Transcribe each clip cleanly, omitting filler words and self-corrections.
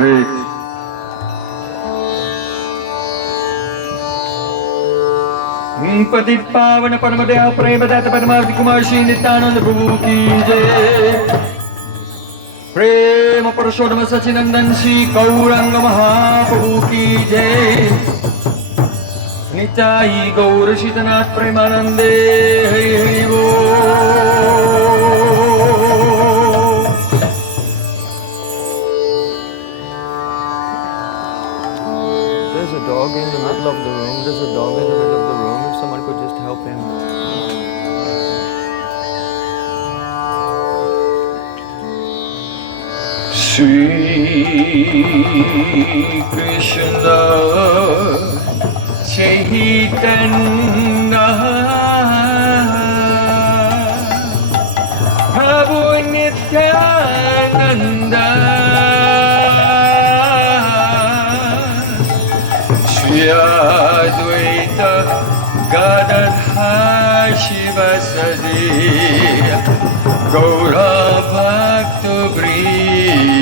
Hare पतित पावन परम दयाल प्रेम दाता परमार्थ कुमार श्री नित्यानंद प्रभु की जय। प्रेम पुरुषोत्तम सच्चिदानंद श्री गौरांग महाप्रभु की जय। निताई गौर शीतनाथ प्रेमानंदे हरि हरि बोल। There's a dog in the middle of the room. There's a dog in the middle of the room. If someone could just help him. Shri Krishna Chaitanya Prabhu Nityananda Shri Advaita Gadadhar Shivasadi Gaura Bhakta Vrinda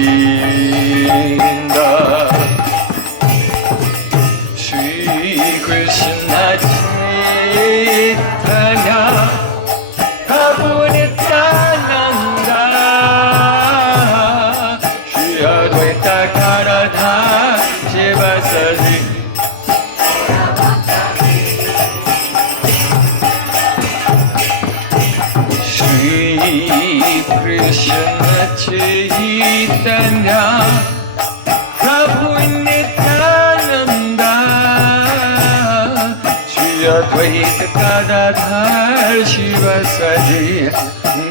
Shri Krishna Chaitanya Prabhu Nityananda Shri Advaita Gadadhar Shivasadi Krishna Chaitanya Prabhu Nityananda Shri Advaita Gadadhar Shivasadi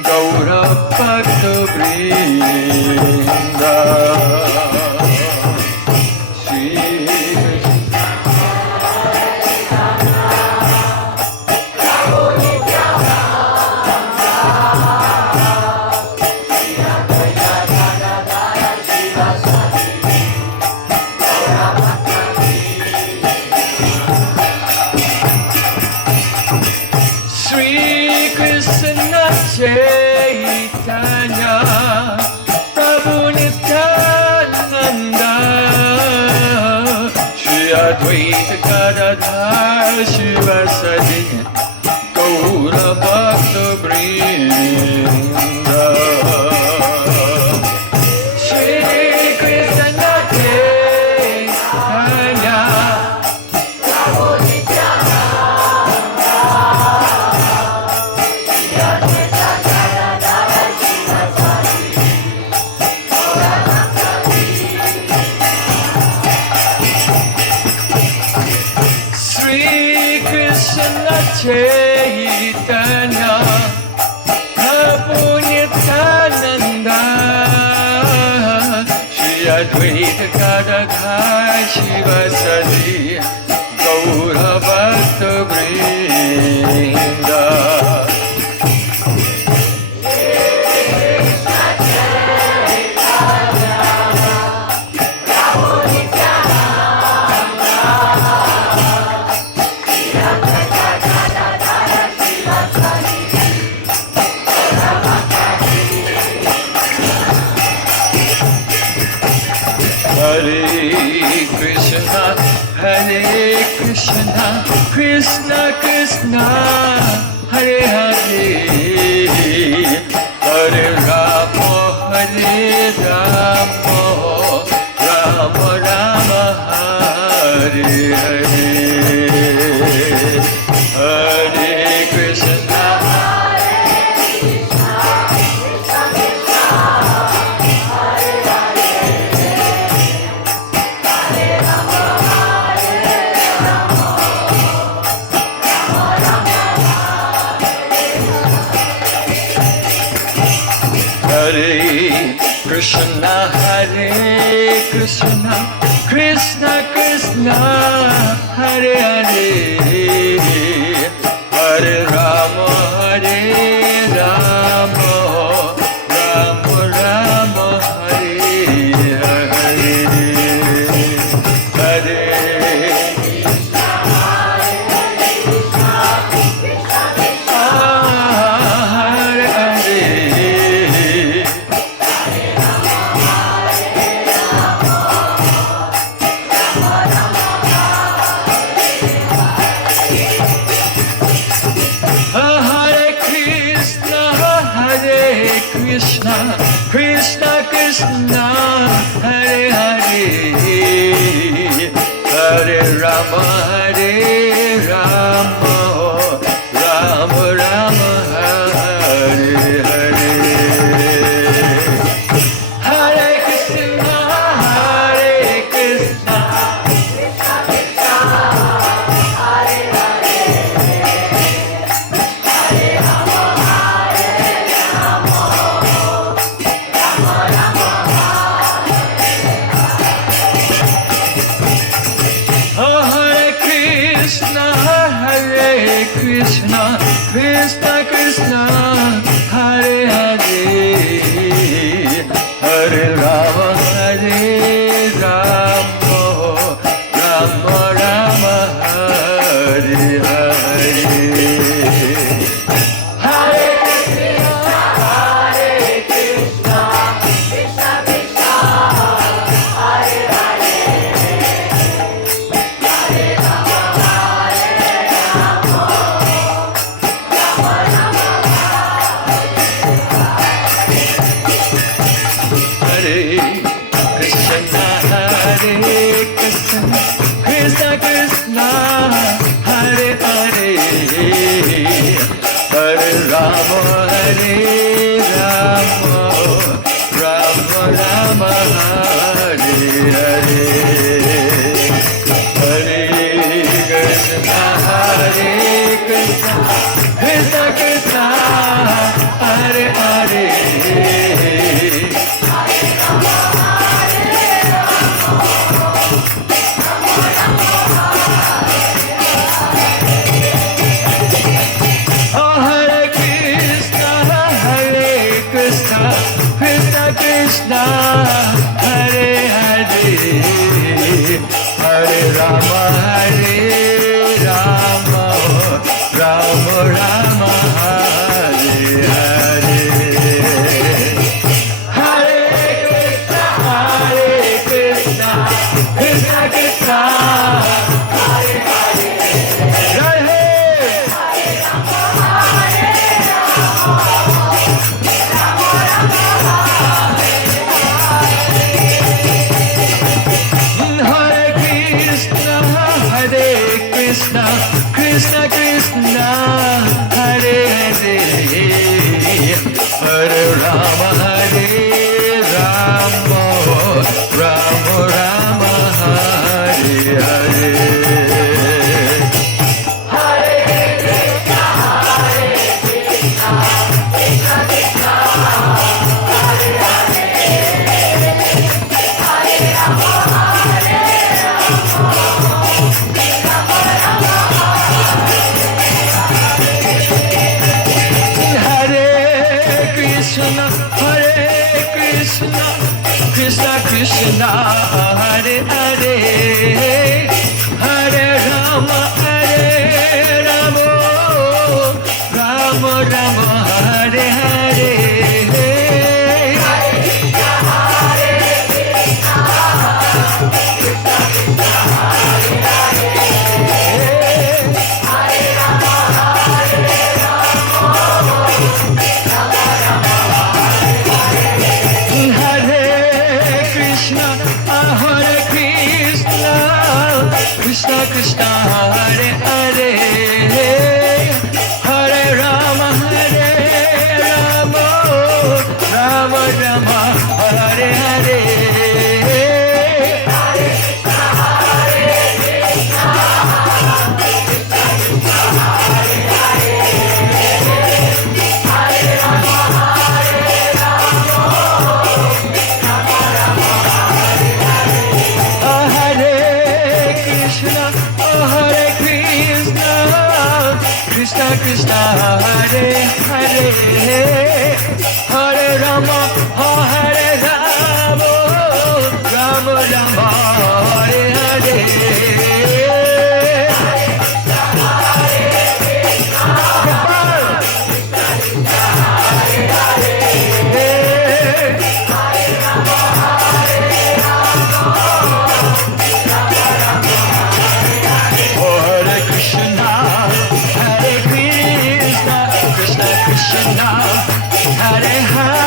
Gaura Bhakta Vrinda Chaitanya Prabhu Nityananda Shri Advaita Gadadhar Shivasadi Gaura Bhakta Vrinda Shri Krishna Chaitanya Prabhu Chaitanya Prabhu Nityananda Shri Advaita Gadadhar Shivasadi Gaura Bhakta Vrinda Hare Krishna, Krishna Krishna, Hare Hare, Hare Rama, Hare Rama, Rama Rama, Hare Hare, Hare Krishna, Krishna Hare Krishna Krishna Krishna Hare Hare Hare Rama Hare Rama Rama Rama Hare Hare Hare Hare Krishna, Krishna Krishna, Hare Hare, Hare Rama, Hare Rama, Rama Rama, Hare Hare. Hare Krishna, Hare Krishna, Krishna, Krishna Krishna, Hare Hare, Hare Rama, Hare Rama, Rama Rama, Hare Hare. Hare Krishna, Hare Krishna, Krishna Krishna, Hare Hare, Hare Rama, Hare Rama, Rama Rama, Hare Krishna, Hare Krishna, Krishna Krishna, Hare Hare, Hare Rama, Hare Rama, Rama Rama, Hare Hare. Hare Krishna, Hare Krishna, Krishna Krishna, Hare Hare, oh Hare Krishna, Hare Krishna, Krishna Krishna, Hare Hare, Hare Rama, Hare Rama, Rama Rama, Hare Hare. Hare Krishna, Hare Krishna, Krishna Krishna, Hare Hare, Radhe. Hare Krishna, Hare Krishna, Krishna Krishna, Hare Hare, Hare Rama, Hare Rama, Rama Rama, Hare Hare. Hare Krishna, Hare Krishna, Krishna Krishna, Hare Hare, Hare Rama, Hare Rama, Rama Rama, Hare Krishna, Hare Krishna, Krishna Krishna, Hare Hare, Hare Rama, Hare Rama, Rama Rama, Hare Hare. Hare Krishna, Hare Krishna, Krishna Krishna, Hare Hare, Hare Rama, Hare Rama, Rama Rama, Hare Hare. Hare Krishna, Hare Krishna, Krishna Krishna, Hare Hare, Hare Rama, Hare Rama, Rama Rama, Hare Hare. Hare Krishna, Hare Krishna, Krishna Krishna, Hare Hare.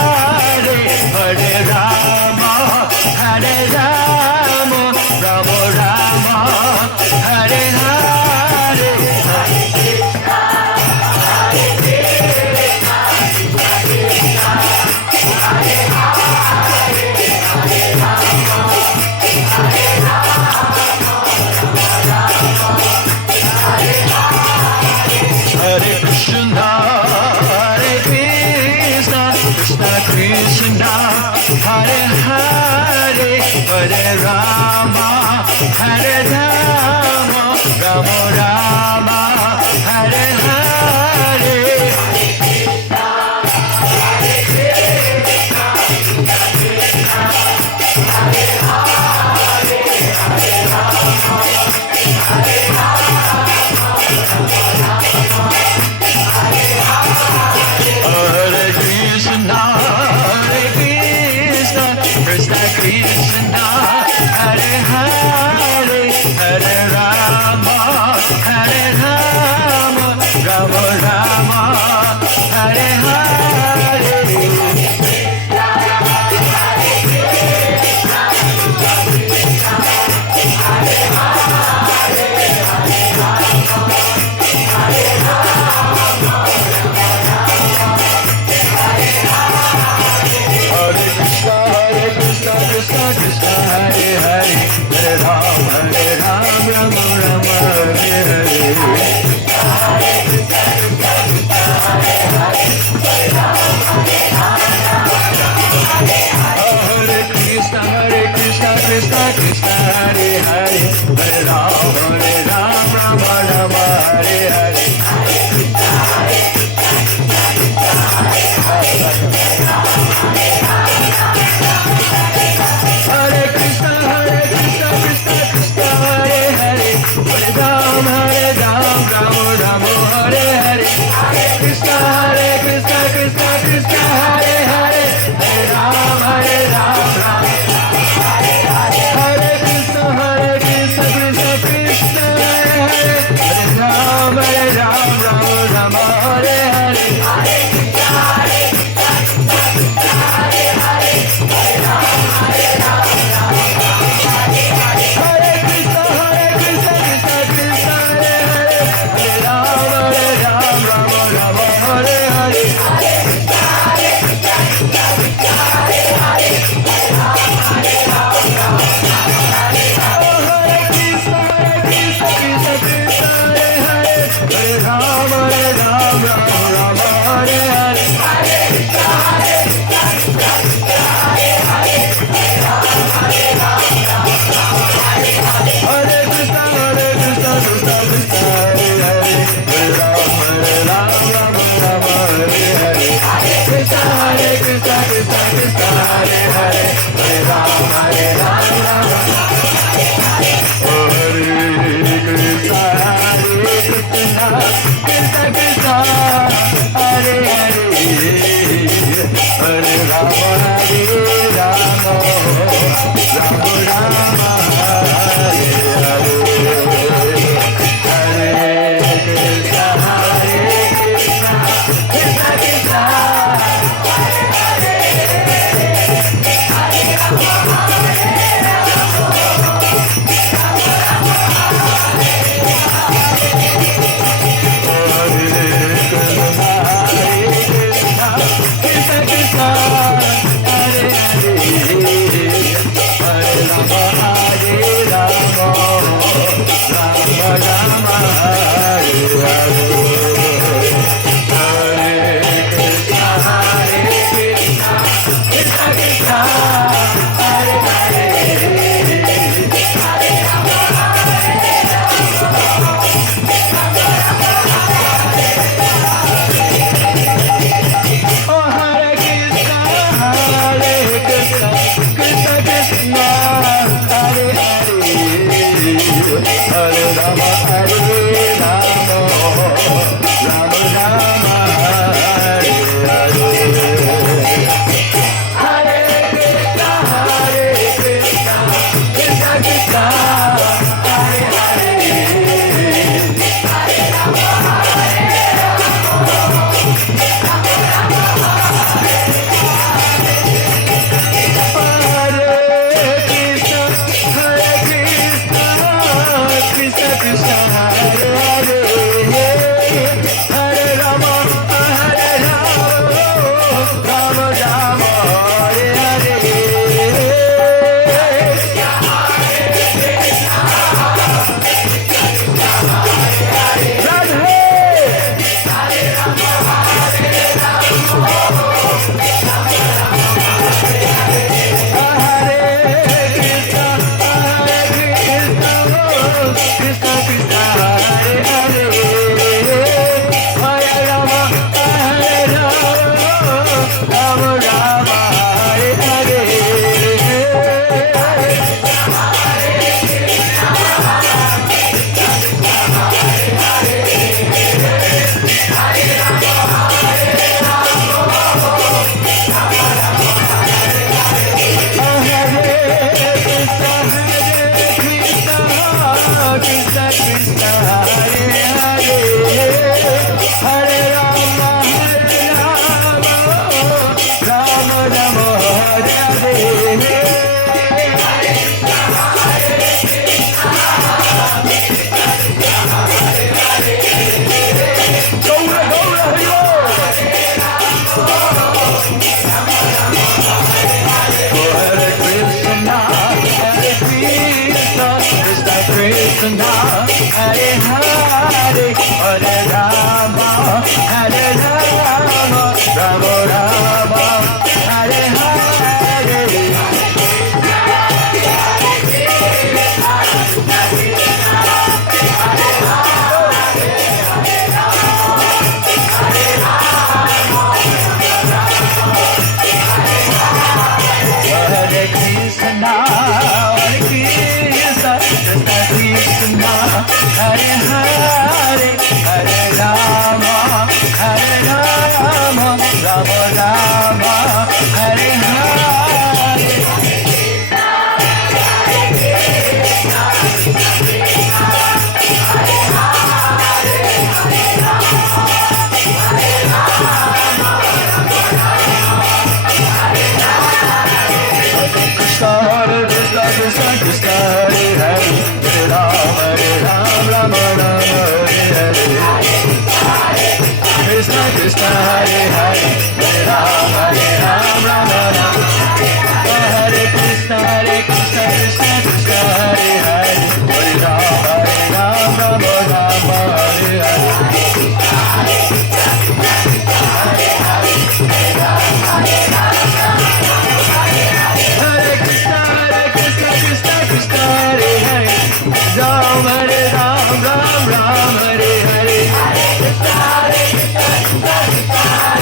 Rama, Hare Rama, Rama Rama, Hare Hare, Hare Krishna, Hare Krishna, Krishna Krishna, Hare Hare, Hare Rama, Hare Rama, Rama Rama, Hare Hare, Hare Krishna, Hare Krishna, Krishna Krishna, Hare Hare, Hare Rama, Hare Rama, Rama Rama, Hare Hare, Hare Krishna, Krishna Krishna, Hare Hare, Hare Rama, Hare Rama, Hare Krishna, Hare Krishna, Krishna Krishna, Hare Hare, Hare Rama, Hare Rama, Rama Rama, Hare Hare. Hare Krishna, Krishna Krishna, Hare Hare, Hare Ram, Rama Rama, Hare Hare. Hare Krishna, Krishna Krishna, Hare Hare, Hare Ram, Hare Krishna, Krishna Krishna, Hare Hare, Hare Ram, Rama Rama, Hare Hare. Hare Krishna, Krishna Krishna, Hare Hare, Hare Ram, Rama Rama, Hare Hare. Hare Krishna, Krishna Krishna, Hare Hare, Hare Ram, Rama. Hare Krishna, Krishna Krishna, Hare Hare, Hare Ram, Rama Rama, Hare Hare. Hare Krishna, Krishna, Hare Hare, Hare Rama, Hare Rama, Rama Rama, Hare Hare. Hare Krishna, Hare Krishna, Krishna Krishna, Hare Hare, Hare Rama, Hare Rama, Rama Rama, Hare Hare. Krishna Hare Krishna, Krishna Krishna Hare Hare, Hare Rama, Rama Rama, Hare Hare. Krishna Krishna Hare Hare, Hare Rama, Rama Rama. Hare Krishna, Krishna Krishna Hare Hare, Hare Rama, Rama Rama, Hare Hare. Hare Krishna, Krishna Krishna Hare Hare, Ram Hare Ram, Ram Ram Hare Hare. Hare Krishna, Krishna Krishna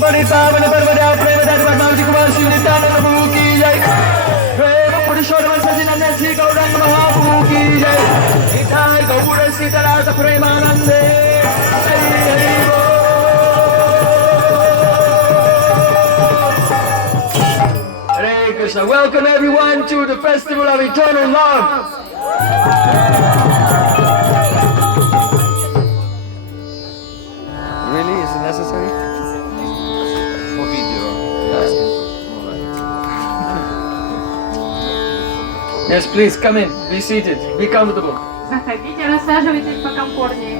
बड़े पावन परवड़ा प्रेम दाता पद्मावती कुमार शिव नित्यानंद प्रभु की जय। प्रेम पुरुषोत्तम सच्चिदानंद श्री गौरांग महाप्रभु की जय। निताय गौर सीतारास प्रेमानंदे हरि हरि बोल। Hare Krishna. Welcome everyone to the festival of eternal love. Really? Is it necessary? På video. Yes, please come in. Be seated. Be comfortable. Заходите, рассаживайтесь покомфортнее.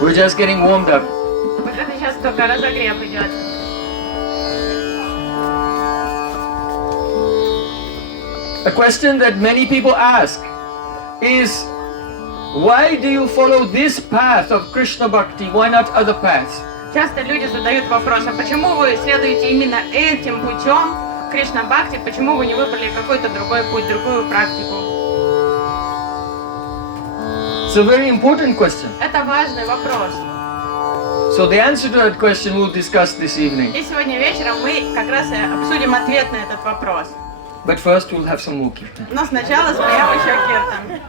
We're just getting warmed up. Вот это сейчас только разогрев идет. A question that many people ask is, why do you follow this path of Krishna Bhakti? Why not other paths? Часто люди задают вопрос, а почему вы следуете именно этим путем Кришна Бхакти, почему вы не выбрали какой-то другой путь, другую практику? It's a very important question. Это важный вопрос. So the answer to that question we'll discuss this evening. И сегодня вечером мы как раз и обсудим ответ на этот вопрос. But first we'll have some more kirtan. Но сначала споем еще киртан.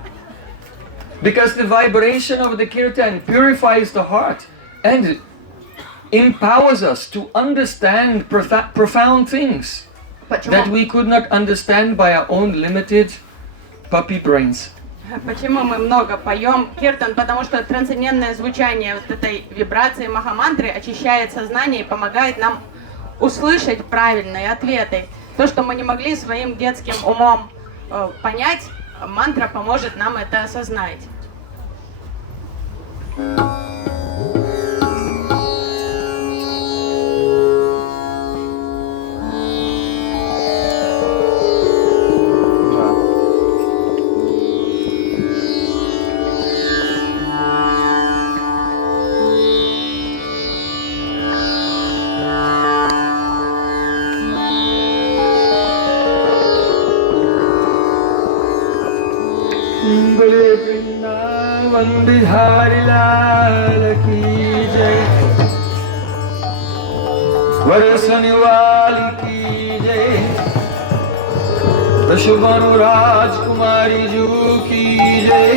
Because the vibration of the kirtan purifies the heart and empowers us to understand profound things that Почему? we could not understand by our own limited puppy brains. Почему мы много поем киртан? Потому что трансцендентное звучание вот этой вибрации махамантры очищает сознание и помогает нам услышать правильные ответы. То, что мы не могли своим детским умом понять, мантра поможет нам это осознать. बोले वृंदावन बिहारी लाल की जय। वरसने वाली की जय। दशमनु राजकुमारी जू की जय।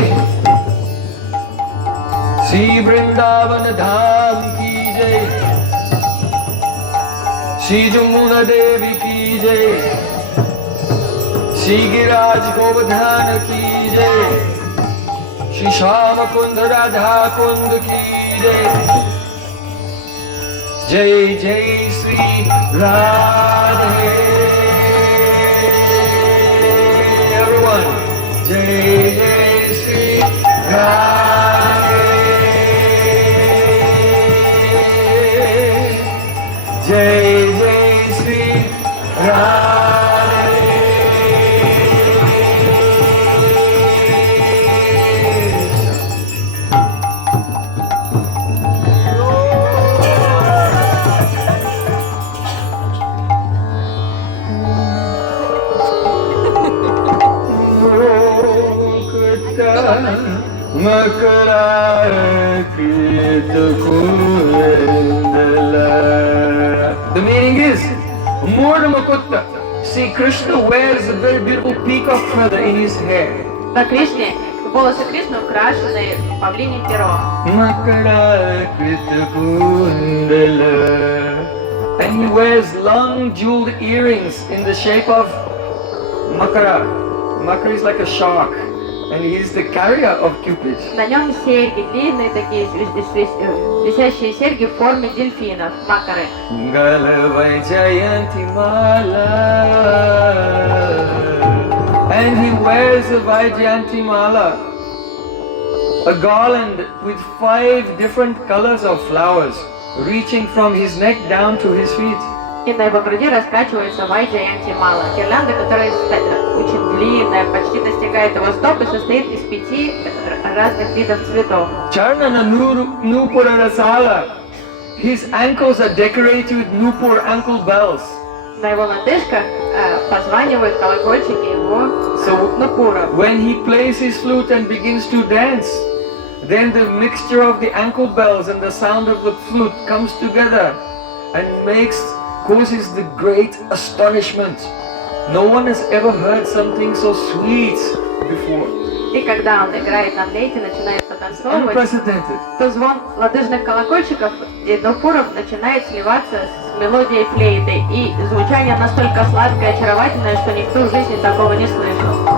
श्री वृंदावन धाम की जय। श्री जमुना देवी की जय। श्री गिरिराज गोवर्धन की जय। श्री श्याम कुंद राधा कुंद की जय। जय जय श्री राधे। Everyone, जय जय श्री राधे। जय जय श्री Radhe. The meaning is, Murdamakutta. See, Krishna wears a very beautiful peacock feather in his hair. На Кришне волосы Кришны украшены павлиним пером. And he wears long jeweled earrings in the shape of Makara. Makara is like a shark, and he is the carrier of Cupid. На нем серьги, длинные такие, висящие серьги в форме дельфинов, макары. Galavai Jayanti Mala. And he wears a Vaijayanti Mala, a garland with 5 different colors of flowers, reaching from his neck down to his feet. И на его груди раскачивается Вайджаянти Мала, гирлянда, которая очень длинная, почти достигает его стоп и состоит из 5 разных видов цветов. Charnana Nupura Rasala. His ankles are decorated with Nupur ankle bells. На его лодыжках позванивают колокольчики его нупура. When he plays his flute and begins to dance, then the mixture of the ankle bells and the sound of the flute comes together and causes the great astonishment. No one has ever heard something so sweet before. И когда он играет на флейте, начинает потанцовывать, Unprecedented. то звон лодыжных колокольчиков и духуров начинает сливаться с мелодией флейты. И звучание настолько сладкое и очаровательное, что никто в жизни такого не слышал.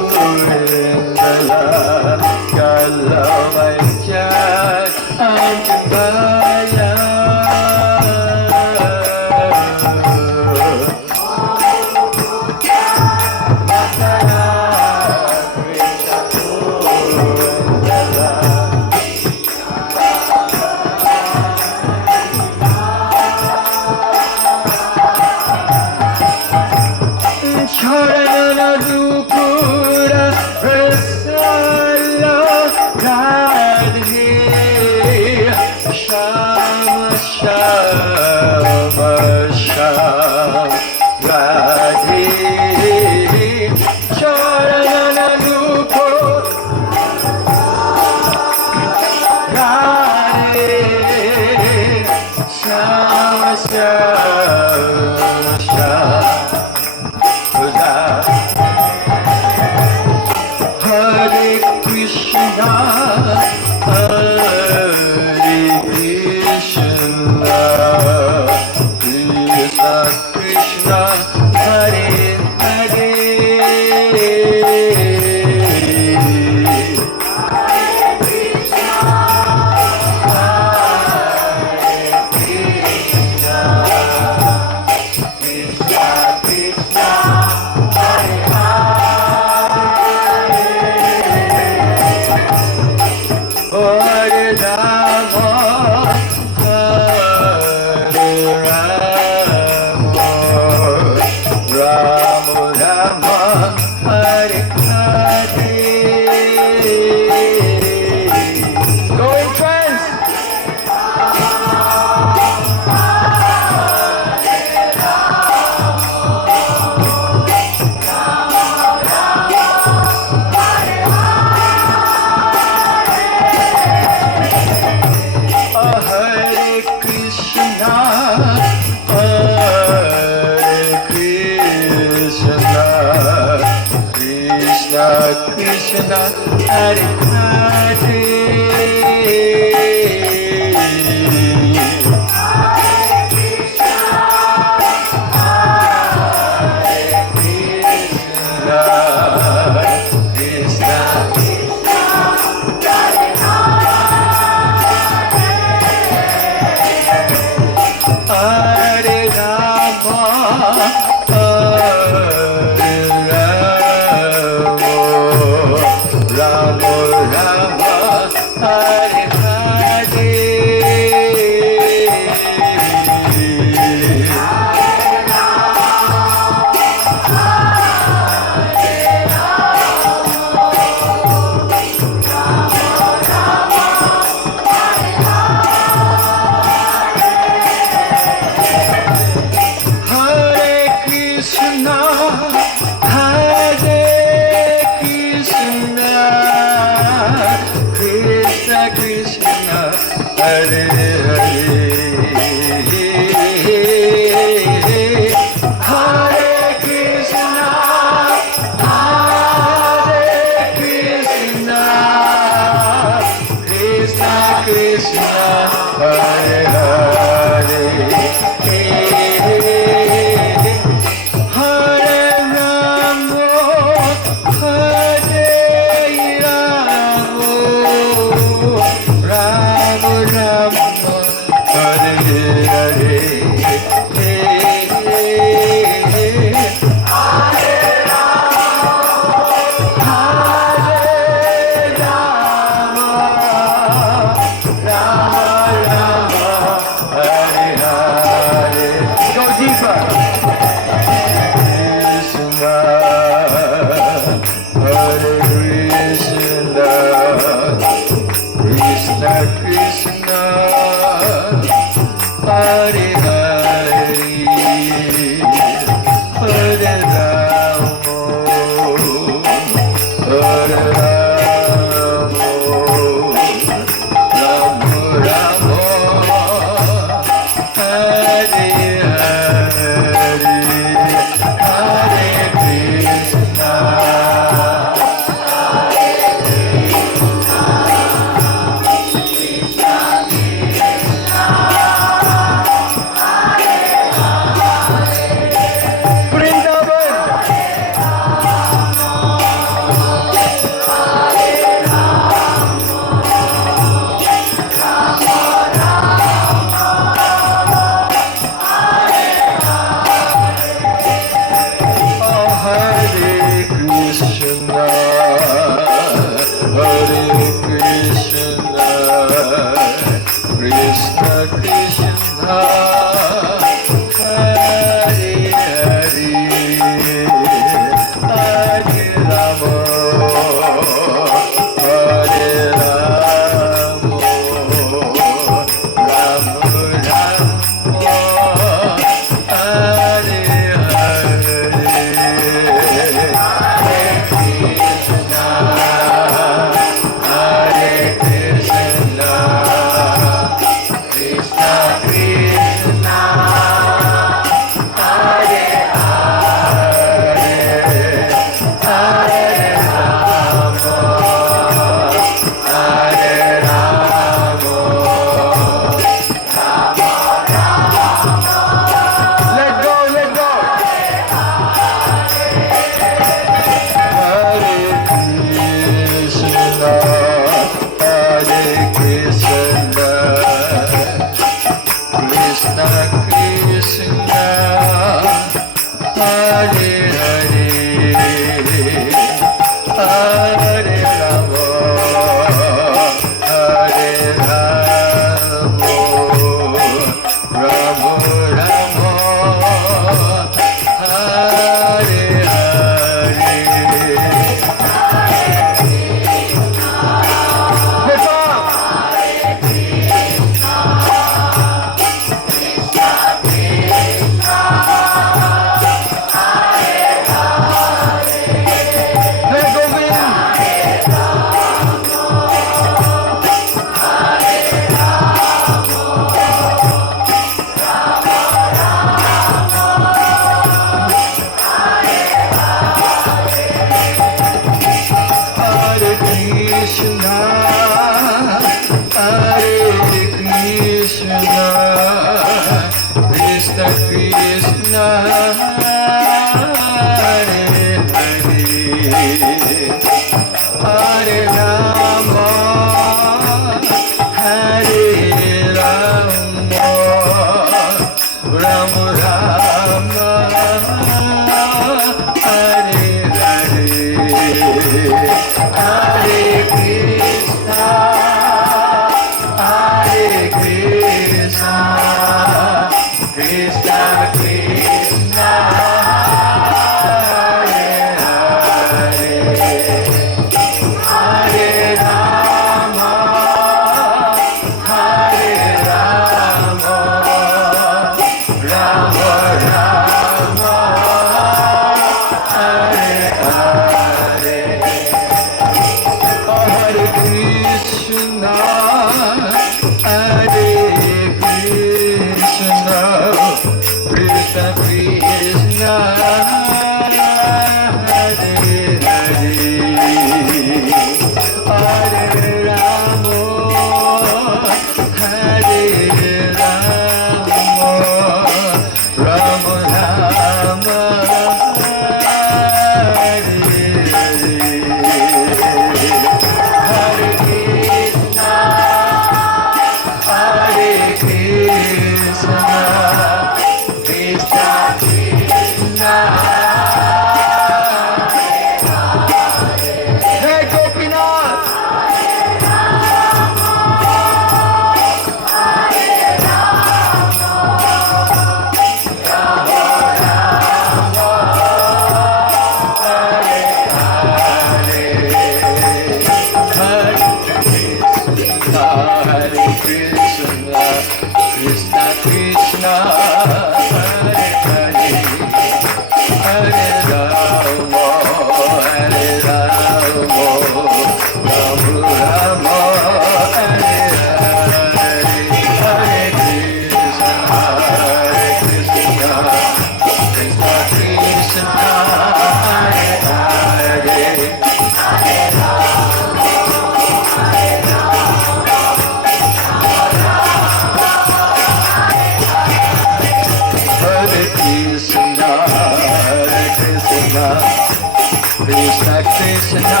Krishna Krishna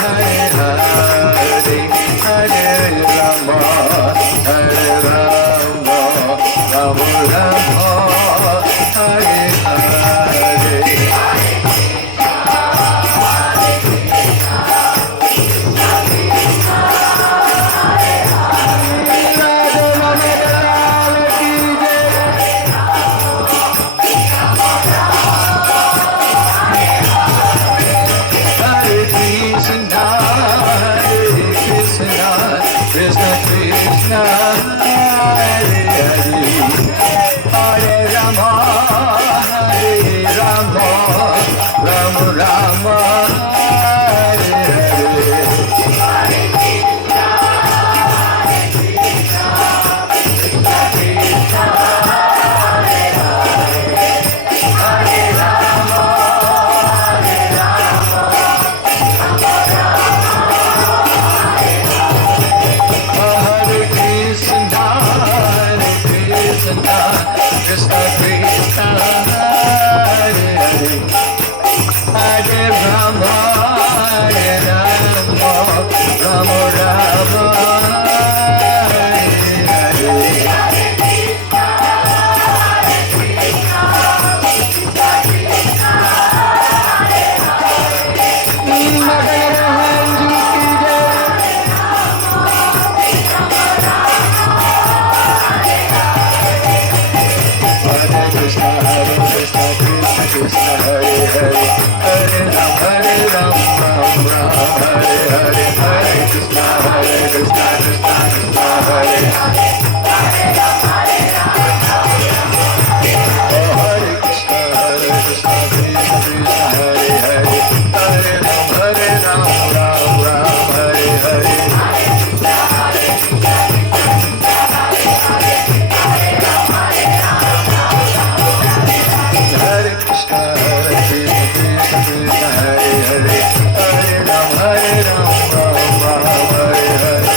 Hare Hare Hare Rama Hare Rama Rama Rama Hare Hare Krishna Krishna Hare Hare Hare Rama Hare Rama Rama Rama Hare Hare Hare Krishna Krishna Krishna Hare Hare Hare Rama Hare Rama Rama Rama Hare Hare Hare Krishna Krishna Krishna Hare Hare Hare Ram Ram Ram Hare Hare Hare Krishna Krishna Krishna Hare Hare Hare Krishna Krishna Krishna Hare Hare Hare Ram Ram Ram Hare Hare Hare Krishna Krishna Krishna Hare Hare Hare Ram Ram Ram Hare Hare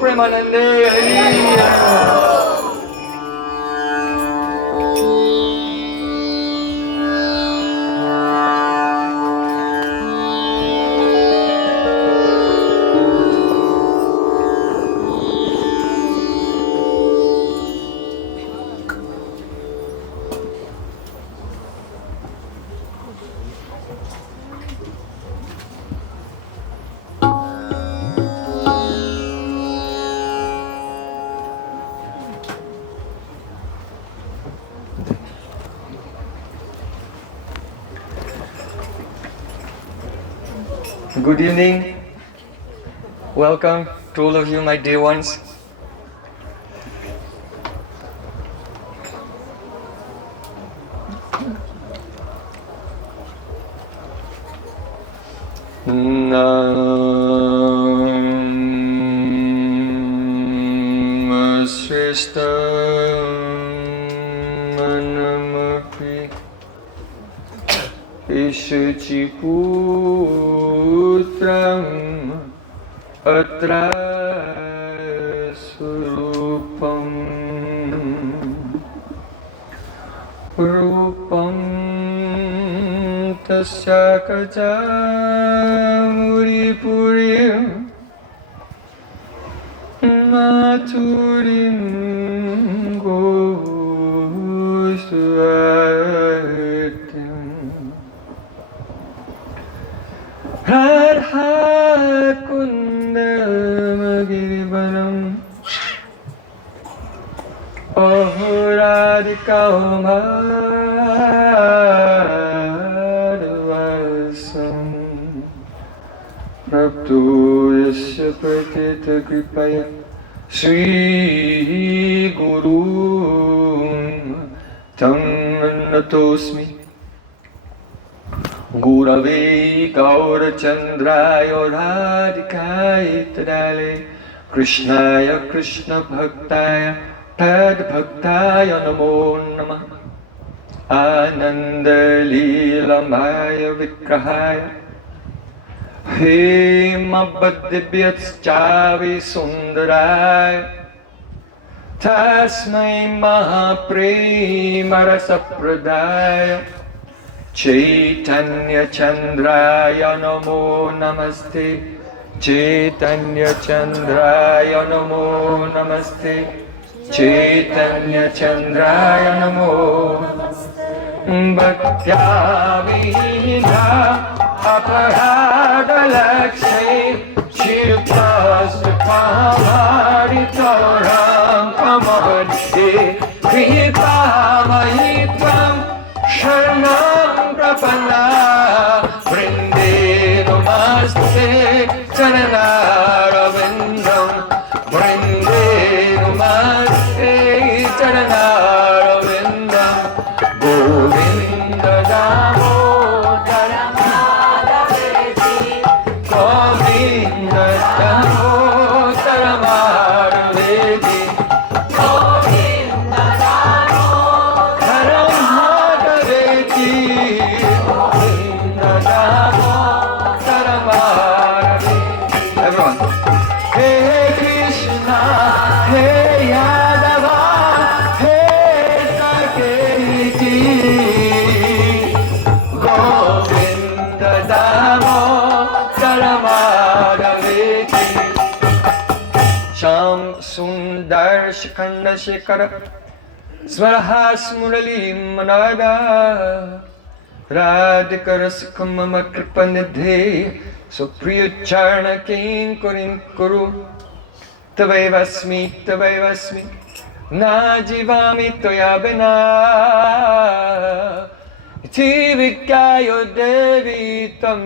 Premanande Hari. Good evening. Welcome to all of you, my dear ones. Ishachiputram atra surupam rupam tasya kachamuripurim maturim gosvatim Radha Kundamagiribanam Radhika Madhvasam Prapto Yasya Pratita Kripaya Sri Guru Tam Natosmi Gurave Gaurachandraya Radhikaya Tadale Krishnaya Krishna Bhaktaya Tad Bhaktaya Namo Namah Ananda Leelamaya Vikrahaya Hema Bhaddibhyatschave Sundaraya Tasmai Mahaprema Rasapradaya Chaitanya Chandraya Namo Namaste Chaitanya Chandraya Namo Namaste Chaitanya Chandraya Namo Bhaktya Vihina Aparada Lakshe Shirpasta Pamaritaram Pamavadhe Kripa Mahitvam Sharanam Prapana Vrinde Namaste Charanarvindam Vrinde Namaste Charanarvindam Govinda Damodara Madhaveti Govinda Damodara Madhaveti Govinda Damodara Madhaveti Govinda Damodara Madhaveti. Everyone. Hey Krishna, Hey Yadava, Hey Saketi, Govinda Damodara Madhaveti. Sham Sundar Shikanda Shekara Swarahas Murali Manada Radhikaras Kamama Kripanidhe Supriya Charna King Kurin Kuru Tavaivasmi Na Jivami Toya Bina Iti Vikayo Devi Tam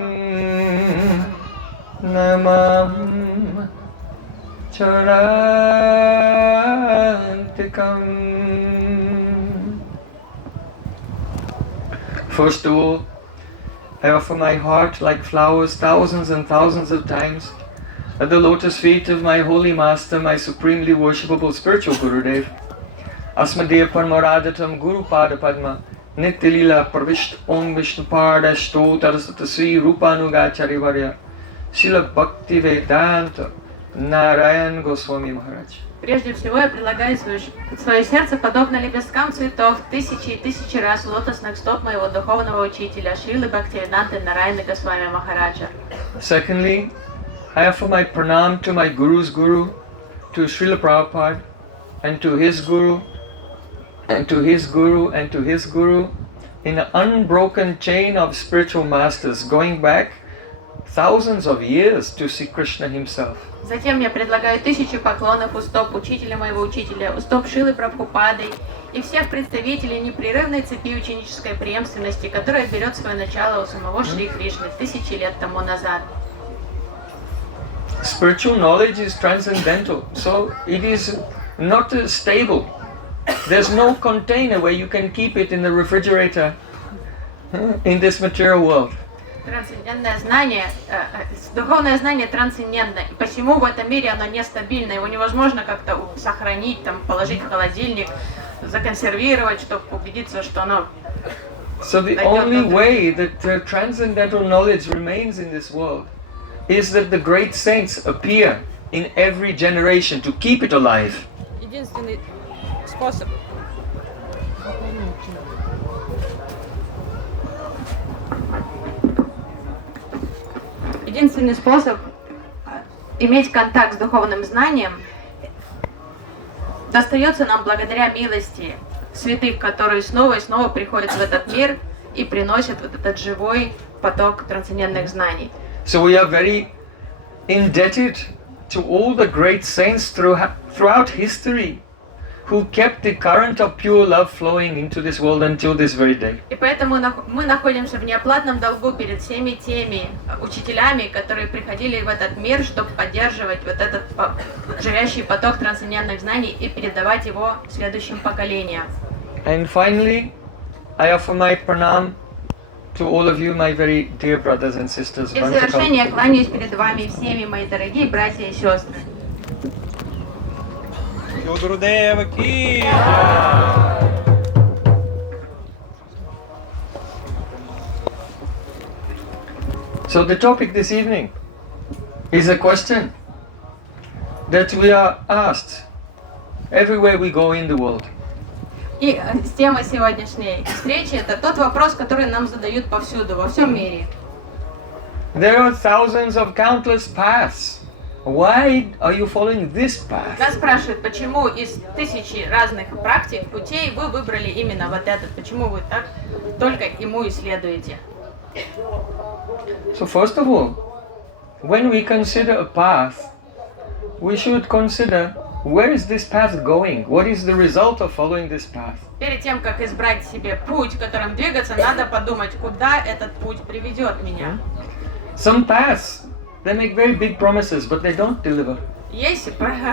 Namam Charantikam. First of all, I offer my heart like flowers thousands and thousands of times at the lotus feet of my holy master, my supremely worshipable spiritual Gurudev. Asmadev Parmaradatam Guru Pada Padma Nityalila Pravishta Om Vishnu Pada Stotarasata Sri Rupanugacharya Varya Srila Bhakti Vedanta Narayan Goswami Maharaj. Прежде всего я предлагаю свое сердце, подобно лепесткам цветов, тысячи и тысячи раз лотосных стоп моего духовного учителя Шрилы Бхактивиданты Нараяны Госвами Махараджа. Secondly, I offer my pranam to my Guru's Guru, to Srila Prabhupada, and to his Guru, and to his Guru, and to his Guru, in an unbroken chain of spiritual masters going back thousands of years to see Krishna himself. Затем я предлагаю тысячи поклонов у стоп учителя моего учителя, у стоп Шрилы Прабхупады и всех представителей непрерывной цепи ученической преемственности, которая берет свое начало у самого Шри Кришны тысячи лет тому назад. Spiritual knowledge is transcendental, so it is not stable. There's no container where you can keep it in the refrigerator in this material world. Трансцендентное знание, духовное знание трансцендентно, и посему в этом мире оно нестабильно, его невозможно как-то сохранить, там, положить в холодильник, законсервировать, чтобы убедиться, что оно... So the only way that transcendental knowledge remains in this world is that the great saints appear in every generation to keep it alive. Единственный способ. Единственный способ иметь контакт с духовным знанием достается нам благодаря милости святых, которые снова и снова приходят в этот мир и приносят вот этот живой поток трансцендентных знаний. So we are very indebted to all the great saints throughout history who kept the current of pure love flowing into this world until this very day. И поэтому мы находимся в неоплатном долгу перед всеми теми учителями, которые приходили в этот мир, чтобы поддерживать вот этот живящий поток трансцендентных знаний и передавать его следующим поколениям. And finally, I offer my pranam to all of you, my very dear brothers and sisters. И в завершение кланяюсь перед вами всеми, мои дорогие братья и сестры. Гурудева ки! So the topic this evening is a question that we are asked everywhere we go in the world. И тема сегодняшней встречи — это тот вопрос, который нам задают повсюду, во всем мире. There are thousands of countless paths. Why are you following this path? Нас спрашивают, почему из тысячи разных практик, путей вы выбрали именно вот этот, почему вы так только ему исследуете. So first of all, when we consider a path, we should consider where is this path going? What is the result of following this path? Перед тем, как избрать себе путь, которым двигаться, надо подумать, куда этот путь приведет меня. Some paths, they make very big promises, but they don't deliver. Есть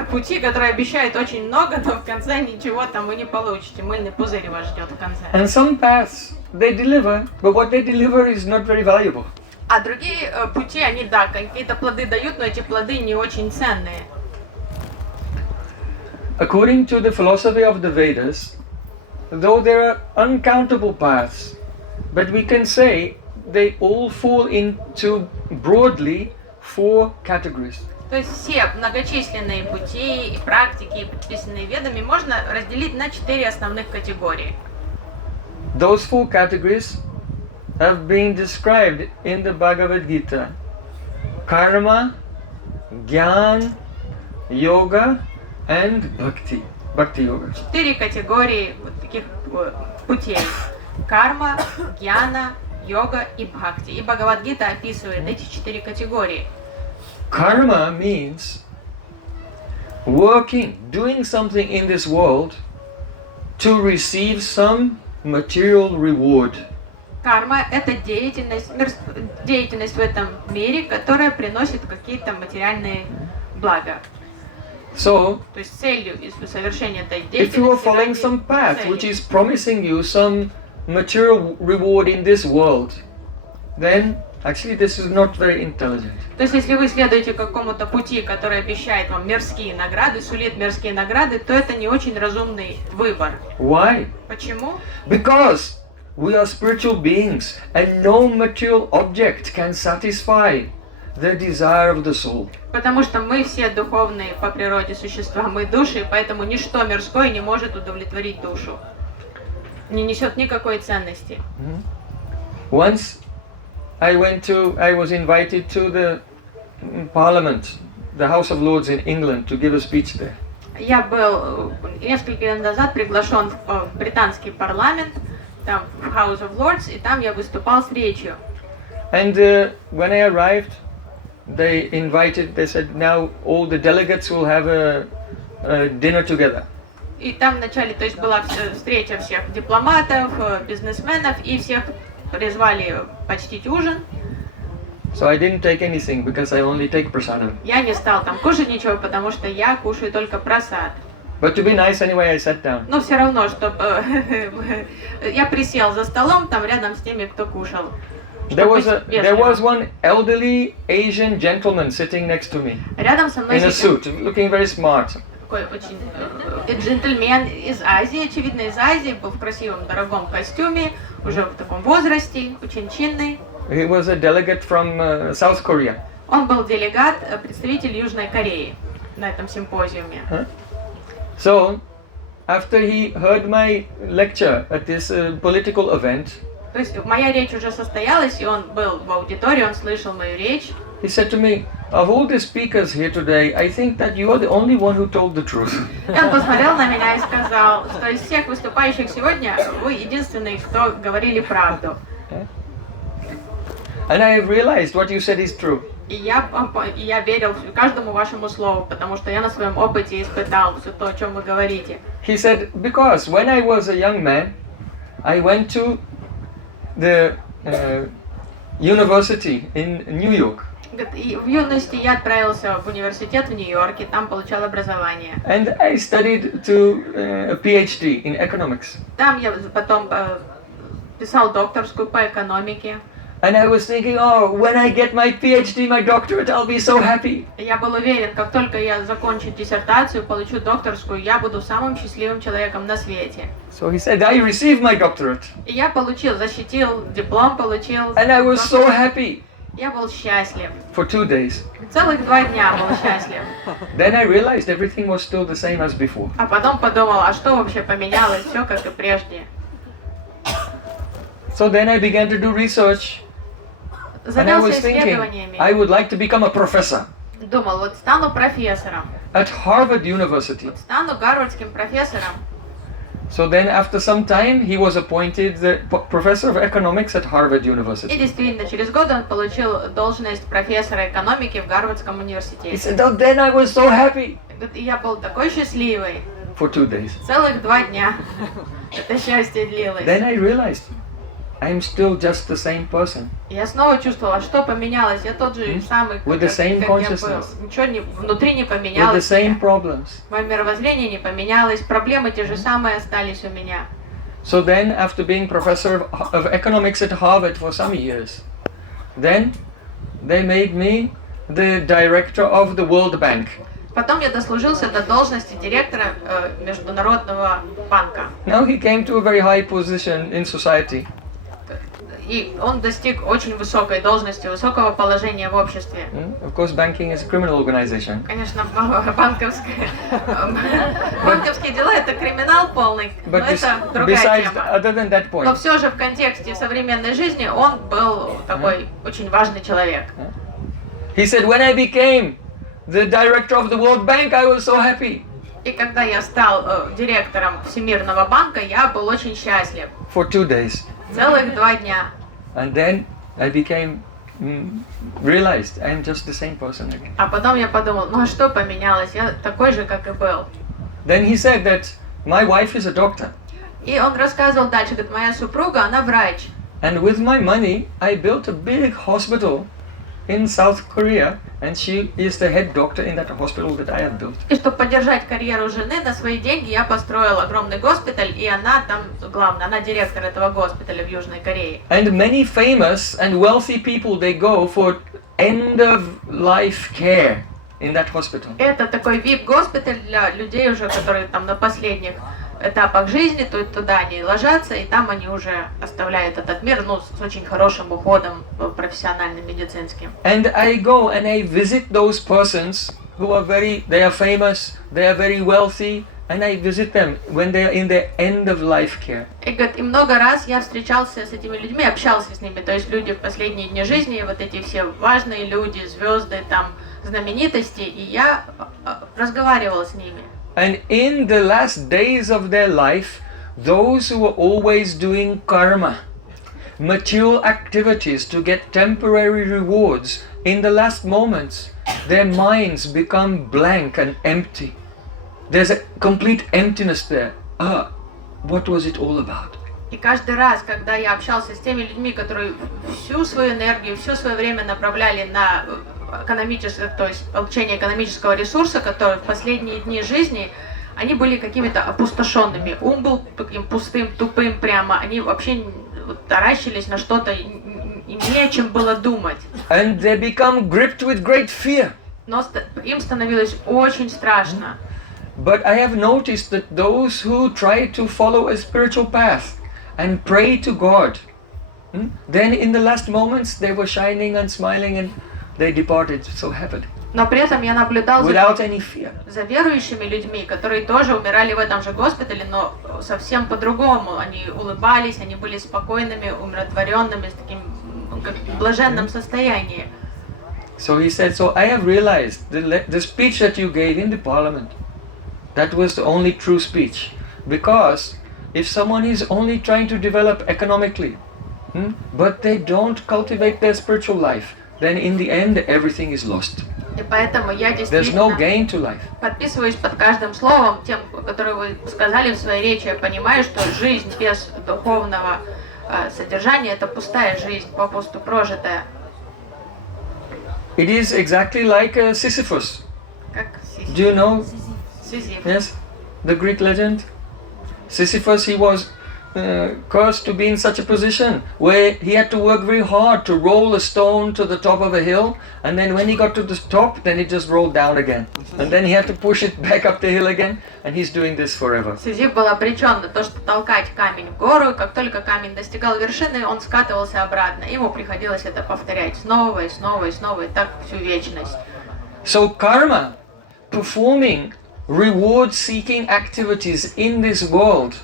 пути, которые обещают очень много, но в конце ничего там вы не получите. Мыльный пузырь вас ждет в конце. And some paths, they deliver, but what they deliver is not very valuable. А другие пути, они, да, какие-то плоды дают, но эти плоды не очень ценные. According to the philosophy of the Vedas, though there are uncountable paths, but we can say they all fall into broadly 4 categories. То есть все многочисленные пути и практики, предписанные ведами, можно разделить на 4 основных категории. Those 4 categories have been described in the Bhagavad Gita: karma, jnana, yoga and bhakti. Bhakti Yoga. 4 категории вот таких путей: карма, гьяна, йога и бхакти. И Бхагавад-гита описывает эти 4 категории. Karma means working, doing something in this world to receive some material reward. Карма — это деятельность в этом мире, которая приносит какие-то материальные блага. So, То есть целью совершения этой if you are деятельности following ради some path which цели. is promising you some material reward in this world, then actually this is not very intelligent. То есть если вы следуете какому-то пути, который обещает вам мирские награды, сулит мирские награды, то это не очень разумный выбор. Why? Почему? Because we are spiritual beings and no material object can satisfy the desire of the soul. Потому что мы все духовные по природе существа, мы души, и поэтому ничто мирское не может удовлетворить душу. Не несет никакой ценности. Once I was invited to the Parliament, the House of Lords in England, to give a speech there. Я был несколько лет назад приглашен в британский парламент, там в House of Lords, и там я выступал с речью. And when I arrived, they said now all the delegates will have a dinner together. И там вначале, то есть была встреча всех дипломатов, бизнесменов, и всех призвали почтить ужин. So I didn't take anything because I only take prasadam. Я не стал там кушать ничего, потому что я кушаю только прасад. But to be nice anyway, I sat down. Но все равно, чтобы я присел за столом там рядом с теми, кто кушал. There was one elderly Asian gentleman sitting next to me Рядом со мной in a suit, looking very smart. такой очень джентльмен из Азии, очевидно из Азии, был в красивом дорогом костюме, уже в таком возрасте, очень чинный. He was a delegate from South Korea. Он был делегат, представитель Южной Кореи на этом симпозиуме. So, after he heard my lecture at this political event, То есть моя речь уже состоялась, и он был в аудитории, он слышал мою речь. he said to me, of all the speakers here today, I think that you are the only one who told the truth. И он посмотрел на меня и сказал, что из всех выступающих сегодня вы единственный, кто говорили правду. And I have realized what you said is true. И я верил каждому вашему слову, потому что я на своем опыте испытал все то, о чем вы говорите. He said, because when I was a young man, I went to the university in New York. И в юности я отправился в университет в Нью-Йорке, там получал образование. And I studied to a PhD in economics. Там я потом писал докторскую по экономике. And I was thinking, oh, when I get my PhD, my doctorate, I'll be so happy. Я был уверен, как только я закончу диссертацию, получу докторскую, я буду самым счастливым человеком на свете. So he said, I received my doctorate. И я защитил диплом, получил. And I was so happy Я был счастлив. for 2 days. Целых 2 дня был счастлив. Then I realized everything was still the same as before. А потом подумал, а что вообще поменялось? Все как и прежде. So then I began to do research. And I Занялся was thinking, исследованиями. I would like to become a professor Думал, вот стану профессором. at Harvard University. Вот стану гарвардским профессором. So then after some time, he was appointed the professor of economics at Harvard И University. действительно, через год он получил должность профессора экономики в Гарвардском He университете. said, oh, then I was so happy И я был такой счастливый. for 2 days. Целых 2 дня. Это счастье длилось. Then I realized I'm still just the same person. Я снова чувствовала, что поменялось. Я тот же самый, With the same как я был. consciousness. Ничего внутри не With the поменялось. same problems. Мое мировоззрение не поменялось. Проблемы те же самые остались у меня. So then, after being professor of economics at Harvard for some years, then they made me the director of the World Bank. Потом я дослужился до должности директора Международного банка. Now he came to a very high position in society. И он достиг очень высокой должности, высокого положения в обществе. Of course, banking is a criminal organization. Конечно, банковские дела это криминал полный, но But это другая besides, тема. other than that Но point, все же в контексте современной жизни он был такой очень важный человек. he said, when I became the director of the World Bank, I was so happy И когда я стал директором Всемирного банка, я был очень счастлив. for 2 days. Целых 2 дня. And then I became, realized I'm just the same person again. А потом я подумал, ну а что поменялось? Я такой же, как и был. Then he said that my wife is a doctor. И он рассказывал дальше, говорит, моя супруга, она врач. And with my money, I built a big hospital in South Korea, and she is the head doctor in that hospital that I have built. И чтобы поддержать карьеру жены, на свои деньги я построил огромный госпиталь, и она там, главное, она директор этого госпиталя в Южной Корее. And many famous and wealthy people, they go for end-of-life care in that hospital. Это такой VIP-госпиталь для людей уже, которые там на последних этапах жизни, то туда они ложатся, и там они уже оставляют этот мир, ну, с очень хорошим уходом профессиональным, медицинским. And I go and I visit those persons who are they are famous, they are very wealthy, and I visit them when they are in their end of life care. И говорит, и много раз я встречался с этими людьми, общался с ними, то есть люди в последние дни жизни, вот эти все важные люди, звезды, там, знаменитости, и я разговаривала с ними. And in the last days of their life, those who were always doing karma, material activities to get temporary rewards, in the last moments, their minds become blank and empty. There's a complete emptiness there. What was it all about? И каждый раз, когда я общался с теми людьми, которые всю свою энергию, все свое время направляли на экономическое, то есть получение экономического ресурса, который в последние дни жизни, они были какими-то опустошенными. Ум был таким пустым, тупым прямо. Они вообще таращились на что-то, и не о чем было думать. And they become gripped with great fear. Но им становилось очень страшно. But I have noticed that those who try to follow a spiritual path and pray to God, then in the last moments they were shining and smiling and they departed so happily. Но при этом я наблюдал without any fear. За верующими людьми, которые тоже умирали в этом же госпитале, но совсем по-другому. Они улыбались, они были спокойными, умиротворенными, с таким как в блаженном состоянии. So he said, so I have realized the speech that you gave in the parliament, that was the only true speech. Because if someone is only trying to develop economically, but they don't cultivate their spiritual life, then in the end everything is lost. И поэтому я There's no gain to life. подписываюсь под каждым словом, тем, которое вы сказали в своей речи. Я понимаю, что жизнь без духовного содержания – это пустая жизнь, попусту прожитая. It is exactly like Sisyphus. Как Do you know? Сизиф. Yes, the Greek legend. Sisyphus, he was cursed to be in such a position where he had to work very hard to roll a stone to the top of a hill, and then when he got to the top, then it just rolled down again, and then he had to push it back up the hill again, and he's doing this forever. Сизиф был обречен на то, что толкать камень в гору, и как только камень достигал вершины, он скатывался обратно. Ему приходилось это повторять снова и снова и снова, и так всю вечность. So karma, performing reward-seeking activities in this world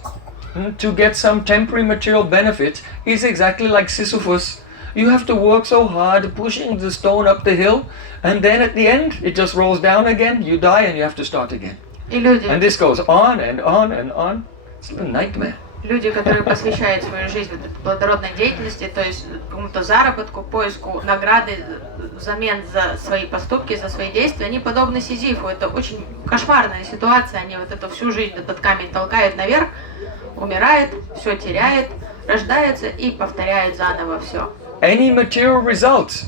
to get some temporary material benefit is exactly like Sisyphus. You have to work so hard pushing the stone up the hill, and then at the end it just rolls down again, you die and you have to start again. And this goes on and on and on. It's a nightmare. Люди, которые посвящают свою жизнь вот этой плодородной деятельности, то есть какому-то заработку, поиску награды взамен за свои поступки, за свои действия, они подобны Сизифу. Это очень кошмарная ситуация. Они вот эту всю жизнь этот камень толкают наверх, умирает, все теряет, рождается и повторяет заново все. Any material result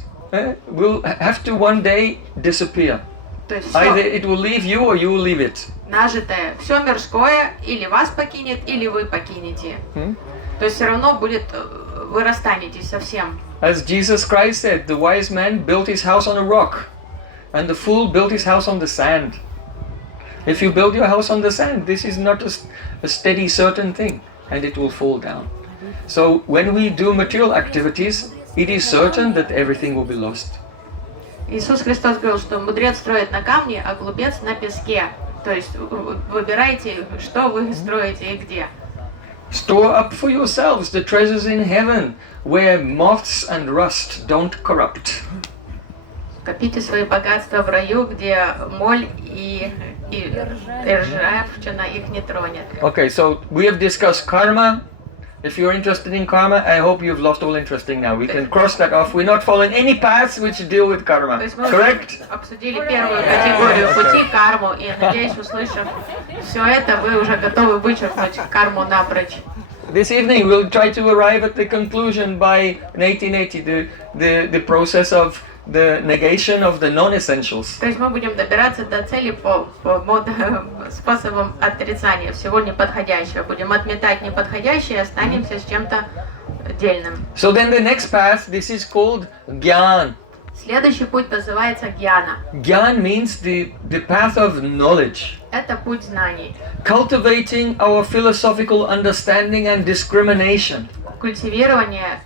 will have to one day disappear. То есть Either все it will leave you or you will leave it. нажитое, все мирское или вас покинет, или вы покинете. То есть все равно будет, вы расстанетесь совсем. As Jesus Christ said, the wise man built his house on a rock, and the fool built his house on the sand. If you build your house on the sand, this is not a steady, certain thing, and it will fall down. So when we do material activities, it is certain that everything will be lost. Иисус Христос говорил, что мудрец строит на камне, а глупец на песке. То есть выбирайте, что вы строите и где. Store up for yourselves the treasures in heaven, where moths and rust don't corrupt. Копите свои богатства в раю, где моль и ржавчина их не тронет. Okay, so we have discussed karma. If you're interested in karma, I hope you've lost all interest in now. We can cross that off. We're not following any paths which deal with karma. То есть мы Correct? обсудили первую категорию пути, карму, и, надеюсь, услышав все это, вы уже готовы вычеркнуть карму напрочь. This evening we'll try to arrive at the conclusion by 1880, the process of the negation of the non-essentials. То есть мы будем добираться до цели по способам отрицания всего неподходящего. Будем отметать неподходящее, останемся с чем-то дельным. So then the next path, this is called Gyan. Следующий путь называется гьяна. Gyan means the path of knowledge. Это путь знаний. Cultivating our philosophical understanding and discrimination. Культивирование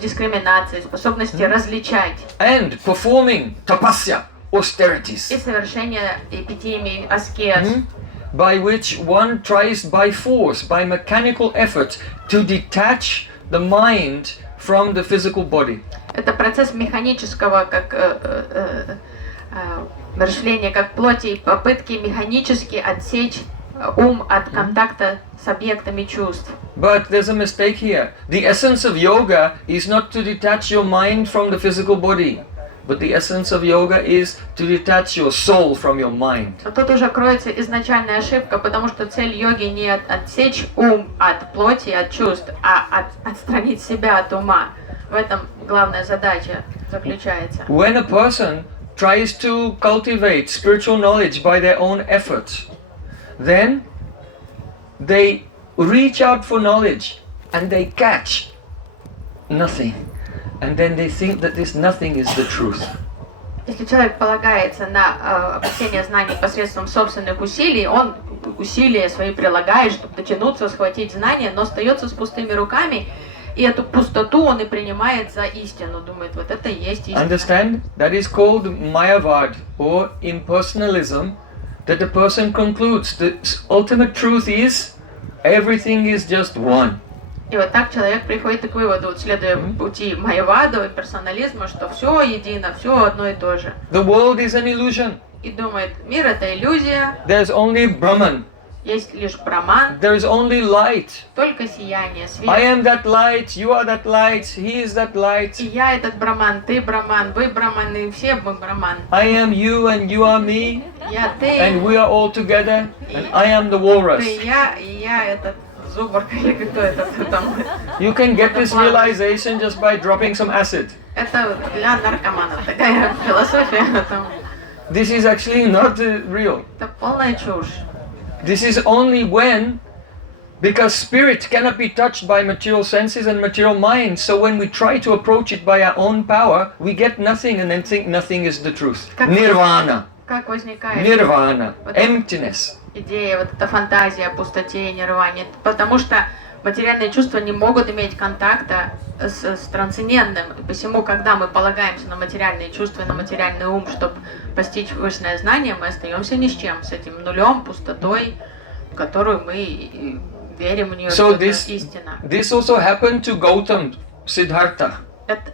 дискриминации, способности различать. And performing tapasya, austerities. И совершение эпитемий, аскез. By which one tries by force, by mechanical effort, to detach the mind from the physical body. Это процесс механического, как мышления, как плоти, и попытки механически отсечь ум от контакта с объектами чувств. But there's a mistake here. The essence of yoga is not to detach your mind from the physical body, but the essence of yoga is to detach your soul from your mind. Но тут уже кроется изначальная ошибка, потому что цель йоги не отсечь ум от плоти, от чувств, а отстранить себя от ума. В этом главная задача заключается. When a person tries to cultivate spiritual knowledge by their own efforts, then they reach out for knowledge and they catch nothing. And then they think that this nothing is the truth. Если человек полагается на обретение знаний посредством собственных усилий, он усилия свои прилагает, чтобы дотянуться, схватить знания, но остается с пустыми руками, и эту пустоту он и принимает за истину, думает, вот это и есть истина. Understand? That is called mayavad or impersonalism, that the person concludes the ultimate truth is everything is just one. И вот так человек приходит к выводу, вот, следуя пути майяваду и персонализма, что все едино, все одно и то же. The world is an illusion. И думает, мир это иллюзия, There's only Brahman. есть лишь браман, There is only light. только сияние, свет. I am that light, you are that light, he is that light. И я этот браман, ты браман, вы браман, и все мы браман. I am you and you are me, Я ты, and we are all together, and I am the walrus. ты и я этот зубр, или кто это кто там. You can get this realization just by dropping some acid. Это для наркоманов такая философия. This is actually not real. Это полная чушь. This is only when, because spirit cannot be touched by material senses and material minds, so when we try to approach it by our own power, we get nothing and then think nothing is the truth. Nirvana. Как возникает Nirvana. Emptiness. идея, вот эта фантазия о пустоте и нирване? Потому что материальные чувства не могут иметь контакта с трансцендентным. И посему, когда мы полагаемся на материальные чувства и на материальный ум, чтобы постичь высшее знание, мы остаемся ни с чем, с этим нулем, пустотой, в которую мы верим в нее, что это истина. This also happened to Gautam Siddhartha.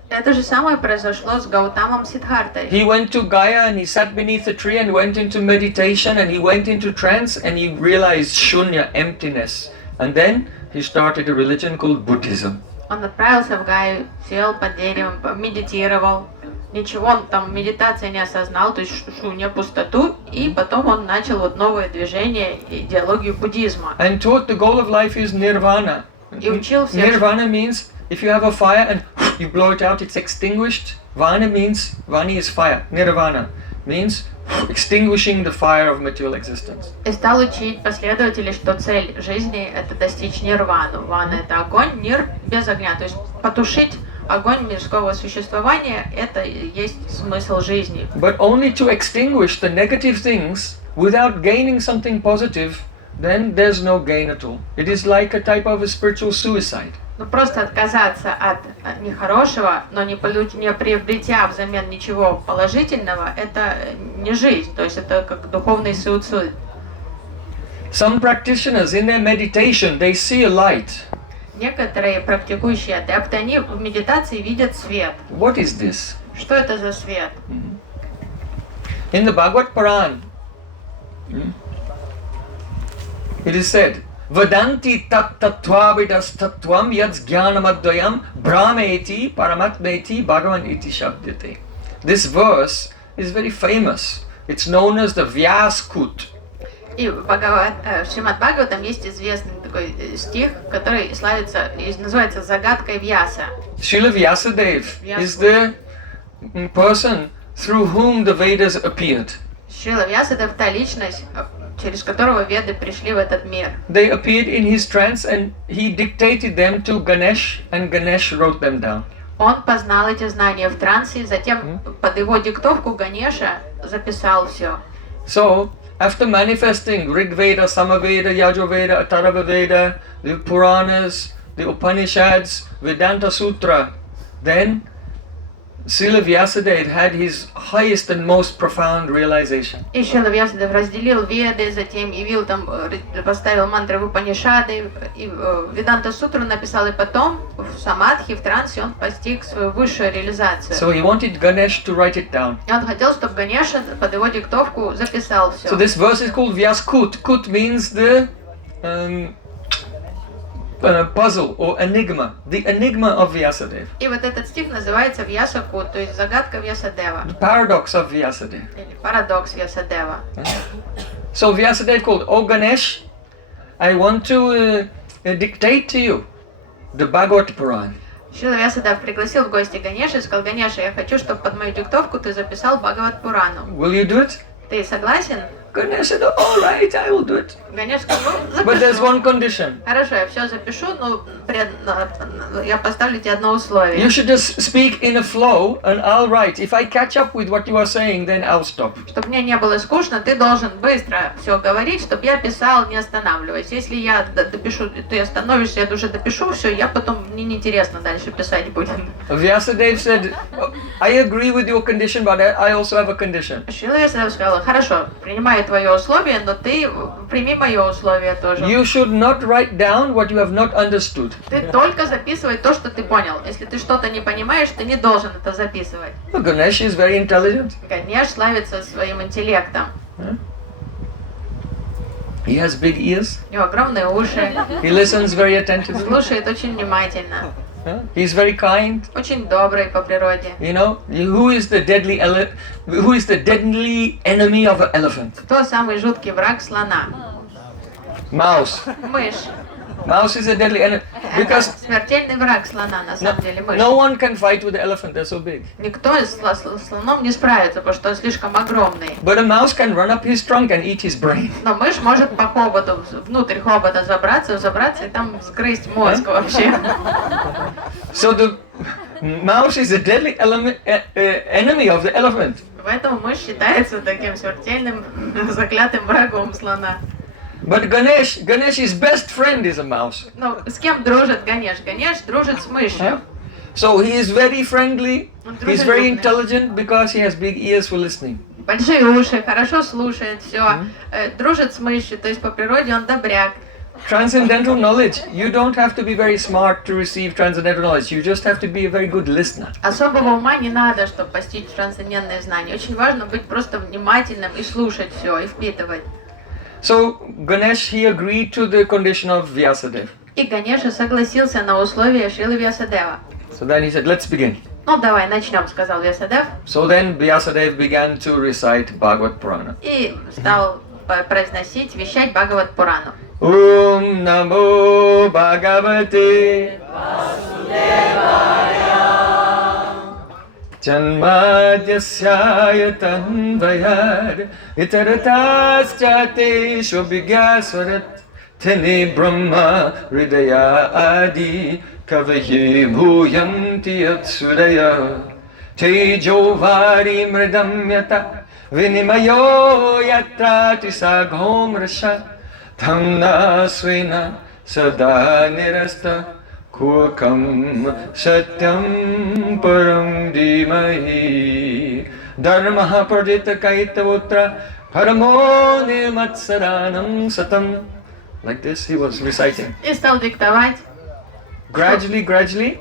Это же самое произошло с Гаутамом Сиддхартой. He went to Gaya and he sat beneath a tree and went into meditation and he went into trance and he realized shunya, emptiness. And then he started a religion called Buddhism. Он отправился в Гаю, сел под деревом, медитировал. Ничего он там медитации не осознал, то есть шуня, пустоту, и потом он начал вот новое движение, идеологию буддизма. And taught the goal of life is nirvana. И учил всех. Nirvana means if you have a fire and you blow it out, it's extinguished. Vana means, vani is fire. Nirvana means extinguishing the fire of material existence. И стал учить последователей, что цель жизни это достичь нирвану. Вана это огонь, нир без огня, то есть потушить огонь мирского существования, это и есть смысл жизни. But only to extinguish the negative things without gaining something positive, then there's no gain at all. It is like a type of a spiritual suicide. Ну просто отказаться от нехорошего, но не приобретя взамен ничего положительного, это не жизнь, то есть это как духовный суицид. Some practitioners in their meditation, they see a light. Некоторые практикующие адепты, они в медитации видят свет. What is this? Что это за свет? In the Bhagavad Puran, it is said, Vadanti tat tattvavidas tattvam yads jnanamadvayam brahmeti paramatmeti bhagavan iti shabdyate. This verse is very famous. It's known as the Vyaskut. И в Шримад Бхагаватам есть известный такой стих, который славится и называется «Загадкой Вьяса». Srila Vyasadeva is the person through whom the Vedas appeared. Шрила Вьяса — это та личность, через которого Веды пришли в этот мир. They appeared in his trance and he dictated them to Ganesh and Ganesh wrote them down. Он познал эти знания в трансе, затем под его диктовку Ганеша записал все. So, after manifesting Rig Veda, Samaveda, Yajurveda, Atharva Veda, the Puranas, the Upanishads, Vedanta Sutra, then Srila Vyasadeva had his highest and most profound realization. И Шрила Вьясадев разделил Веды, затем явил там, поставил мантры в Упанишады, и Веданта Сутру написал, и потом в самадхи, в трансе он постиг свою высшую реализацию. So he wanted Ganesh to write it down. И он хотел, чтобы Ганеша под его диктовку записал все. So this verse is called Vyaskut. Kut means the puzzle or enigma. The enigma of Vyasadeva. И вот этот стих называется Вьясаку, то есть загадка Вьясадева. The paradox of Vyasadeva. Или парадокс Вьясадева. So Vyasadeva called, "Oh Ganesh, I want to dictate to you the Bhagavad Puran." Шрила Вьясадев пригласил в гости Ганеша и сказал: Ганеша, я хочу, чтобы под мою диктовку ты записал Бхагават Пурану. Will you do it? Ты согласен? Ganesh said, "All right, I will do it. Ганеш сказал: ну, But there's запишу. one condition. Хорошо, я все запишу, но я поставлю тебе одно условие. You should just speak in a flow and I'll write. If I catch up with what you are saying, then I'll stop." Чтобы мне не было скучно, ты должен быстро все говорить, чтобы я писал, не останавливаясь. Если я допишу, ты остановишься, я уже допишу все, я потом, мне неинтересно дальше писать будет. Vyasadeva said, "I agree with your condition, but I also have a condition." Шрила Вьясадев сказала: хорошо, принимаю твое условие, но ты прими мое условие тоже. You should not write down what you have not understood. Ты только записывай то, что ты понял. Если ты что-то не понимаешь, ты не должен это записывать. Well, Ganesh is very intelligent. Ганеш славится своим интеллектом. He has big ears. У него огромные уши, He listens very attentively. слушает очень внимательно, He's very kind. очень добрый по природе. You know, who is the deadly enemy of an elephant? Кто самый жуткий враг слона? Mouse. Мышь. Mouse is a deadly enemy Это because смертельный враг слона, на самом деле, мышь. no one can fight with the elephant. They're so big. Никто с слоном не справится, потому что он слишком огромный. But a mouse can run up his trunk and eat his brain. Но мышь может по хоботу, внутрь хобота забраться и там сгрызть мозг вообще. So the mouse is a deadly enemy of the elephant. Поэтому мышь считается таким смертельным, заклятым врагом слона. But Ganesh's best friend is a mouse. Ну, с кем дружит Ганеш? Ганеш дружит с мышью. So he is very friendly. He's very дружелюбный. intelligent because he has big ears for listening. Большие уши, хорошо слушает все. Дружит с мышью, то есть по природе он добряк. Transcendental knowledge. You don't have to be very smart to receive transcendental knowledge. You just have to be a very good listener. Особого ума не надо, чтобы постичь трансцендентные знания. Очень важно быть просто внимательным и слушать все, и впитывать. So Ganesh, he agreed to the condition of Vyasadeva. И Ганеша согласился на условия Шрилы Вьясадева. So then he said, "Let's begin." Ну, давай начнем, сказал Вьясадев. So then Vyasadeva began to recite Bhagavad Purana. И стал произносить, вещать Бхагават Пурану. Om Namo Bhagavate Janmadhyasya tanvayad Itaratasjate Shobhigyaswarat Tene Brahma Hridaya Adi Kavaye Bhuyanti Yatsudaya Tejo Vari Mridamyata Vinimayo Yatra Tisaghom Rasha Dhamna Svena Sada Nirasta Kurkam Satyam Param Dhimahi Dharmaha Pradita Kaitavotra Paramo Nirmatsaranam Satam. Like this he was reciting. И стал диктовать. Gradually,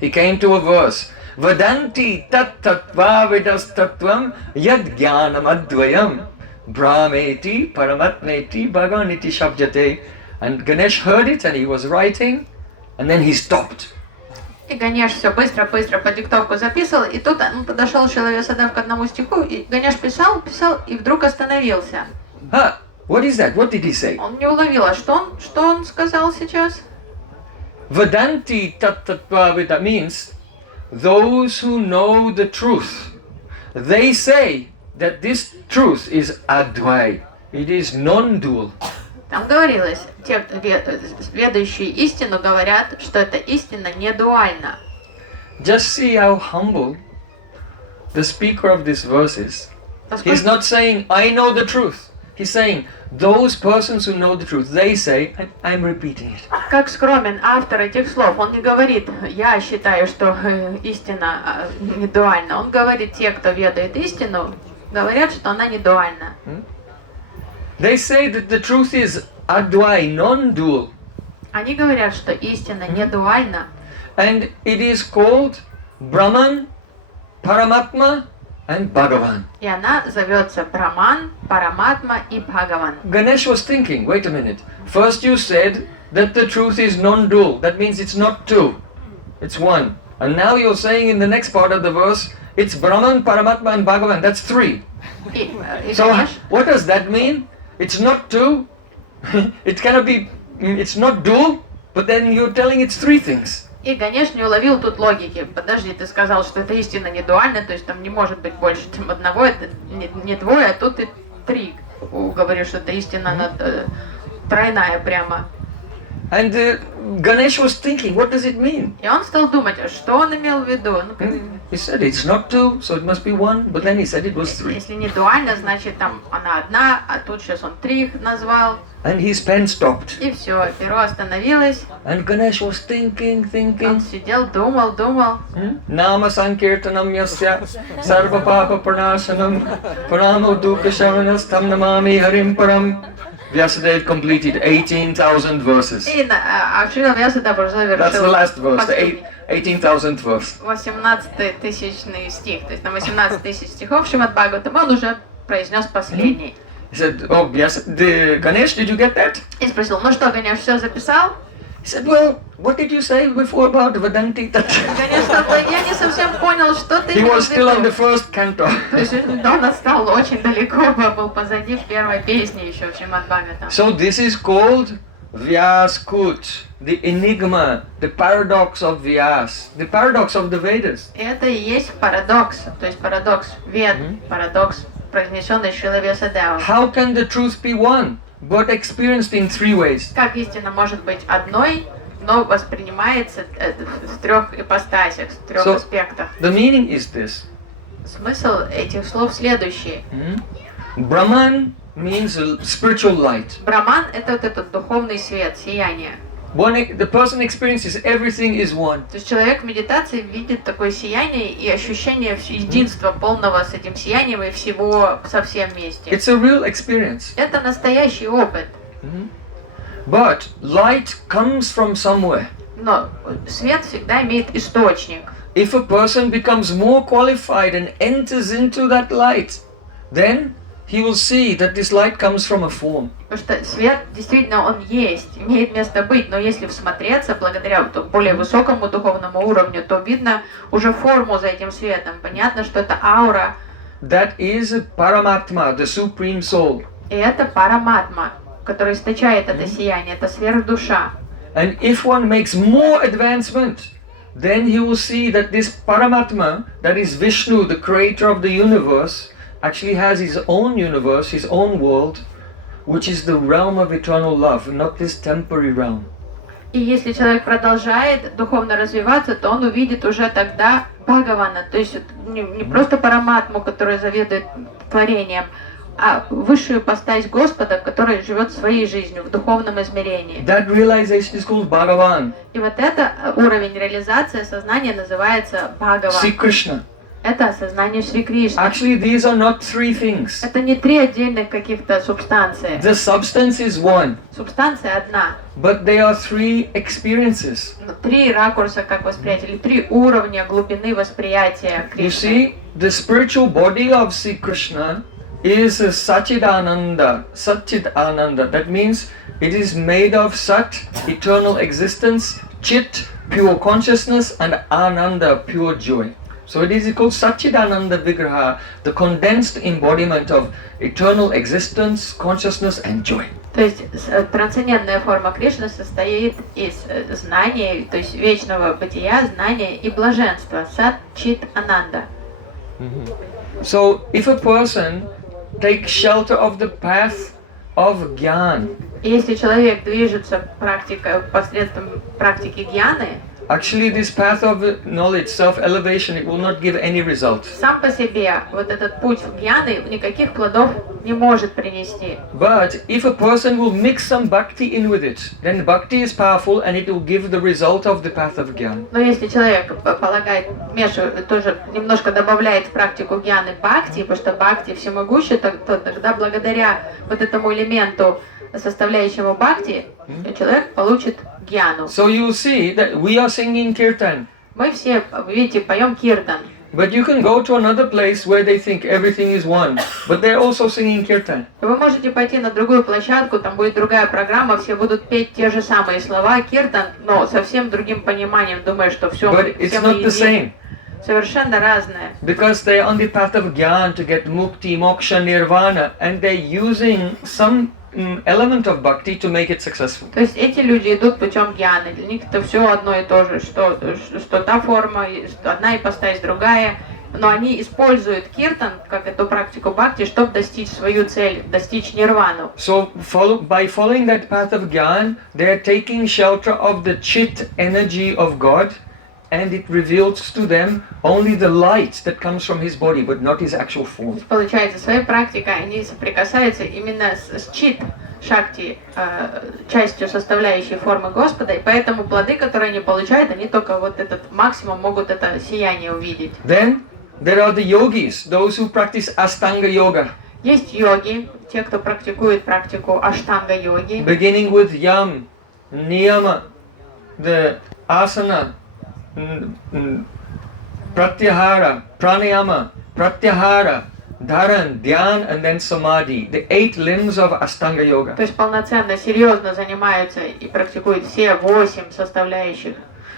he came to a verse. Vadanti tat tattva vidas tattvam yad jnanam advayam brahmeti paramatmeti bhaganiti shabjate. And Ganesh heard it and he was writing and then he stopped. И Ганеш все быстро по диктовку записывал, и тут он подошел Шрила Вьясадев к одному стиху, и Ганеш писал, и вдруг остановился. What is that? What did he say? Он не уловил, а что он сказал сейчас? Vadanti tat tattva vida means those who know the truth. They say that this truth is advai. It is non-dual. Там говорилось, те, ведающие истину, говорят, что эта истина не дуальна. just see how humble the speaker of this verse is. He's not saying, I know the truth. He's saying, those persons who know the truth, they say, and I'm repeating it. Как скромен автор этих слов. Он не говорит, я считаю, что истина не дуальна. Он говорит, те, кто ведает истину, говорят, что она не дуальна. They say that the truth is advai, non-dual. Они говорят, что истина не дуальна. And it is called Brahman, Paramatma and Bhagavan. И она зовется Браман, Параматма и Бхагаван. Ganesh was thinking, wait a minute. First you said that the truth is non-dual. That means it's not two. It's one. And now you're saying in the next part of the verse, it's Brahman, Paramatma and Bhagavan. That's three. И So Ганеш, what does that mean? It's not two. It cannot be, it's not dual, but then you're telling it's three things. и Ганеш не уловил тут логики. Подожди, ты сказал, что это истина не дуальна, то есть там не может быть больше, чем одного, это не двое, а тут и три. Говоришь, что это истина тройная прямо. And Ganesh was thinking, what does it mean? И он стал думать, а что он имел в виду? He said it's not two, so it must be one, but then he said it was three. Если не дуально, значит там она одна, а тут сейчас он три их назвал. And his pen stopped. И все, перо остановилось. And Ganesh was thinking. Он сидел, думал. Nama sankirtanam yasya sarva papa pranashanam pranamo dukkha shavanas tam namami harim param. Vyasadeva completed 18,000 verses. И Шрила Вьясадева завершил That's the last verse, the последний 18,000th verse. 18-тысячный стих, то есть на 18 тысяч стихов Шримад Бхагаватам он уже произнес последний. He said, oh, yes, Ganesh, did you get that? И спросил, ну что, Ганеш, все записал? He said, well, what did you say before about Vedanti? Ганеш сказал, я не совсем понял, что ты He имел was в still on the виду. first canto. То есть он отстал очень далеко, был позади в первой песне еще в Шримад Бхагаватам. So this is called Vyaskut, the enigma, the paradox of Vyas, the paradox of the Vedas. Это и есть парадокс, то есть парадокс Вед, парадокс, произнесенный Шрилой Вьясадевой. How can the truth be one, but experienced in three ways? Как истина может быть одной, но воспринимается в трех ипостасях, в трех So- аспектах? The meaning is this. Смысл этих слов следующий. Brahman means spiritual light. Браман — это вот этот духовный свет, сияние. The person experiences everything is one. То есть человек в медитации видит такое сияние и ощущение единства полного с этим сиянием и всего совсем вместе. It's a real experience. Это настоящий опыт. But light comes from somewhere. Но свет всегда имеет источник. If a person becomes more qualified and enters into that light, then he will see that this light comes from a form. Потому что свет действительно он есть, имеет место быть, но если всмотреться благодаря более высокому духовному уровню, то видно уже форму за этим светом. Понятно, что это аура, That is Paramatma, the Supreme Soul. и это параматма, который источает это сияние, это сверхдуша. And if one makes more advancement, then he will see that this Paramatma, that is Vishnu, the creator of the universe, actually has his own universe, his own world, which is the realm of eternal love, not this temporary realm. И если человек продолжает духовно развиваться, то он увидит уже тогда Бхагавана, то есть не просто параматму, который заведует творением, а высшую ипостась Господа, который живет своей жизнью в духовном измерении. That realization is called Bhagavan, И вот это уровень реализации сознания называется Бхагаван. Sri Krishna. Это осознание Шри Кришны. Actually, these are not three things. Это не три отдельных каких-то субстанции. The substance is one, Субстанция одна. but they are three experiences. Но три ракурса как восприятия, или три уровня глубины восприятия You Кришны. see, the spiritual body of Sri Krishna is a Satchidananda. Satchidananda. That means it is made of Sat, eternal existence, Chit, pure consciousness, and Ananda, pure joy. So it is called Satchidananda Vigraha, the condensed embodiment of eternal existence, consciousness, and joy. То есть трансцендентная форма Кришны состоит из знания, то есть вечного бытия, знания и блаженства. Сат, Чит, Ананда. So if a person takes shelter of the path of Gyan, И если человек движется посредством практики гьяны, Actually, this path of knowledge, self-elevation, it will not give any result. Сам по себе вот этот путь гьяны никаких плодов не может принести. But if a person will mix some bhakti in with it, then bhakti is powerful and it will give the result of the path of jnana. Но если человек полагает, тоже немножко добавляет в практику гьяны бхакти, потому что бхакти всемогущий, то тогда благодаря вот этому элементу, составляющему бхакти, человек получит гьяну. So you will see that we are singing kirtan. Мы все, видите, поем киртан. But you can go to another place where they think everything is one, but they're also singing kirtan. Вы можете пойти на другую площадку, там будет другая программа, все будут петь те же самые слова, киртан, но совсем другим пониманием, думая, что все But it's not the same. Совершенно разное. Because they're on the path of jnana to get mukti, moksha, nirvana, and they're using some element of bhakti to make it successful. То есть эти люди идут путем гьяны, для них это все одно и то же, что та форма, одна ипостась, другая, но они используют киртан, как эту практику бхакти, чтобы достичь свою цель, достичь нирвану. So by following that path of jnana, they're taking shelter of the chit energy of God, and it reveals to them only the light that comes from his body, but not his actual form. То есть, получается, своей практикой они соприкасаются именно с чит шакти, частью составляющей формы Господа, и поэтому плоды, которые они получают, они только вот этот максимум могут это сияние увидеть. Then there are the yogis, those who practice Ashtanga yoga. Есть йоги, те, кто практикует практику аштанга-йоги, Beginning with yam, niyama, the asana, pratyahara, pranayama, pratyahara, dharan, dhyan, and then samadhi. The 8 limbs of Ashtanga yoga. то есть полноценно, серьезно занимаются и практикуют все 8 составляющих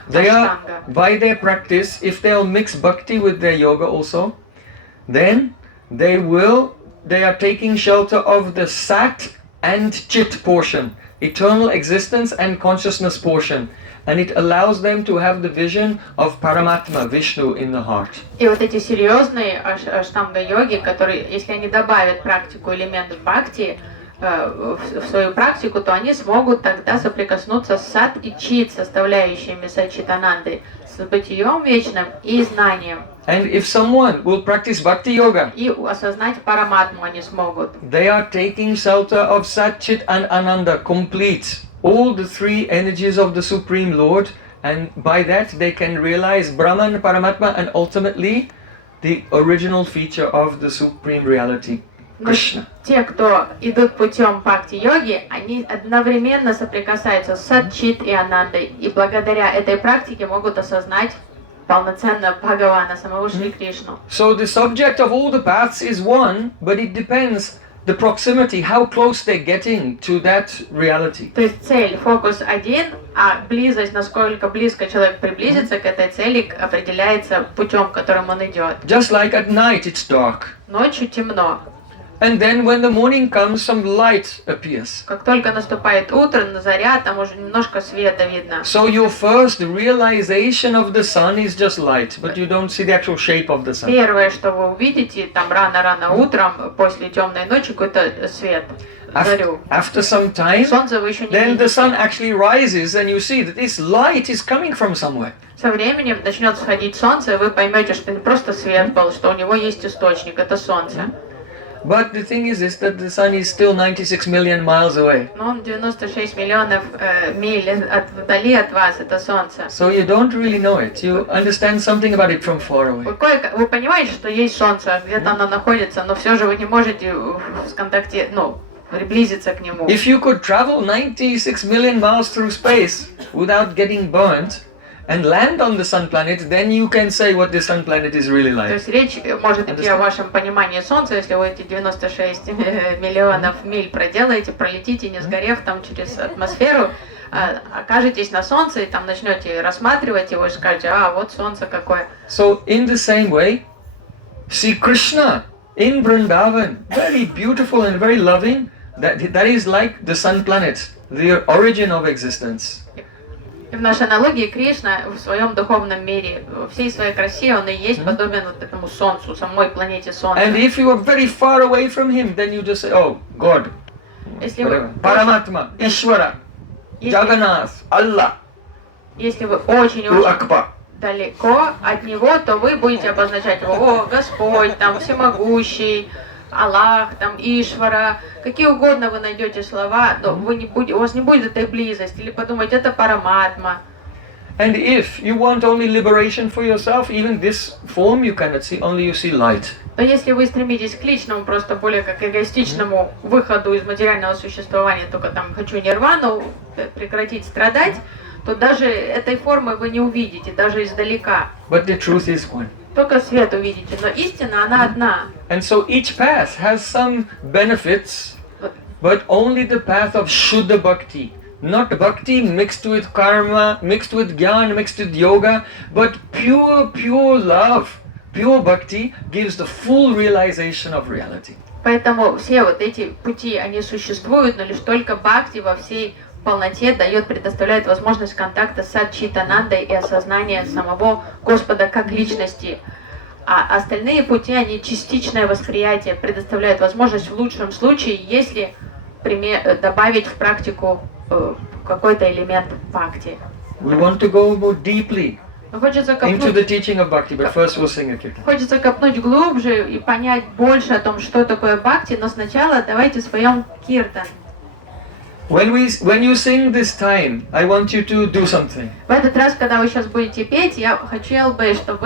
They are, аштанга. by their practice, if they'll mix bhakti with their yoga also, then they are taking shelter of the sat and chit portion, eternal existence and consciousness portion. And it allows them to have the vision of Paramatma, Vishnu, in the heart. И вот эти серьезные аштанга-йоги, которые, если они добавят практику элементов бхакти в свою практику, то они смогут тогда соприкоснуться с сат и чит, составляющими сачитананды, с бытием вечным и знанием. And if someone will practice Bhakti Yoga, И осознать параматму они смогут. they are taking shelter of Sat, Chit and Ananda, complete. All the 3 energies of the Supreme Lord, and by that they can realize Brahman, Paramatma, and ultimately the original feature of the Supreme Reality, Krishna. Те, кто идут путем бхакти-йоги, они одновременно соприкасаются с сат, чит и анандой, и благодаря этой практике могут осознать полноценно Бхагавана, самого Шри Кришну. So the subject of all the paths is one, but it depends the proximity, how close they're getting to that reality. То есть цель, фокус один, а близость, насколько близко человек приблизится к этой цели, определяется путем, которым он идет. Just like at night it's dark. Ночью темно. And then when the morning comes, some light appears. Как только наступает утро, на заря, там уже немножко света видно. So your first realization of the sun is just light, but you don't see the actual shape of the sun. Первое, что вы увидите, там рано-рано утром, после темной ночи, какой-то свет. Зарю. After some time, Солнце вы еще не then the видите. sun actually rises and you see that this light is coming from somewhere. Со временем начнет сходить солнце, и вы поймете, что не просто свет был, что у него есть источник, это солнце. But the thing is this, that the sun is still 96 million miles away. Но он 96 миллионов миль вдали от вас, это солнце. So you don't really know it. You understand something about it from far away. Вы понимаете, что есть солнце, где-то оно находится, но все же вы не можете приблизиться к нему. If you could travel 96 million miles through space without getting burnt and land on the sun planet, then you can say what the sun planet is really То like. есть речь может идти о вашем понимании Солнца, если вы эти 96 миллионов миль проделаете, пролетите, не сгорев там через атмосферу, окажетесь на Солнце и там начнете рассматривать его и скажете, вот Солнце какое. So in the same way, see Krishna in Vrindavan, very beautiful and very loving, that is like the sun planet, the origin of existence. И в нашей аналогии Кришна в своем духовном мире, всей своей красе, он и есть подобен вот этому Солнцу, самой планете Солнца. And if you are very far away from him, then you just say, oh, God, Если вы Paramatma, Ishvara, Jagannath, Allah. Если вы to очень-очень Akbar. далеко от него, то вы будете обозначать его: о, Господь, там, всемогущий, Аллах, там, Ишвара, какие угодно вы найдете слова, но вы не будете, у вас не будет этой близости, или подумать, это Параматма. And if you want only liberation for yourself, even this form you cannot see, only you see light. Но если вы стремитесь к личному, просто более как эгоистичному выходу из материального существования, только там хочу нирвану, прекратить страдать, то даже этой формы вы не увидите, даже издалека. But the truth is one. Только свет увидите, но истина, она одна. And so each path has some benefits, but only the path of Shuddha Bhakti. Not Bhakti mixed with karma, mixed with Gyan, mixed with yoga, but pure love, pure Bhakti gives the full realization of reality. Поэтому все вот эти пути, они существуют, но лишь только Бхакти во всей полноте предоставляет возможность контакта с Садчитанандой и осознания самого Господа как личности. А остальные пути, они частичное восприятие, предоставляют возможность в лучшем случае, если добавить в практику какой-то элемент бхакти. We want to go more deeply Хочется into the teaching of Bhakti, but first we'll sing a kirtan. Хочется копнуть глубже и понять больше о том, что такое бхакти, но сначала давайте споем киртан. When you sing this time, I want you to do something. В этот раз, когда вы сейчас будете петь, я хотел бы, чтобы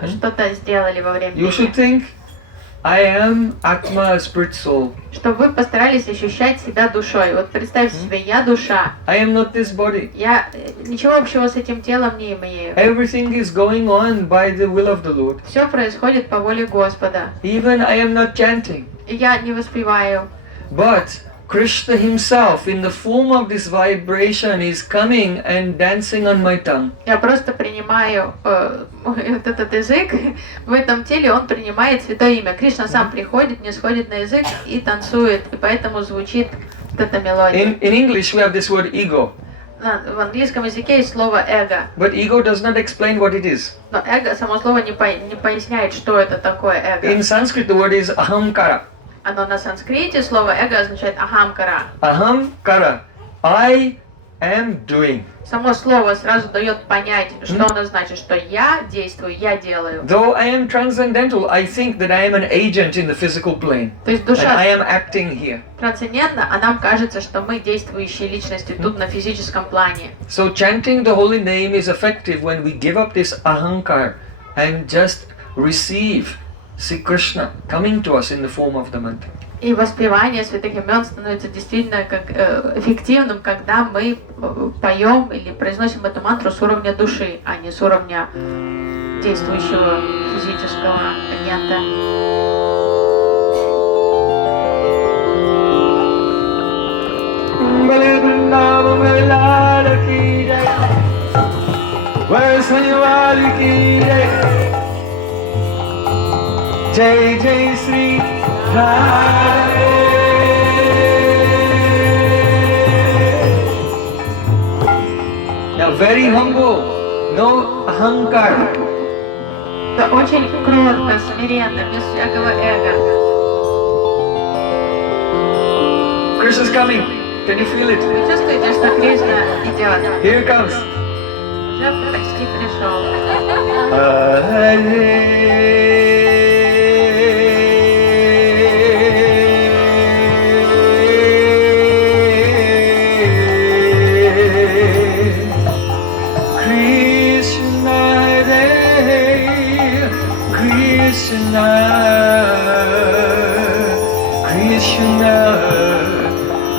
вы что-то сделали во время You should пения. think, I am Atma, a spirit soul. Чтобы вы постарались ощущать себя душой. Вот представьте себе, я душа. I am not this body. Я ничего общего с этим телом не имею. Everything is going on by the will of the Lord. Все происходит по воле Господа. Even I am not chanting. И я не воспеваю. But Krishna himself, in the form of this vibration, is coming and dancing on my tongue. Я просто принимаю вот этот язык. В этом теле он принимает святое имя. Кришна сам приходит, не сходит на язык и танцует. И поэтому звучит вот эта мелодия. In English, we have this word ego. В английском языке есть слово эго. But ego does not explain what it is. Но эго, само слово не поясняет, что это такое эго. In Sanskrit, the word is ahamkara. Оно на санскрите, слово эго означает ахамкара. Ahamkara. I am doing. Само слово сразу дает понять, что оно значит, что я действую, я делаю. Though I am transcendental, I think that I am an agent in the physical plane. То есть And душа I am acting here. трансцендентна, а нам кажется, что мы действующие личности тут на физическом плане. So chanting the holy name is effective when we give up this ahankar and just receive Sri Krishna coming to us in the form of the mantra. И воспевание святых имен становится действительно эффективным, когда мы поем или произносим эту мантру с уровня души, а не с уровня действующего физического агента. Jai Jai Sri Radhe. Now very humble, no ahankar. Это очень кротко, смиренно, без всякого эго. Krishna's coming. Can you feel it? Вы чувствуете, что Кришна идет? Here it comes. Уже почти пришел.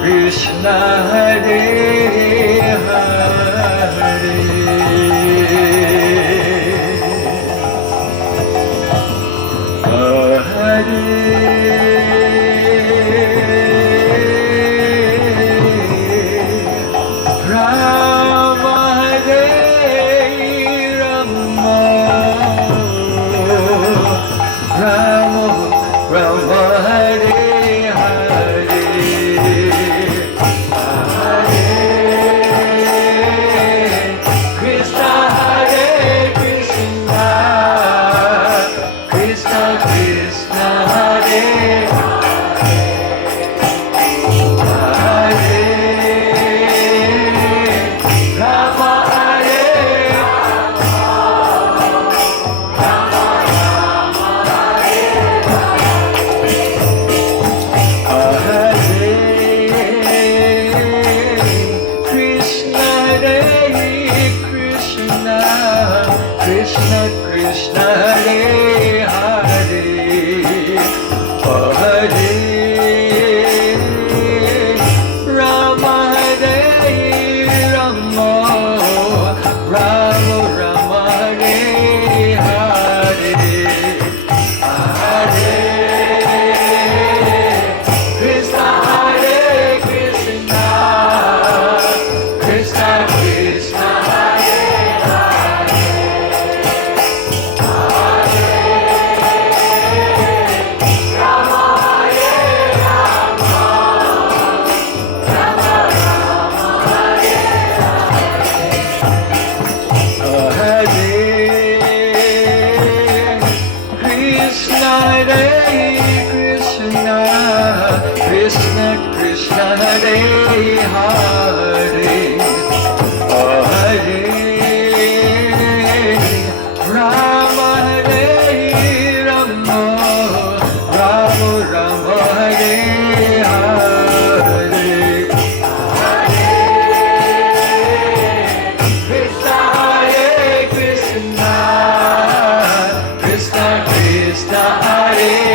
Krishna Hare Hare Rama Hare Rama Rama Rama Hare Hare Hare Krishna Krishna Hare Hare Hare Rama Hare Rama Rama Rama Hare Hare Hare Krishna Hare Krishna Krishna Krishna Hare Krishna Krishna Hare Hare Hare Rama Hare Rama Rama Rama Hare Hare Krishna Hare Krishna Krishna Krishna Hare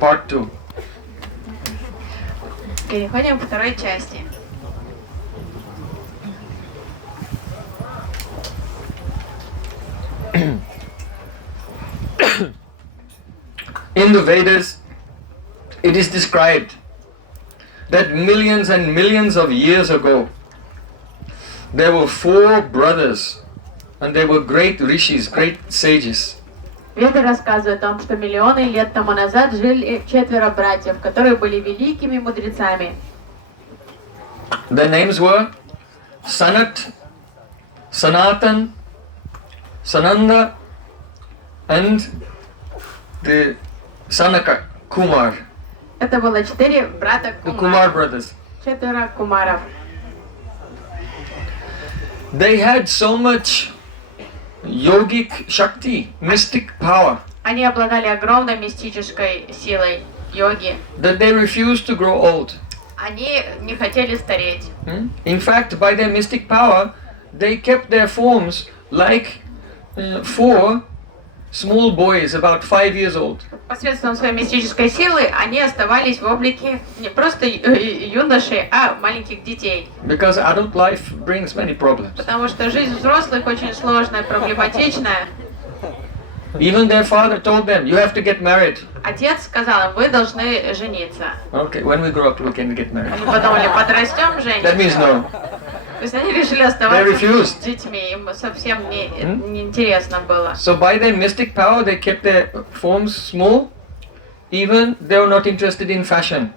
part 2. Переходим к второй части. In the Vedas, it is described that millions and millions of years ago, there were 4 brothers, and they were great rishis, great sages. Веды рассказывают о том, что миллионы лет тому назад жили 4 братьев, которые были великими мудрецами. Their names were Sanat, Sanatan, Sananda, and the Sanaka Kumar, Это было 4 брата the Kumar Кумар. brothers. 4 Кумаров. They had so much yogic shakti, mystic power, Они обладали огромной мистической силой йоги. that they refused to grow old. Они не хотели стареть. In fact, by their mystic power, they kept their forms like 4 small boys about 5 years old. Посредством своей мистической силы они оставались в облике не просто юношей, а маленьких детей. Because adult life brings many problems. Потому что жизнь взрослых очень сложная, проблематичная. Even their father told them, you have to get married. Отец сказал им, вы должны жениться. Okay, when we grow up, we can get married. Они подумали, подрастем, That means женимся. no. То есть они решили They оставаться refused. с детьми, им совсем не интересно было. So by their mystic power, they kept their forms small. Even they were not interested in fashion.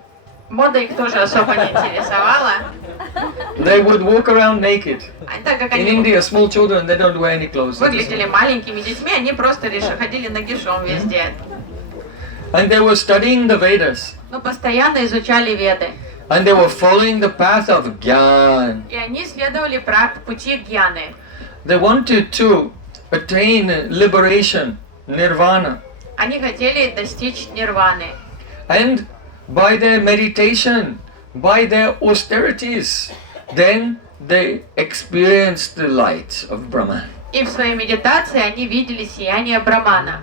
Мода их тоже особо не интересовала. They would walk around naked. Так как In они India, small children, they don't wear any clothes. выглядели маленькими детьми, они просто ходили нагишом везде. And they were studying the Vedas. Но постоянно изучали Веды. And they were following the path of Gyan. И они следовали пути Гьяны. They wanted to attain liberation, nirvana. Они хотели достичь нирваны. And by their meditation, by their austerities, then they experienced the light of Brahman. И в своей медитации они видели сияние Брамана.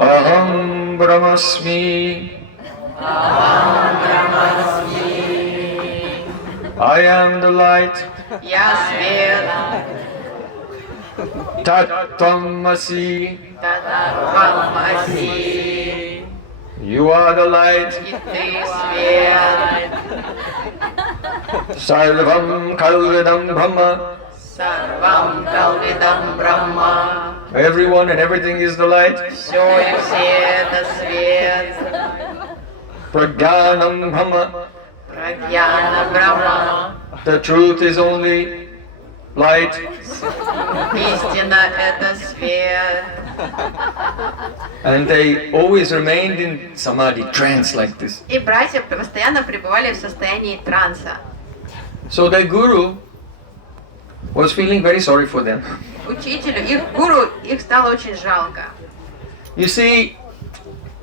Aham Brahmasmi. I am the light. Я свет, Tattvamasi. Татвамаси, You are the light. и ты свет. Sarvam Kalvidam Brahma. Сарвам Калвидам Брахма. Everyone and everything is the light. Все и все это свет. Pragyanam Brahma. Прагьяна Брахма. The truth is only light. Истина это свет. And they always remained in samadhi, trance like this. И братья постоянно пребывали в состоянии транса. So their guru was feeling very sorry for them. Учителю, их гуру, их стало очень жалко. You see,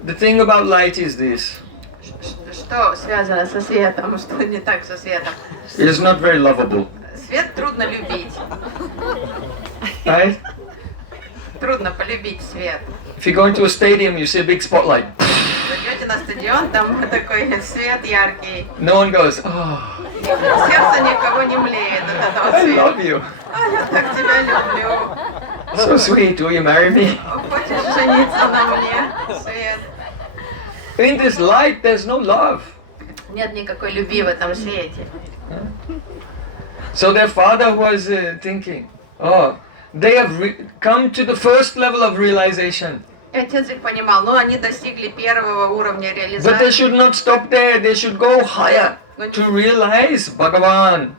the thing about light is this. Что связано со светом, что не так со светом? It is not very lovable. Свет трудно любить. Right? Трудно полюбить свет. If you go into a stadium, you see a big spotlight. Зайдете на стадион, там такой свет яркий. No one goes, oh, Сердце никого не млеет от этого I love света. you. А я так тебя люблю. So sweet, will you marry me? Хочешь жениться на мне? Свет. In this light, there's no love. Нет никакой любви в этом свете. So their father was thinking, oh, they have come to the first level of realization. И отец их понимал, ну они достигли первого уровня But they реализации. should not stop there, they should go higher to realize Bhagavan,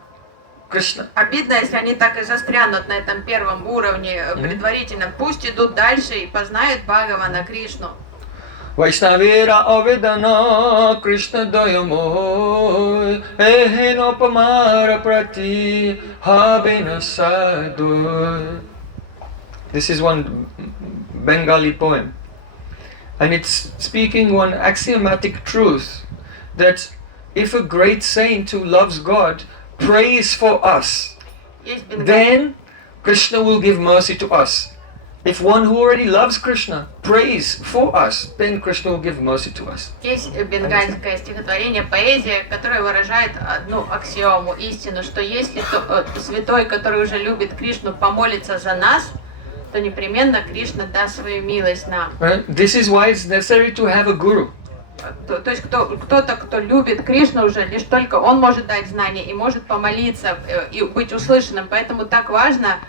Krishna. Обидно, если они так и застрянут на этом первом уровне предварительном. Пусть идут дальше и познают Бхагавана Кришну. Vaishnavira avedana Krishna dayamoy eheno pamara prati habena sadhu. This is one Bengali poem, and it's speaking one axiomatic truth that if a great saint who loves God prays for us, then Krishna will give mercy to us. If one who already loves Krishna prays for us, then Krishna will give mercy to us. Есть бенгальское стихотворение, поэзия, которое выражает одну аксиому, истину, что если святой, который уже любит Кришну, помолится за нас, то непременно Кришна даст свою милость нам. This is why it's necessary to have a guru. То есть кто-то, кто любит Кришну уже, лишь только он может дать знания и может помолиться и быть услышанным. Поэтому так важно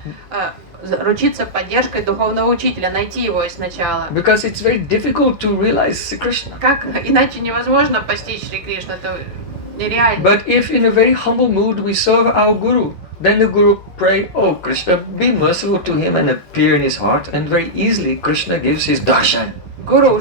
ручиться поддержкой духовного учителя, найти его сначала. Because it's very difficult to realize Krishna. Как иначе невозможно постичь Шри Кришну, это нереально. But if in a very humble mood we serve our guru, then the guru pray, "Oh Krishna, be merciful to him and appear in his heart," and very easily Krishna gives his darshan.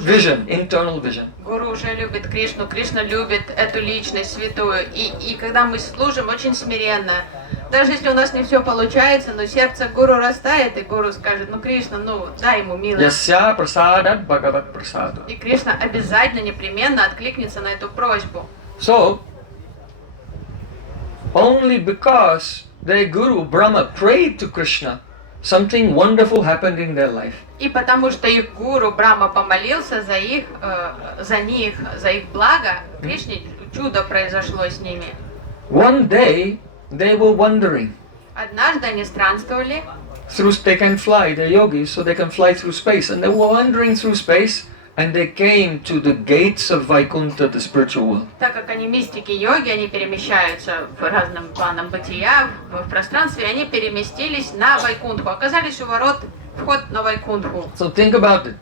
Vision, internal vision. Гуру уже любит Кришну, Кришна любит эту личность святую. И когда мы служим очень смиренно, даже если у нас не все получается, но сердце гуру растает, и гуру скажет: ну Кришна, ну дай ему милость. Yasya prasadat bhagavat prasadu. И Кришна обязательно, непременно откликнется на эту просьбу. So, only because their guru Brahma prayed to Krishna, something wonderful happened in their life. И потому что их гуру Брахма помолился за них, за их благо, Кришне чудо произошло с ними. One day they were wandering. Однажды они странствовали. They can fly, they're yogis, so they can fly through space. And they were wandering through space, and they came to the gates of Vaikuntha, the spiritual world. Так как они мистики йоги, они перемещаются по разным планам бытия в пространстве, они переместились на Вайкунтху, оказались у ворот, вход на Вайкунтху. So think about it.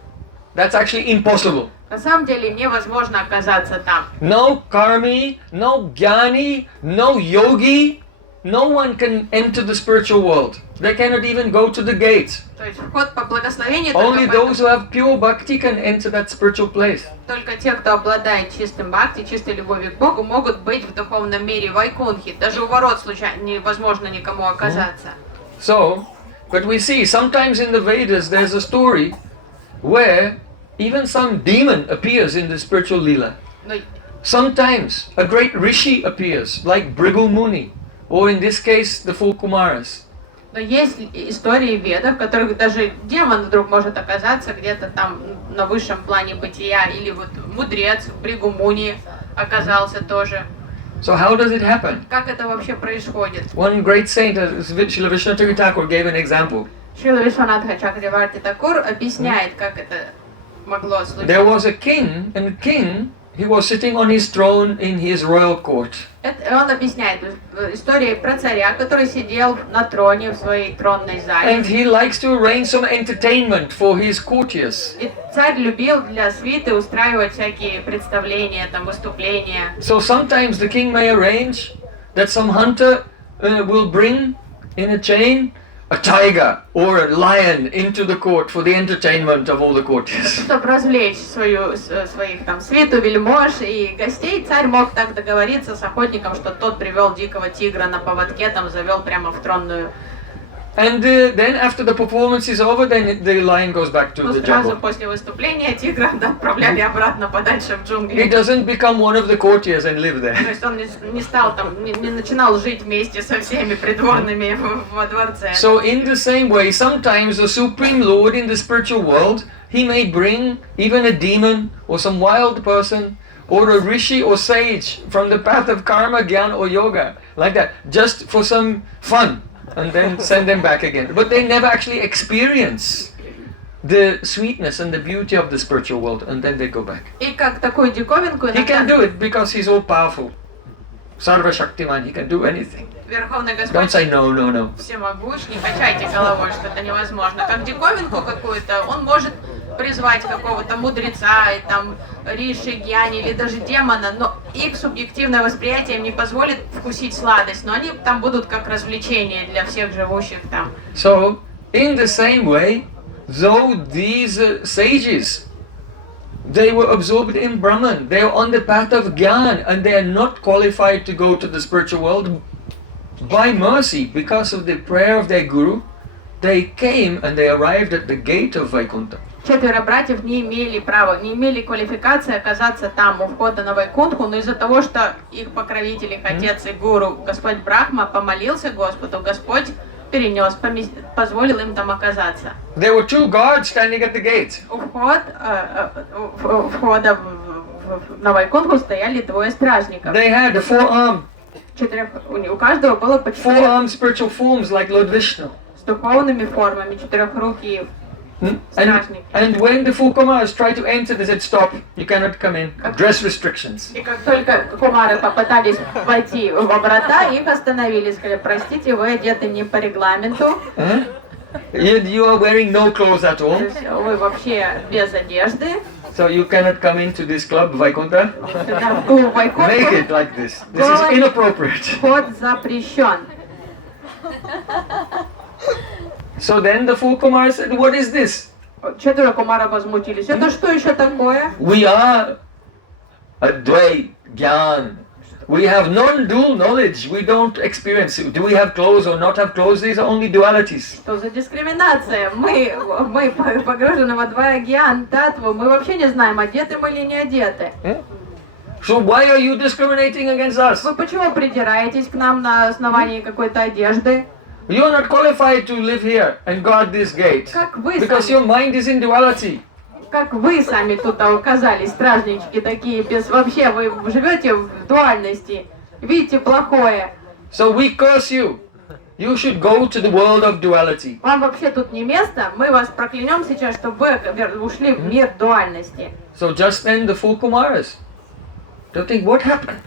That's actually impossible. На самом деле невозможно оказаться там. No karmi, no jnani, no yogi, no one can enter the spiritual world. They cannot even go to the gates. То есть вход по благословению Only those who have pure bhakti can enter that spiritual place. Только те, кто обладает чистым бхакти, чистой любовью к Богу, могут быть в духовном мире Вайкунтхи. Даже у ворот случайно невозможно никому оказаться. So, but we see sometimes in the Vedas there's a story where even some demon appears in the spiritual lila. Но Sometimes a great rishi appears, like Bhrigu Muni, or in this case the four Kumaras. Но есть истории в Ведах, в которых даже демон вдруг может оказаться где-то там на высшем плане бытия, или вот мудрец Бхригу Муни оказался тоже. So how does it happen? Как это вообще происходит? One great saint, Srila Vishnatari Thakur, gave an example. Шрила Вишванатха Чакраварти Такур объясняет, как это могло случиться. There was a king, and the king, he was sitting on his throne in his royal court. Он объясняет историю про царя, который сидел на троне в своей тронной зале. And he likes to arrange some entertainment for his courtiers. И царь любил для свиты устраивать всякие представления, там, выступления. So sometimes the king may arrange that some hunter will bring in a chain a tiger or a lion into the court for the entertainment of all the courtiers. Чтобы развлечь своих там свиту, вельмож и гостей, царь мог так договориться с охотником, что тот привел дикого тигра на поводке, там завел прямо в тронную. And then after the performance is over, then the lion goes back to the Сразу jungle. после выступления тигра отправляли обратно подальше в He джунгли. doesn't become one of the courtiers and live there. То есть он не стал там, не начинал жить вместе со всеми придворными во дворце. So in the same way, sometimes the Supreme Lord in the spiritual world, he may bring even a demon or some wild person or a rishi or sage from the path of karma, jnana or yoga, like that, just for some fun, and then send them back again. But they never actually experience the sweetness and the beauty of the spiritual world, and then they go back. И как такую диковинку He can иногда do it because he's all powerful. Sarva Shaktiman, he can do anything. Верховный Don't Господь say no, no, no. всемогущ, не качайте головой, что это невозможно. Как диковинку какую-то, он может призвать какого-то мудреца, и там риши, гьяни или даже демона, но их субъективное восприятие им не позволит вкусить сладость, но они там будут как развлечение для всех живущих там. So, in the same way, though these sages, They were absorbed in Brahman. They are on the path of Gyan, and they are not qualified to go to the spiritual world. By mercy, because of the prayer of their guru, they came and they arrived at the gate of Vaikuntha. 4 братьев не имели права, не имели квалификации оказаться там у входа на Вайкунтху, но из-за того, что их покровитель, их отец и гуру, Господь Брахма, помолился Господу, Господь перенес, позволил им там оказаться. There were 2 guards standing at the gate. У входа на Вайкунтху стояли 2 стражников. They had a forearm. У каждого было по 4 Forearm spiritual forms like Lord Vishnu. с духовными формами, 4-рукие стражники. And when the 4 Kumaras tried to enter, they said, "Stop! You cannot come in. Dress restrictions." И как только кумары попытались войти во врата, их остановили, сказали: простите, вы одеты не по регламенту. You are wearing no clothes at all. Вы вообще без одежды. So you cannot come into this club, Vaikuntha. В клуб Вайкунтху Make it like this. This is inappropriate. вход запрещен. So then the 4 Kumaras said, "What is this? 4 кумаров возмутились. Это что еще такое? We are Advait, Gyan. We have non-dual knowledge. We don't experience it. Do we have clothes or not have clothes? These are only dualities." Что за дискриминация? Мы погружены во двоегьян, татву. Мы вообще не знаем, одеты мы или не одеты. So why are you discriminating against us? Вы почему придираетесь к нам на основании какой-то одежды? You are not qualified to live here and guard this gate Как вы because сами, your mind is in duality. как вы сами тут оказались, стражнички такие, вообще вы живете в дуальности, видите плохое. So we curse you. You should go to the world of duality. Вам вообще тут не место, мы вас проклянем сейчас, чтобы вы ушли в мир дуальности. So just then the 4 Kumaras, they think, what happened?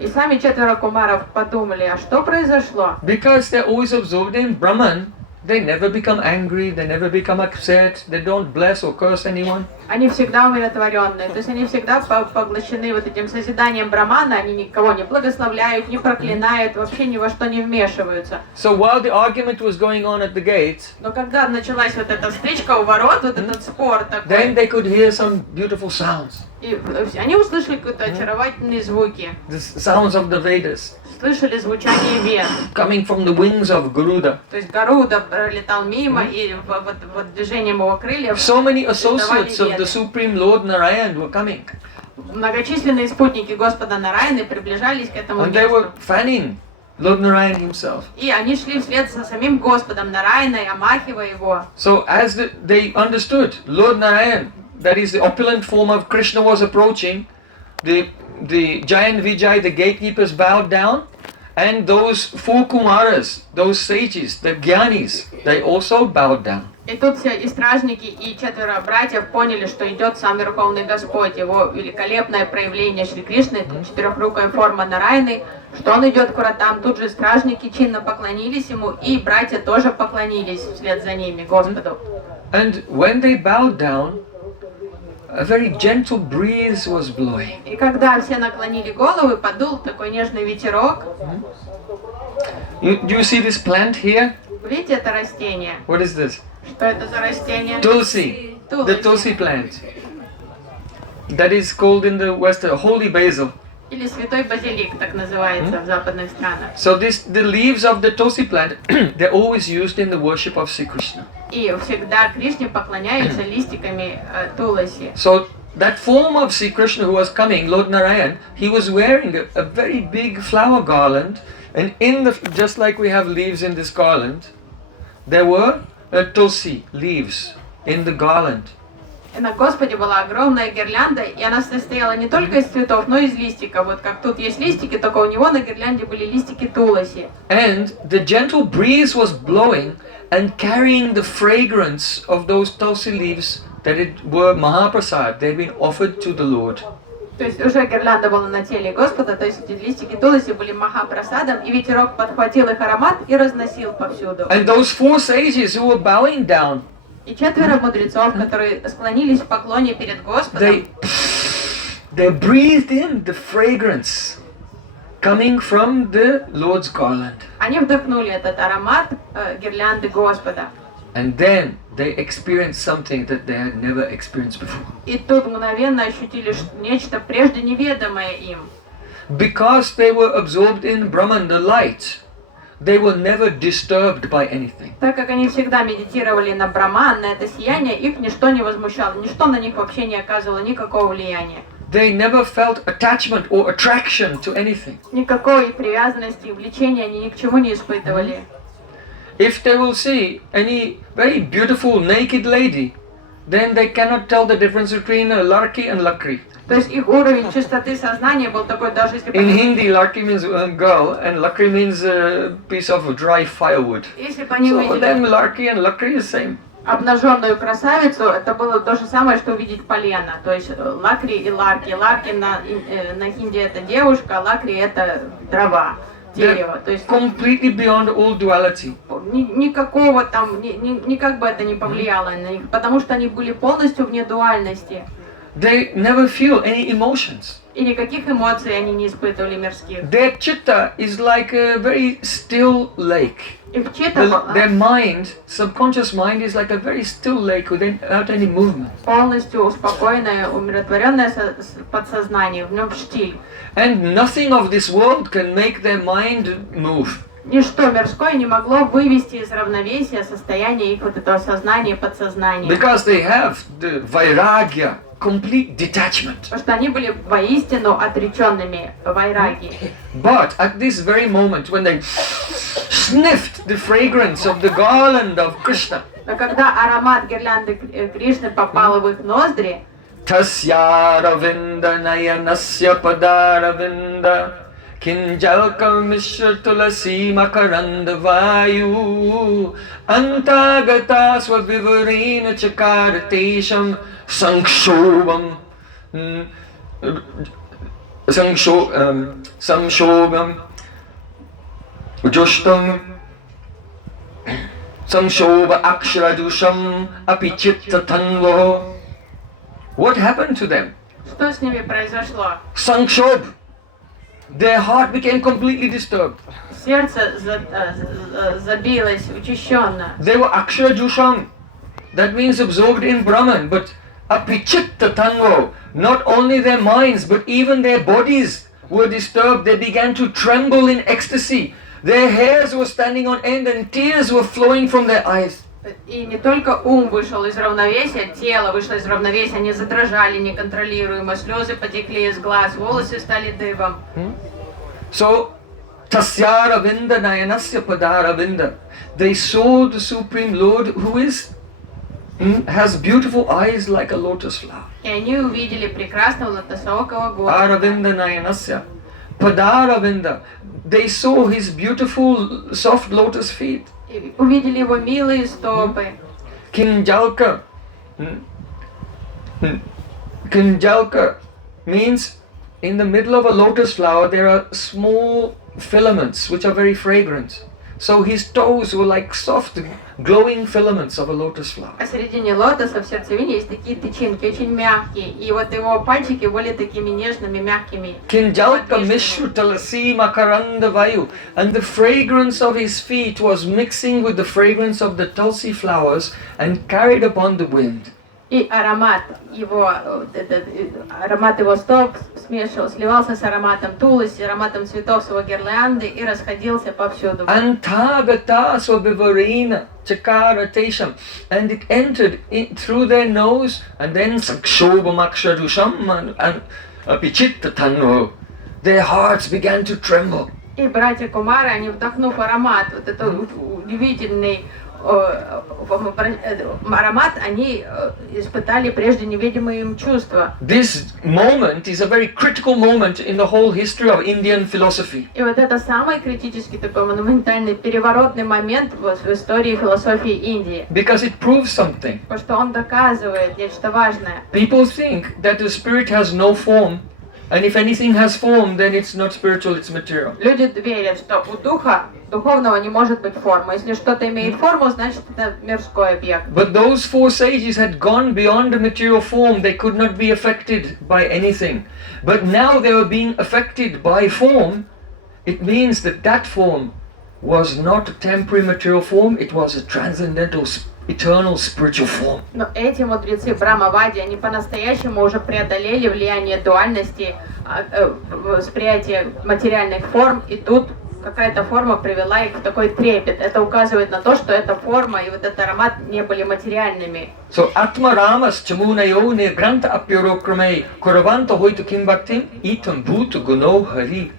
И сами 4 кумаров подумали, а что произошло? Because they're always absorbed in Brahman, they never become angry, they never become upset, they don't bless or curse anyone. Они всегда умиротворенные, то есть они всегда поглощены вот этим созиданием Брамана, они никого не благословляют, не проклинают, вообще ни во что не вмешиваются. So while the argument was going on at the gate, Но когда началась вот эта стычка у ворот, вот этот спор then такой, they could hear some beautiful sounds, и они услышали какие-то очаровательные звуки, the sounds of the Vedas, слышали звучание вед. coming from the wings of Garuda. То есть Гаруда пролетал мимо, и вот движением его крыльев So many associates of веды. the Supreme Lord Narayan were coming, Многочисленные спутники Господа Нараяны приближались к этому and they were месту. fanning Lord Narayan himself. И они шли вслед за самим Господом Нараяной, омахивая его. So as they understood, Lord Narayan, that is the opulent form of Krishna, was approaching, the giant Vijay, the gatekeepers, bowed down, and those 4 Kumaras, those sages, the Gyanis, they also bowed down. И тут все и стражники, и 4 братьев поняли, что идет сам Верховный Господь, его великолепное проявление Шри Кришны, 4-рукая форма Нараяны, что он идет к вратам. Тут же стражники чинно поклонились ему, и братья тоже поклонились вслед за ними Господу. And when they bowed down, a very gentle breeze was blowing. И когда все наклонили головы, подул такой нежный ветерок. Do you see this plant here? Видите это растение? What is this? Что это за растение? Tulsi. The Tulsi plant. That is called in the West holy basil. Или святой базилик, так называется в западных странах. So the leaves of the Tulsi plant, they're always used in the worship of Sri Krishna. И всегда Кришне поклоняются листиками туласи. So that form of Sri Krishna who was coming, Lord Narayan, he was wearing a very big flower garland, and just like we have leaves in this garland, there were Tulsi leaves in the garland. И на Господе была огромная гирлянда, и она состояла не только из цветов, но и из листиков. Вот как тут есть листики, только у него на гирлянде были листики туласи. And the gentle breeze was blowing and carrying the fragrance of those Tulsi leaves that it were Mahaprasad, they've been offered to the Lord. То есть уже гирлянда была на теле Господа, то есть эти листики туласи были махапрасадом, и ветерок подхватил их аромат и разносил повсюду. And those 4 sages who were bowing down, И 4 мудрецов, которые склонились в поклоне перед Господом, they breathed in the fragrance coming from the Lord's garland. они вдохнули этот аромат гирлянды Господа. And then they experienced something that they had never experienced before. И тут мгновенно ощутили нечто прежде неведомое им. Because they were absorbed in Brahman, the light, they were never disturbed by anything. Так как они всегда медитировали на Браман, на это сияние, их ничто не возмущало, ничто на них вообще не оказывало никакого влияния. They never felt attachment or attraction to anything. Никакой привязанности и влечения они ни к чему не испытывали. If they will see any very beautiful naked lady, then they cannot tell the difference between a larki and lakri. То есть их уровень чистоты сознания был такой, даже если In Hindi, larki means girl and lakri means a piece of dry firewood. если бы они So for them, увидели larki and lakri is same. обнаженную красавицу, это было то же самое, что увидеть полено. То есть лакри и ларки. Ларки на хинди это девушка, а лакри это дрова, дерево. То есть Completely beyond all duality. никакого там, никак бы это не повлияло на них, потому что они были полностью вне дуальности. They never feel any emotions. И никаких эмоций они не испытывали мирских. Their chitta is like a very still lake. Их чита Their mind, subconscious mind, is like a very still lake without any movement. полностью успокоенное, умиротворенное подсознание, в нем штиль. And nothing of this world can make their mind move. Ничто мирское не могло вывести из равновесия состояние их вот этого сознания, подсознания. Because they have the vairagya, complete detachment. Потому что они были воистину отреченными вайраги. But at this very moment, when they sniffed the fragrance of the garland of Krishna, Но когда аромат гирлянды Кришны попал в их ноздри, Tasya Ravinda Nayanasya Padaravinda Kinjalka Mishra Tulasi Makaranda Vayu Antagata Swavivarina Chakaratesham Sankshobam Samshobam Jushtam Samshobha Aksharadusham Apichitta Tanvo. What happened to them? что с ними произошло? Sankshobh. Their heart became completely disturbed. Сердце забилось учащенно. They were Aksharadusham. That means absorbed in Brahman. But Apichitta Tanvo. Not only their minds, but even their bodies were disturbed. They began to tremble in ecstasy. Their hairs were standing on end and tears were flowing from their eyes. И не только ум вышел из равновесия, тело вышло из равновесия, они задрожали неконтролируемо, слезы потекли из глаз, волосы стали дыбом. So, Tasyara Vinda Nayanasya Padara Vinda. They saw the Supreme Lord who has beautiful eyes like a lotus flower. И они увидели прекрасного лотосоокого Господа. Aravinda Nayanasya Padara Vinda. They saw his beautiful soft lotus feet. И увидели его милые стопы. Kinjalka. Kinjalka means in the middle of a lotus flower there are small filaments which are very fragrant. So his toes were like soft, glowing filaments of a lotus flower. А середине лотоса в сердцевине есть такие тычинки, очень мягкие. И вот его пальчики были такими нежными, мягкими. Kinjalka Mishra Tulasi Makaranda Vayu. And the fragrance of his feet was mixing with the fragrance of the tulsi flowers and carried upon the wind. И аромат его стоп сливался с ароматом тулоси, ароматом цветов с его гирлянды и расходился повсюду. Antagata Swavivarina Chakaratesham. And it entered in through their nose and then Sakshobhamakshadusham and Apichitta Tanvo. Their hearts began to tremble. И братья Кумары, они вдохнув аромат, вот этот удивительный аромат, они испытали прежде невидимые им чувства. This moment is a very critical moment in the whole history of Indian philosophy. И вот это самый критический такой монументальный переворотный момент в истории философии Индии. Because it proves something. Потому что он доказывает нечто важное. People think that the spirit has no form, and if anything has form, then it's not spiritual, it's material. Люди верят, что у духа духовного не может быть формы. Если что-то имеет форму, значит это мирской объект. But those four sages had gone beyond the material form. They could not be affected by anything. But now they were being affected by form. It means that that form was not a temporary material form. It was a transcendental eternal spiritual form. Но эти мудрецы Брамавади, они по-настоящему уже преодолели влияние дуальности, восприятия материальных форм, и тут какая-то форма привела их в такой трепет. Это указывает на то, что эта форма и вот этот аромат не были материальными. So Atma Ramas Chamunayo ne Granta Apyorokrame Kuravanta Hoitu Kim Bhaktim Itam Bhutu Guno Hari.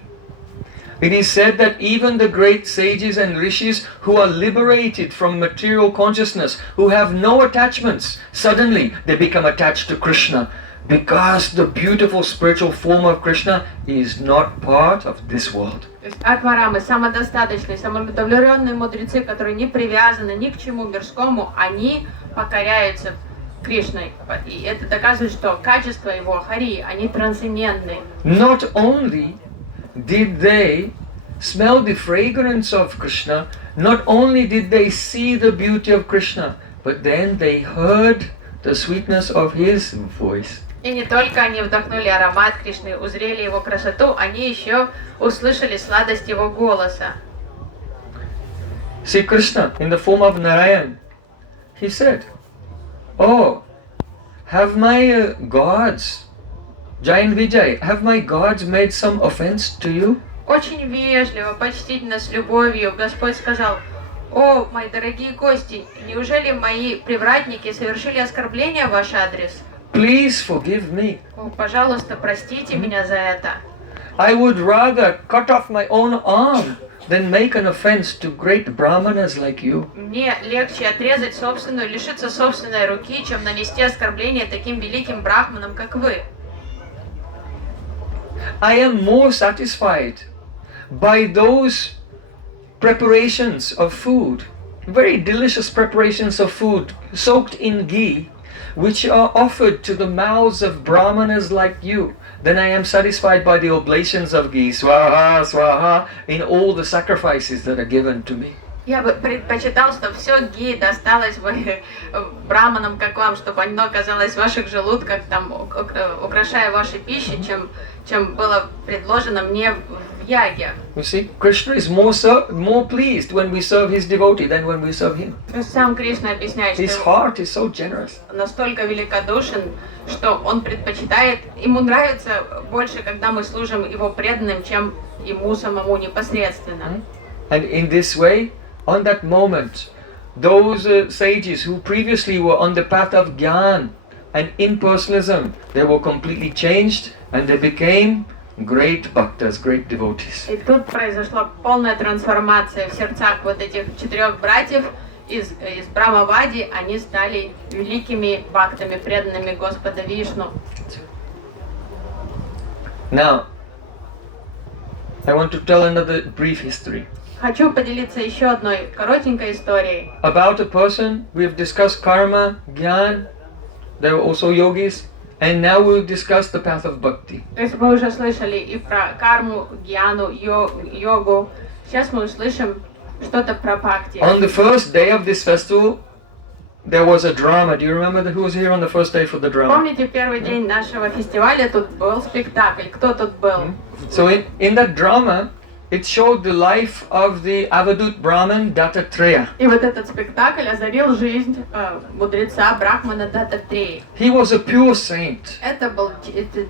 It is said that even the great sages and rishis who are liberated from material consciousness, who have no attachments, suddenly they become attached to Krishna because the beautiful spiritual form of Krishna is not part of this world. Атмарамы, самодостаточные, самоудовлетворенные мудрецы, которые не привязаны ни к чему мирскому, они покоряются Кришной. И это доказывает, что качества его, хари, они трансцендентны. Not only did they smell the fragrance of Krishna, not only did they see the beauty of Krishna, but then they heard the sweetness of his voice. И не только они вдохнули аромат Кришны, узрели его красоту, они еще услышали сладость его голоса. See Krishna in the form of Narayan, he said, "Oh, have my gods, Jai and Vijay, have my gods made some offense to you?" Очень вежливо, почтительно, с любовью Господь сказал: «О, мои дорогие гости, неужели мои привратники совершили оскорбление в ваш адрес? Please forgive me. О, пожалуйста, простите меня за это. I would rather cut off my own arm than make an offense to great brahmanas like you." Мне легче отрезать собственную, лишиться собственной руки, чем нанести оскорбление таким великим брахманам, как вы. I am more satisfied by those preparations of food, very delicious preparations of food soaked in ghee, which are offered to the mouths of brahmanas like you, than I am satisfied by the oblations of ghee, swaha, swaha, in all the sacrifices that are given to me. Я бы предпочитал, чтобы все ги досталось бы браманам, как вам, чтобы оно оказалось в ваших желудках, там, украшая ваши пищи, чем было предложено мне в яге. You see, Krishna is more pleased when we serve his devotee than when we serve him. То есть сам Кришна объясняет, His что heart is so generous. настолько великодушен, что он предпочитает, ему нравится больше, когда мы служим его преданным, чем ему самому непосредственно. And in this way, on that moment, those sages who previously were on the path of Gyan and impersonalism, they were completely changed and they became great bhaktas, great devotees. И тут произошла полная трансформация в сердцах вот этих 4 братьев из Брамавади, они стали великими бхактами, преданными Господа Вишну. Now, I want to tell another brief history. Хочу поделиться еще одной коротенькой историей. About a person, we have discussed karma, gyan, there were also yogis, and now we'll discuss the path of bhakti. То есть мы уже слышали и про карму, гьяну, йогу. Сейчас мы услышим что-то про бхакти. On the first day of this festival, there was a drama. Do you remember who was here on the first day for the drama? Помните, первый день нашего фестиваля тут был спектакль. Кто тут был? So in that drama, it showed the life of the Avadut Brahman Dattatreya. И вот этот спектакль озарил жизнь мудреца Брахмана Даттатреи. He was a pure saint. Это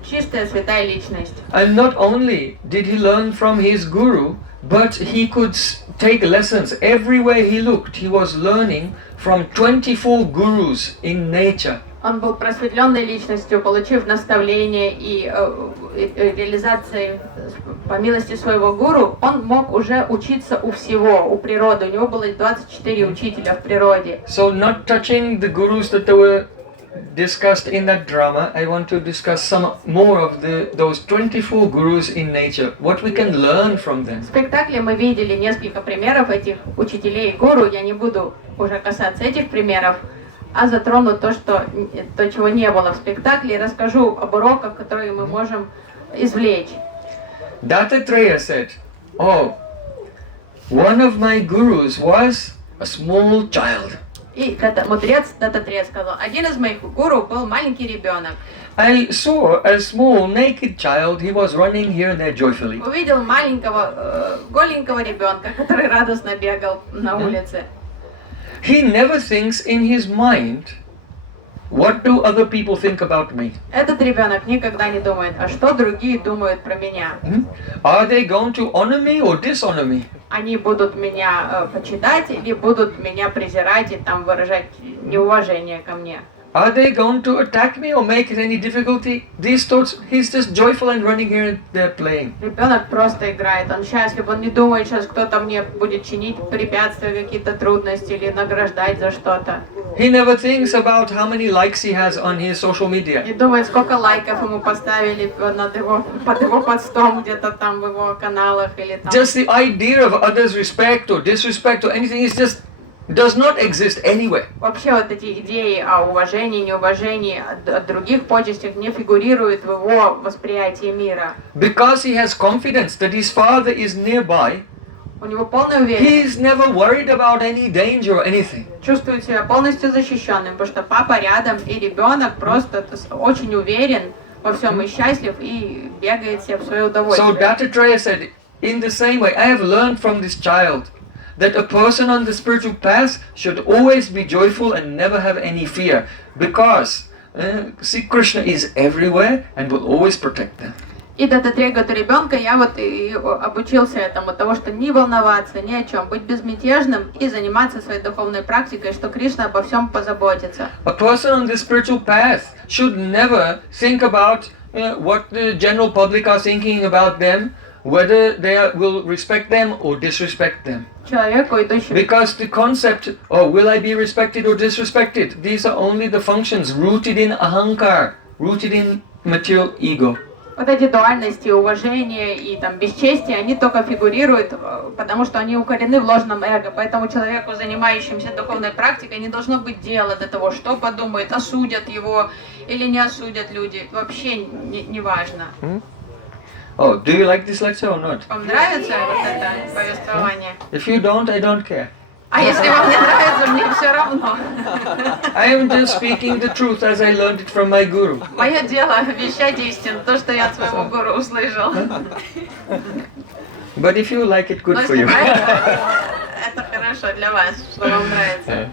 чистая святая личность. And not only did he learn from his guru, but he could take lessons. Everywhere he looked, he was learning from 24 gurus in nature. Он был просветленной личностью, получив наставления и реализации по милости своего гуру, он мог уже учиться у всего, у природы. У него было 24 учителя в природе. So not touching the gurus that were discussed in that drama, I want to discuss some more of those 24 gurus in nature. What we can learn from them. В спектакле мы видели несколько примеров этих учителей и гуру. Я не буду уже касаться этих примеров, а затрону то, чего не было в спектакле, и расскажу об уроках, которые мы можем извлечь. Dattatreya said, "Oh, one of my gurus was a small child. И мудрец Даттатрея сказал, один из моих гуру был маленький ребенок. I saw a small naked child, he was running here and there joyfully. Увидел маленького голенького ребенка, который радостно бегал на улице. He never thinks in his mind, what do other people think about me? Этот ребенок никогда не думает, а что другие думают про меня. Are they going to honor me or dishonor me? Они будут меня почитать или будут меня презирать и там выражать неуважение ко мне. Are they going to attack me or make it any difficulty? These thoughts, he's just joyful and running here and there playing. Ребенок просто играет, он счастлив, он не думает, сейчас кто-то мне будет чинить препятствия, какие-то трудности или награждать за что-то. He never thinks about how many likes he has on his social media. Не думает, сколько лайков ему поставили под его постом где-то там в его каналах или там. Just the idea of others' respect or disrespect or anything is just does not exist anywhere. Вообще вот эти идеи о уважении, неуважении, о других почестях не фигурируют в его восприятии мира. Because he has confidence that his father is nearby, У него полная уверенность. he's never worried about any danger or anything. Чувствует себя полностью защищенным, потому что папа рядом, и ребенок просто очень уверен во всем и счастлив, и бегает себе в свое So удовольствие. Dattatreya said, in the same way, I have learned from this child that a person on the spiritual path should always be joyful and never have any fear, because see, Krishna is everywhere and will always protect them. И Даттатрея говорит, ребенка я вот и обучился этому, того, что не волноваться ни о чем, быть безмятежным и заниматься своей духовной практикой, что Кришна обо всем позаботится. A person on the spiritual path should never think about what the general public are thinking about them, whether they will respect them or disrespect them. Человеку, идущему... Because the concept, oh, will I be respected or disrespected? These are only the functions rooted in ahankar, rooted in material ego. Вот эти дуальности, уважение и там бесчестие, они только фигурируют, потому что они укорены в ложном эго. Поэтому человеку, занимающемуся духовной практикой, не должно быть дела до того, что подумают, осудят его или не осудят люди. Вообще не важно. Oh, do you like this lecture or not? Вам нравится вот это повествование? If you don't, I don't care. А если вам не нравится, мне все равно. I am just speaking the truth as I learned it from my guru. Мое дело вещать истину, то, что я от своего гуру услышал. But if you like it, good Но for если you. нравится, это хорошо для вас, что вам нравится.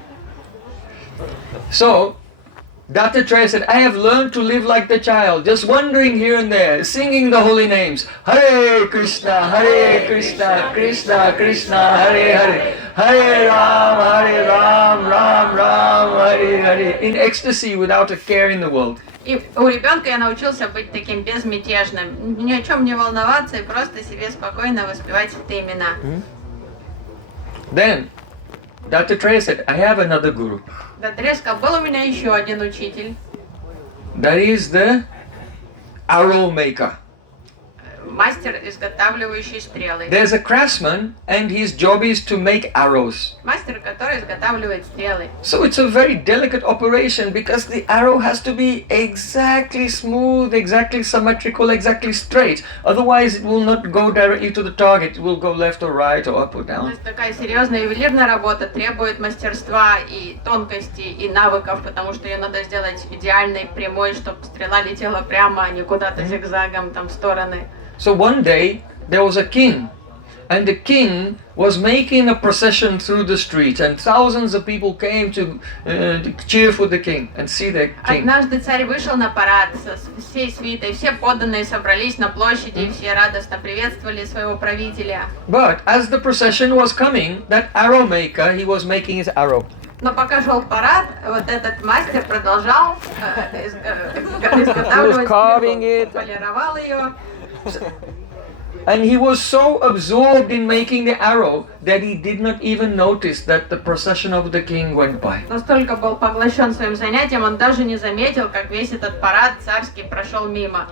So, Dattatreya said, I have learned to live like the child, just wandering here and there, singing the holy names. Hare Krishna, Krishna Krishna, Hare Hare, Hare Ram, Ram Ram, Hare Hare, in ecstasy without a care in the world. И у ребенка я научился быть таким безмятежным, ни о чем не волноваться и просто себе спокойно воспевать эти имена. Then, Dattatreya said, I have another guru. Даттатрея сказал, был у меня еще один учитель, That is the arrow maker. мастер, изготавливающий стрелы. There's a craftsman and his job is to make arrows. Мастер, который изготавливает стрелы. So it's a very delicate operation because the arrow has to be exactly smooth, exactly symmetrical, exactly straight. Otherwise it will not go directly to the target. It will go left or right or up or То down. есть такая серьезная ювелирная работа требует мастерства и тонкости, и навыков, потому что ее надо сделать идеальной, прямой, чтобы стрела летела прямо, а не куда-то зигзагом там в стороны. So one day there was a king, and the king was making a procession through the street, and thousands of people came to cheer for the king and see the king. Однажды царь вышел на парад со всей свитой, все подданные собрались на площади, и все радостно приветствовали своего правителя. But as the procession was coming, that arrow maker, he was making his arrow. Но пока шел парад, вот этот мастер продолжал изготавливать стрелу, полировал ее. And he was so absorbed in making the arrow that he did not even notice that the procession of the king went by. Настолько был поглощен своим занятием, он даже не заметил, как весь этот парад царский прошел мимо.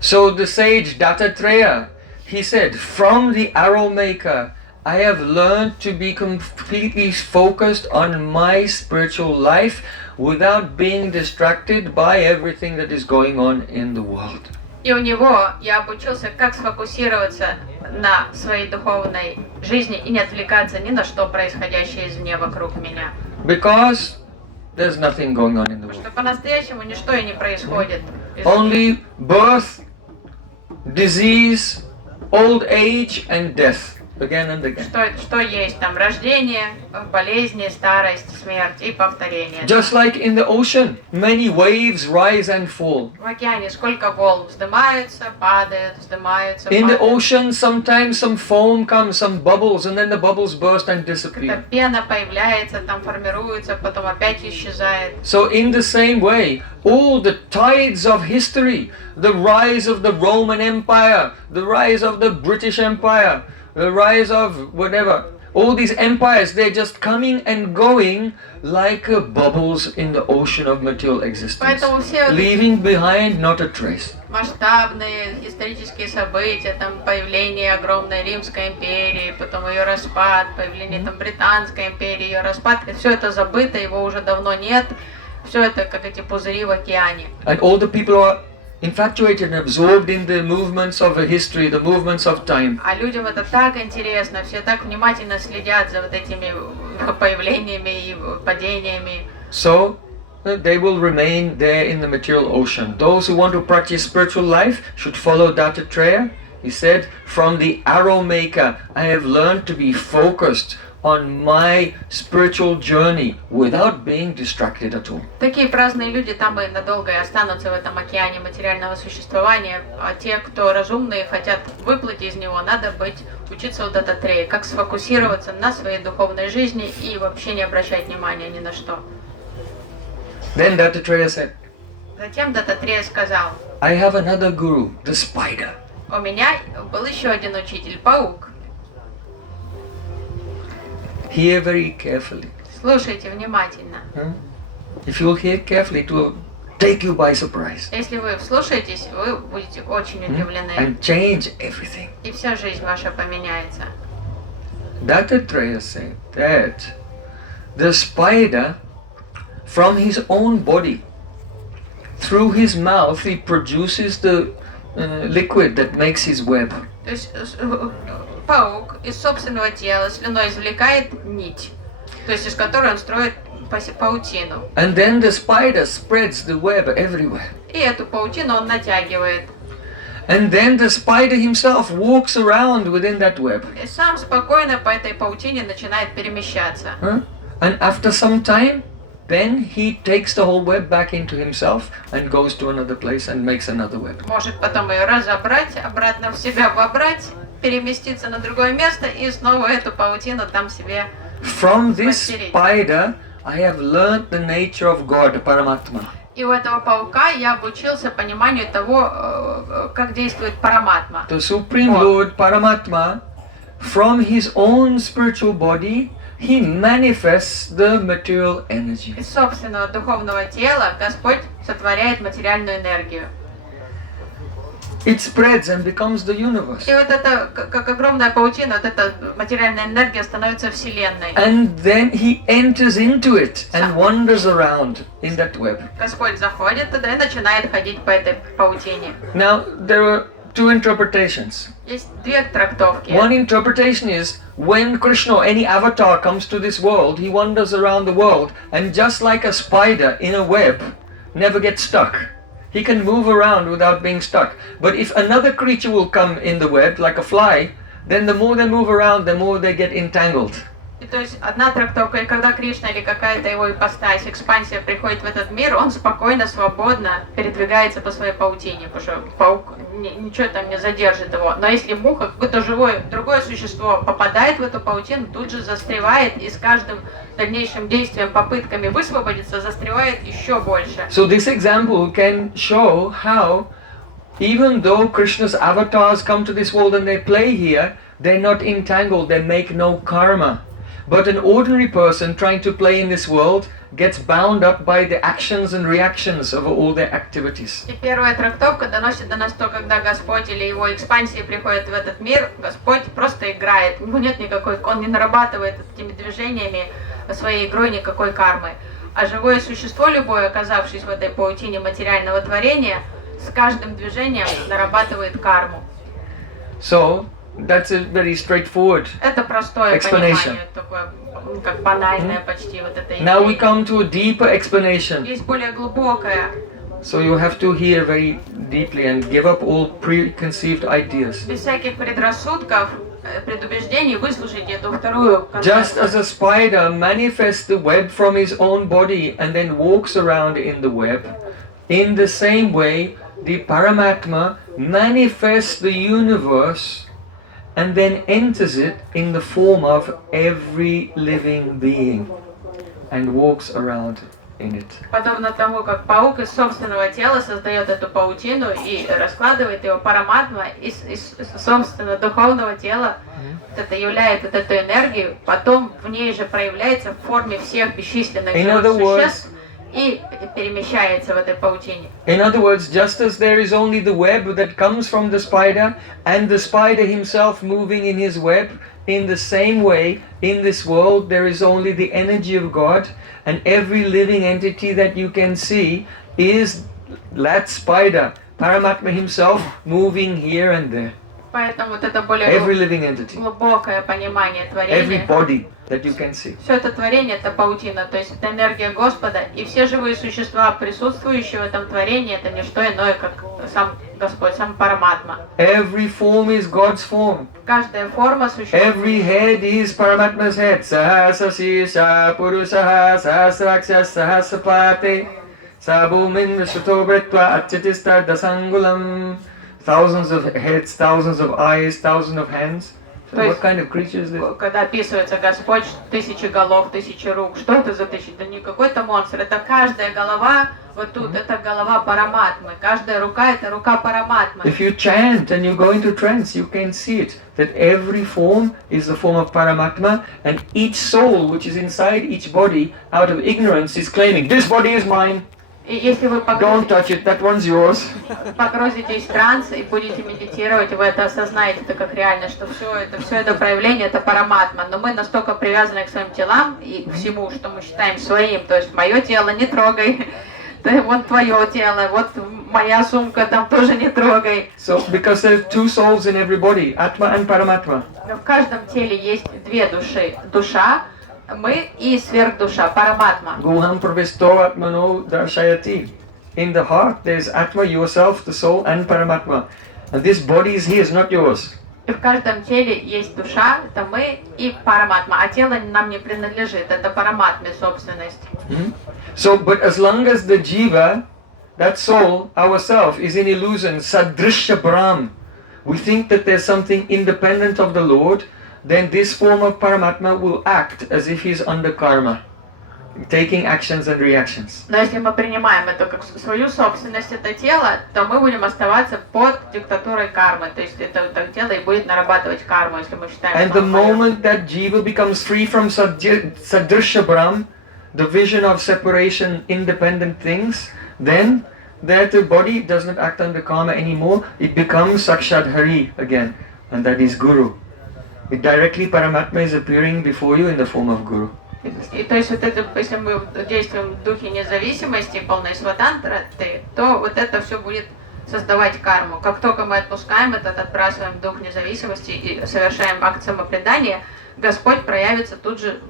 So the sage Dattatreya, he said, from the arrow maker, I have learned to be completely focused on my spiritual life without being distracted by everything that is going on in the world. И у него я обучился, как сфокусироваться на своей духовной жизни и не отвлекаться ни на что происходящее извне вокруг меня. Because there's nothing going on in the Потому world. что по-настоящему ничто и не происходит. Only birth, disease, old age and death. again and again. Что есть там рождение, болезни, старость, смерть и повторение. Just like in the ocean, many waves rise and fall. В океане сколько волн вздымаются, падают, вздымаются, In the падают. ocean, sometimes some foam comes, some bubbles, and then the bubbles burst and Когда disappear. пена появляется, там формируется, потом опять исчезает. So in the same way, all the tides of history, the rise of the Roman Empire, the rise of the British Empire, the rise of whatever, all these empires, they're just coming and going like bubbles in the ocean of material existence, Поэтому все вот эти leaving behind not a trace. масштабные исторические события, там появление огромной Римской империи, потом ее распад, появление там Британской империи, ее распад, все это забыто, его уже давно нет, все это как эти пузыри в океане. And all the people are infatuated and absorbed in the movements of a history, the movements of time. А людям это так интересно, все так внимательно следят за вот этими появлениями и падениями. So they will remain there in the material ocean. Those who want to practice spiritual life should follow Dattatreya. He said, from the arrow maker, I have learned to be focused on my spiritual journey without being distracted at all. Такие праздные люди там и надолго и останутся в этом океане материального существования, а те, кто разумные, хотят выплыть из него, надо учиться у Даттатреи, как сфокусироваться на своей духовной жизни и вообще не обращать внимания ни на что. Then Dattatreya said, Затем Даттатрея сказал, I have another guru, the spider. у меня был еще один учитель, паук. Hear very carefully. Слушайте внимательно. If you hear carefully, it will take you by surprise Если вы вслушаетесь, вы будете очень удивлены, and change everything. и вся жизнь ваша поменяется. Dattatreya said that the spider, from his own body, through his mouth, he produces the liquid that makes his web. То есть паук из собственного тела слюной извлекает нить, то есть из которой он строит паутину. And then the spider spreads the web everywhere. И эту паутину он натягивает. And then the spider himself walks around within that web. И сам спокойно по этой паутине начинает перемещаться. And after some time, then he takes the whole web back into himself and goes to another place and makes another web. Может потом ее разобрать, обратно в себя вобрать, переместиться на другое место и снова эту паутину там себе From this смастерить. spider, I have learned the nature of God, Paramatma. И у этого паука я обучился пониманию того, как действует Параматма. The Supreme Lord Paramatma, from his own spiritual body, he manifests the material energy. Из собственного духовного тела Господь сотворяет материальную энергию. It spreads and becomes the universe. И вот это, как огромная паутина, вот эта материальная энергия становится Вселенной. And then he enters into it and wanders around in that web. Господь заходит туда и начинает ходить по этой паутине. Now, there are two interpretations. Есть две трактовки. One interpretation is when Krishna or any avatar comes to this world, he wanders around the world and just like a spider in a web, never gets stuck. He can move around without being stuck. But if another creature will come in the web, like a fly, then the more they move around, the more they get entangled. И то есть одна трактовка, и когда Кришна или какая-то его ипостась, экспансия приходит в этот мир, он спокойно, свободно передвигается по своей паутине, потому что паук ничего там не задержит его. Но если муха, какое-то живое, другое существо попадает в эту паутину, тут же застревает, и с каждым дальнейшим действием, попытками высвободиться, застревает еще больше. So this example can show how even though Krishna's avatars come to this world and they play here, they're not entangled, they make no karma. But an ordinary person trying to play in this world gets bound up by the actions and reactions of all their activities. И первая трактовка доносит до нас то, когда Господь или его экспансии приходит в этот мир, Господь просто играет. У него нет никакой, он не нарабатывает этими движениями своей игрой никакой кармы. А живое существо любое, оказавшись в этой паутине материального творения, с каждым движением нарабатывает карму. So, that's a very straightforward. Это простое Explanation. понимание, такое, как банальное почти вот это Now we идея. come to a deeper explanation. Есть более глубокое. So you have to hear very deeply and give up all preconceived ideas. Без всяких предрассудков предубеждений выслушайте эту вторую Just концепцию. as a spider manifests the web from his own body and then walks around in the web, in the same way, the Paramatma manifests the universe and then enters it in the form of every living being and walks around in it. Подобно тому, как паук из собственного тела создает эту паутину и раскладывает его, параматма из собственного духовного тела, вот это являет вот эту энергию, потом в ней же проявляется в форме всех бесчисленных In живых other words- существ и перемещается в этой паутине. In other words, just as there is only the web that comes from the spider and the spider himself moving in his web, in the same way, in this world there is only the energy of God, and every living entity that you can see is that spider, Paramatma himself, moving here and there. Поэтому вот это более Every living entity, глубокое понимание every творения. body that you can see. Все это творение, это паутина, то есть это энергия Господа, и все живые существа, присутствующие в этом творении, это не что иное, как сам Господь, сам Параматма. Every form is God's form. Каждая форма существует. Every head is Paramatma's head. Sahasa Sisha Purusaha Sahasraksha Sahasapate Sabumin Vishutobretva Achyatista Dasangulam. Thousands of heads, thousands of eyes, thousands of hands. So what kind of creature is this? Когда описывается Господь, тысячи голов, тысячи рук, что это за тысячи? Да не какой-то монстр, это каждая голова, вот тут, это голова Параматмы, каждая рука, это рука Параматмы. If you chant and you go into trance, you can see it. That every form is the form of Paramatma, and each soul which is inside each body, out of ignorance, is claiming, this body is mine, И если вы don't touch it, that one's yours. погрузитесь в транс и будете медитировать, вы это осознаете, это как реальность, что все это проявление, это Параматма. Но мы настолько привязаны к своим телам и всему, что мы считаем своим. То есть мое тело не трогай, вот твое тело, вот моя сумка, там тоже не трогай. So, because there's two souls in every body, Atma and Paramatma. Но в каждом теле есть две души. Душа, мы и сверхдуша, Параматма. Guham pravisto atmano darshayati. In the heart there's Atma, yourself, the soul, and Paramatma. And this body is his, not yours. И в каждом теле есть душа, это мы и Параматма, а тело нам не принадлежит, это Параматме собственность. So, but as long as the jiva, that soul, ourself, is in illusion, sadrisha Brahm, we think that there's something independent of the Lord, then this form of Paramatma will act as if he's under karma, taking actions and reactions. Но если мы принимаем это как свою собственность, это тело, то мы будем оставаться под диктатурой кармы. То есть это тело и будет нарабатывать карму, если мы считаем, And что the оно моё. moment that jiva becomes free from sadrisha Brahm, the vision of separation, independent things, then that the body does not act under karma anymore, it becomes Sakshat Hari again, and that is Guru. It directly Paramatma is appearing before you in the form of Guru. И то есть вот это, если мы действуем в духе независимости, полной сватантраты, то вот это все будет создавать карму. Как только мы отпускаем этот, отбрасываем дух независимости и совершаем акт самопредания, Господь проявится тут же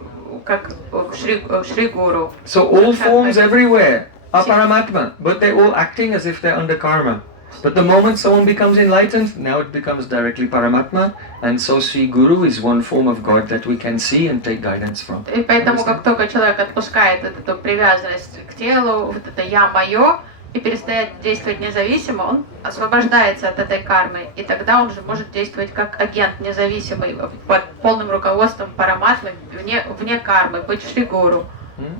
как Шри Гуру. So all forms everywhere are Paramatma, but they're all acting as if they're under karma. But the moment someone becomes enlightened, now it becomes directly Paramatma, and so Sri Guru is one form of God that we can see and take guidance from. И поэтому, как только человек отпускает эту привязанность к телу, вот это «я мое», и перестает действовать независимо, он освобождается от этой кармы, и тогда он же может действовать как агент независимый, под полным руководством Параматмы, вне кармы, быть Шри-гуру.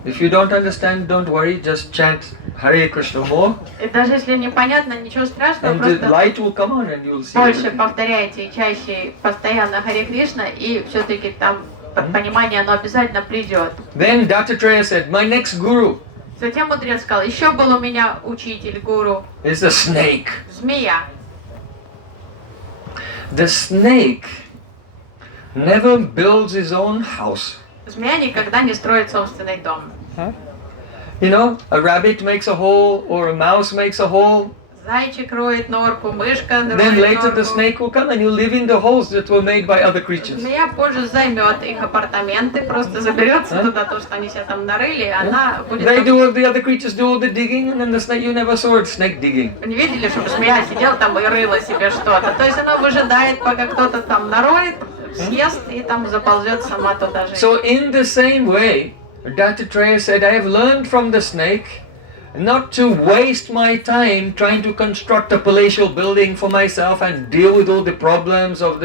If you don't understand, don't worry, just chant Hare Krishna more, И даже если непонятно, ничего страшного, and the просто light will come on and you'll see больше everything. повторяйте, чаще, постоянно Харе Кришна, и все-таки там понимание, оно обязательно придет. Then Dattatreya said, my next guru Затем мудрец сказал, еще был у меня учитель, гуру, is a snake. змея. The snake never builds his own house. Змея никогда не строит собственный дом. You know, a rabbit makes a hole or a mouse makes a hole. Зайчик роет норку, мышка Then роет later the норку. snake will come and you live in the holes that were made by other creatures. Змея позже займет их апартаменты, просто заберется туда то, что они себе там нарыли, она будет... They do, the other creatures do all the digging, and then the snake, you never saw a snake digging. Не видели, чтобы змея сидела там и рыла себе что-то. То есть она выжидает, пока кто-то там нароет, съест и там заползет сама туда жить. So in the same way, Dattatreya said, I have learned from the snake not to waste my time trying to construct a palatial building for myself and deal with all the problems of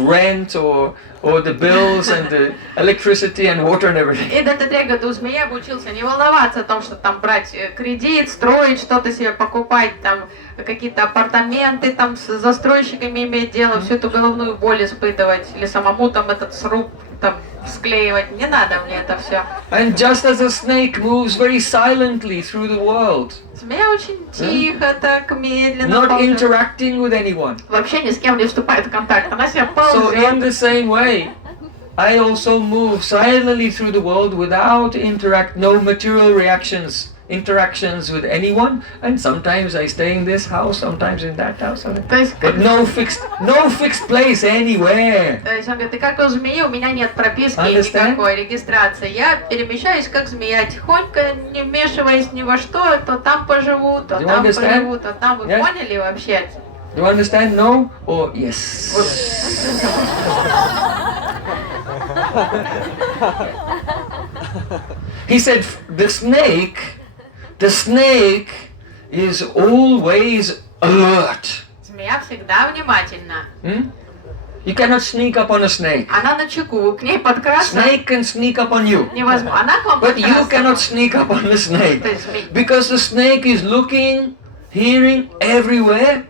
rent or the bills and the electricity and water and everything. И Даттатрея говорит, у змеи обучился не волноваться о том, что там брать кредит, строить, что-то себе покупать, там какие-то апартаменты, там с застройщиками иметь дело, всю эту головную боль испытывать, или самому там этот сруб там склеивать. Не надо мне это все. And just as a snake moves very silently through the world, Змея очень тихо, так медленно not ползет. interacting with anyone. Вообще ни с кем не вступает в контакт. Она себя So in ползет. the same way, I also move silently through the world without no material interactions with anyone, and sometimes I stay in this house, sometimes in that house, То есть, but no fixed place anywhere. То есть он говорит, и как у змеи, у меня нет прописки Understand? никакой, регистрации. Я перемещаюсь как змея, тихонько, не вмешиваясь ни во что, то там поживу, то You там understand? поживу, то там. Вы Yes? поняли вообще? Do you understand? No or yes? He said the snake is always alert. Змея всегда внимательна. You cannot sneak up on a snake. Она на чеку, к ней подкрасться Snake can sneak up on you, невозможно. Она к вам but you подкрасться cannot может. sneak up on the snake То есть змея- because the snake is looking, hearing everywhere,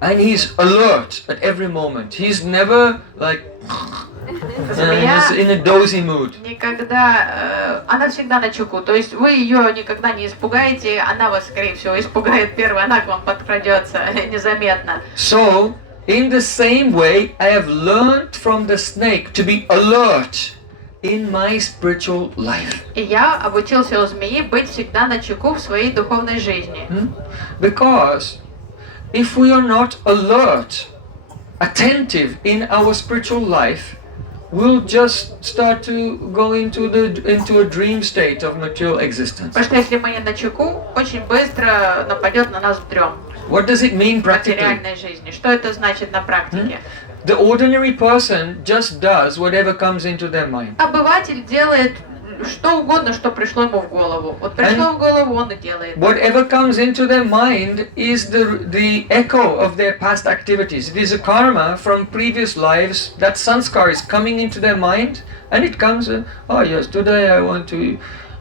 and he's alert at every moment. He's never like Змея he's in a dozy mood. никогда, она всегда на чеку. То есть вы ее никогда не испугаете, она вас, скорее всего, испугает первой, она к вам подкрадется незаметно. So, in the same way, I have learned from the snake to be alert in my spiritual life. И я обучился у змеи быть всегда на чеку в своей духовной жизни. Because if we are not alert, attentive in our spiritual life, we'll just start to go into a dream state of material existence. Потому что если мы не на чеку, очень быстро нападет на нас дрем What does it mean в practically? материальной жизни. Что это значит на практике? The ordinary person just does whatever comes into their mind. Обыватель делает что угодно, что пришло ему в голову. Вот пришло в голову, он и делает. Whatever comes into their mind is the echo of their past activities. It is a karma from previous lives. That sanskar is coming into their mind, and it comes, oh yes, today I want to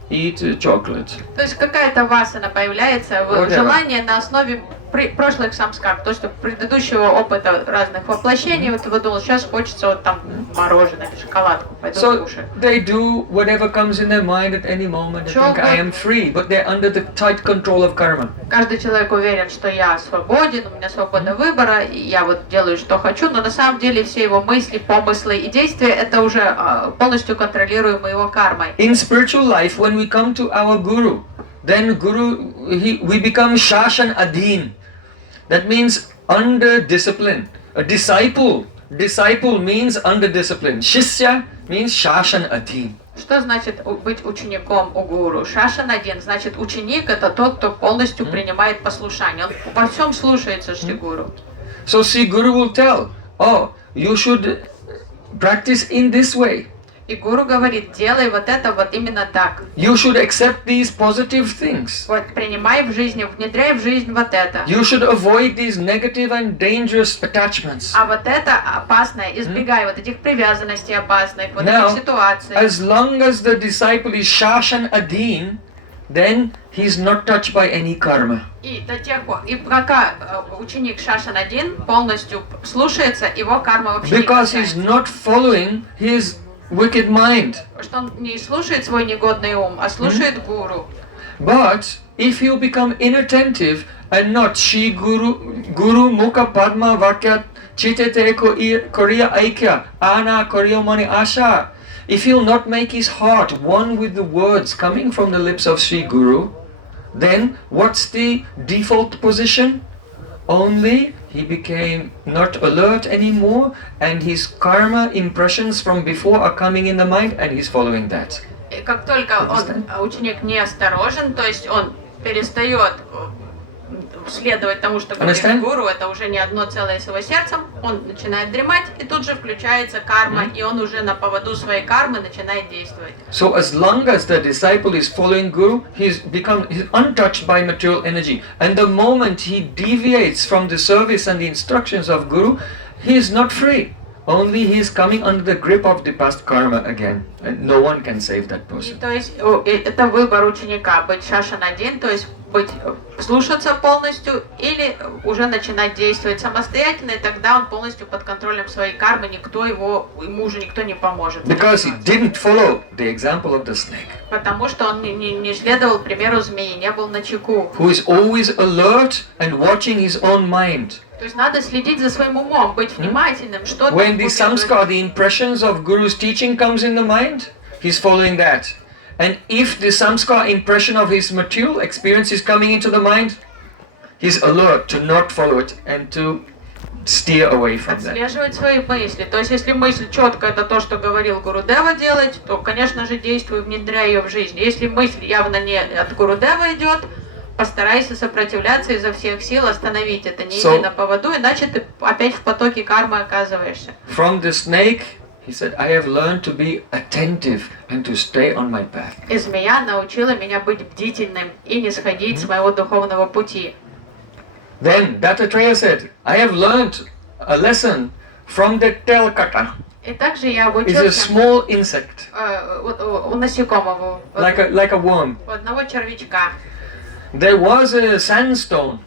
eat chocolate. То есть какая-то васана появляется, Whatever. желание на основе прошлых самскар, то есть предыдущего опыта разных воплощений. Вот вы думали, сейчас хочется вот там мороженое, шоколадку, пойду So кушаю. they do whatever comes in their mind at any moment. They think I am free, but they're under the tight control of karma. Каждый человек уверен, что я свободен, у меня свобода выбора, и я вот делаю, что хочу, но на самом деле все его мысли, помыслы и действия это уже полностью контролируемо его кармой. In spiritual life, when we come to our guru, then we become shashan adhin. That means under discipline. A disciple means under discipline. Shishya means shashan adhin. Что значит быть учеником у гуру? Шашан один, значит ученик это тот, кто полностью принимает послушание. Он во всем слушается Шри Гуру. So Sri Guru will tell, oh, you should practice in this way. И гуру говорит, делай вот это вот именно так. You should accept these positive things. Вот принимай в жизни, внедряй в жизнь вот это. You should avoid these negative and dangerous attachments. А вот это опасное, избегай вот этих привязанностей опасных, вот Now, этих ситуаций. as long as the disciple is shashan adhin, then he is not touched by any karma. И до тех пор, и пока ученик Шашан один полностью слушается, его карма вообще не Because he's касается. not following his wicked mind. Потому что он не слушает свой негодный ум, а слушает гуру. But if he'll become inattentive and not Shri Guru Mukha Padma Vakya Chitete Korea Aikya Ana Koryomani Asha, if he'll not make his heart one with the words coming from the lips of Sri Guru, then what's the default position? Only he became not alert anymore, and his karma impressions from before are coming in the mind, and he's following that. И как только ученик неосторожен, то есть он перестает следовать тому, что говорит Understand? гуру, это уже не одно целое с его сердцем, он начинает дремать, и тут же включается карма, и он уже на поводу своей кармы начинает действовать. So as long as the disciple is following Guru, he's untouched by material energy. And the moment he deviates from the service and the instructions of Guru, he is not free. Only he is coming under the grip of the past karma again. And no one can save that И, person. то есть это выбор ученика, быть шашан один, то есть слушаться полностью или уже начинать действовать самостоятельно, и тогда он полностью под контролем своей кармы, ему уже никто не поможет. Because he didn't follow the example of the snake, Потому что он не следовал примеру змеи, не был начеку. who is always alert and watching his own mind. То есть надо следить за своим умом, быть внимательным, что When the samskar, the impressions of Guru's teaching comes in the mind, he's following that. And if the samskar impression of his material experience is coming into the mind, he's alert to not follow it and to steer away from that. отслеживать свои мысли. То есть если мысль четко это то, что говорил Гурудева делать, то, конечно же, действуй, внедряй ее в жизнь. Если мысль явно не от Гурудева идет, постарайся сопротивляться изо всех сил, остановить это, не иди на поводу, иначе ты опять в потоке кармы оказываешься. From the snake, he said, I have learned to be attentive and to stay on my path. И змея научила меня быть бдительным и не сходить с моего духовного пути. Then Dattatreya said, I have learned a lesson from the telkata. И также я It's a обучился small insect, у насекомого, like a worm. у одного червячка. There was a sandstone,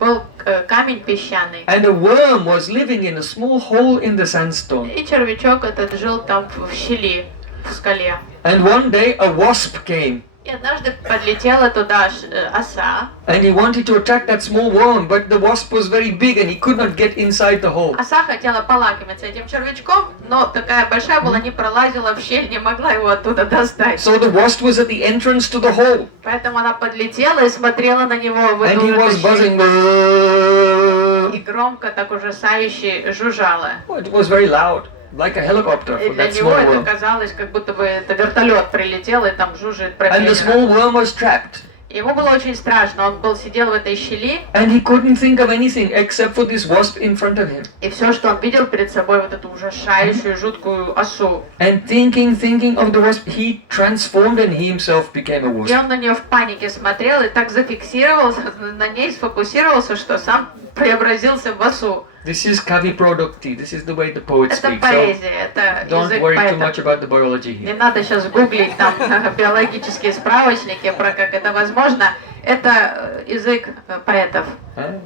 Был камень песчаный. and a worm was living in a small hole in the sandstone. И червячок этот жил там в щели, в скале. And one day a wasp came, И однажды подлетела туда оса. and he wanted to attack that small worm, but the wasp was very big and he could not get inside the hole. Оса хотела полакомиться этим червячком, но такая большая была, не пролазила в щель, не могла его оттуда достать. So the wasp was at the entrance to the hole, Поэтому она подлетела и смотрела на него в and эту he was щель. buzzing. И громко, так ужасающе жужжала. Oh, it was very loud, like a helicopter И for для that него small это worm. казалось, как будто бы это вертолет прилетел и там жужжит And the small пропеллер. worm was trapped, Ему было очень страшно, он сидел в этой щели, and he couldn't think of anything except for this wasp in front of him. и все, что он видел перед собой, вот эту ужасающую, жуткую осу. And thinking of the wasp, he transformed and he himself became a И wasp. он на нее в панике смотрел и так зафиксировался, на ней сфокусировался, что сам преобразился в осу. This is Kavi Produkti, this is the way the poet Это speaks. So поэзия, это don't язык worry too поэта. much about the biology Не here. надо сейчас гуглить там биологические справочники про как это возможно. Это язык поэтов.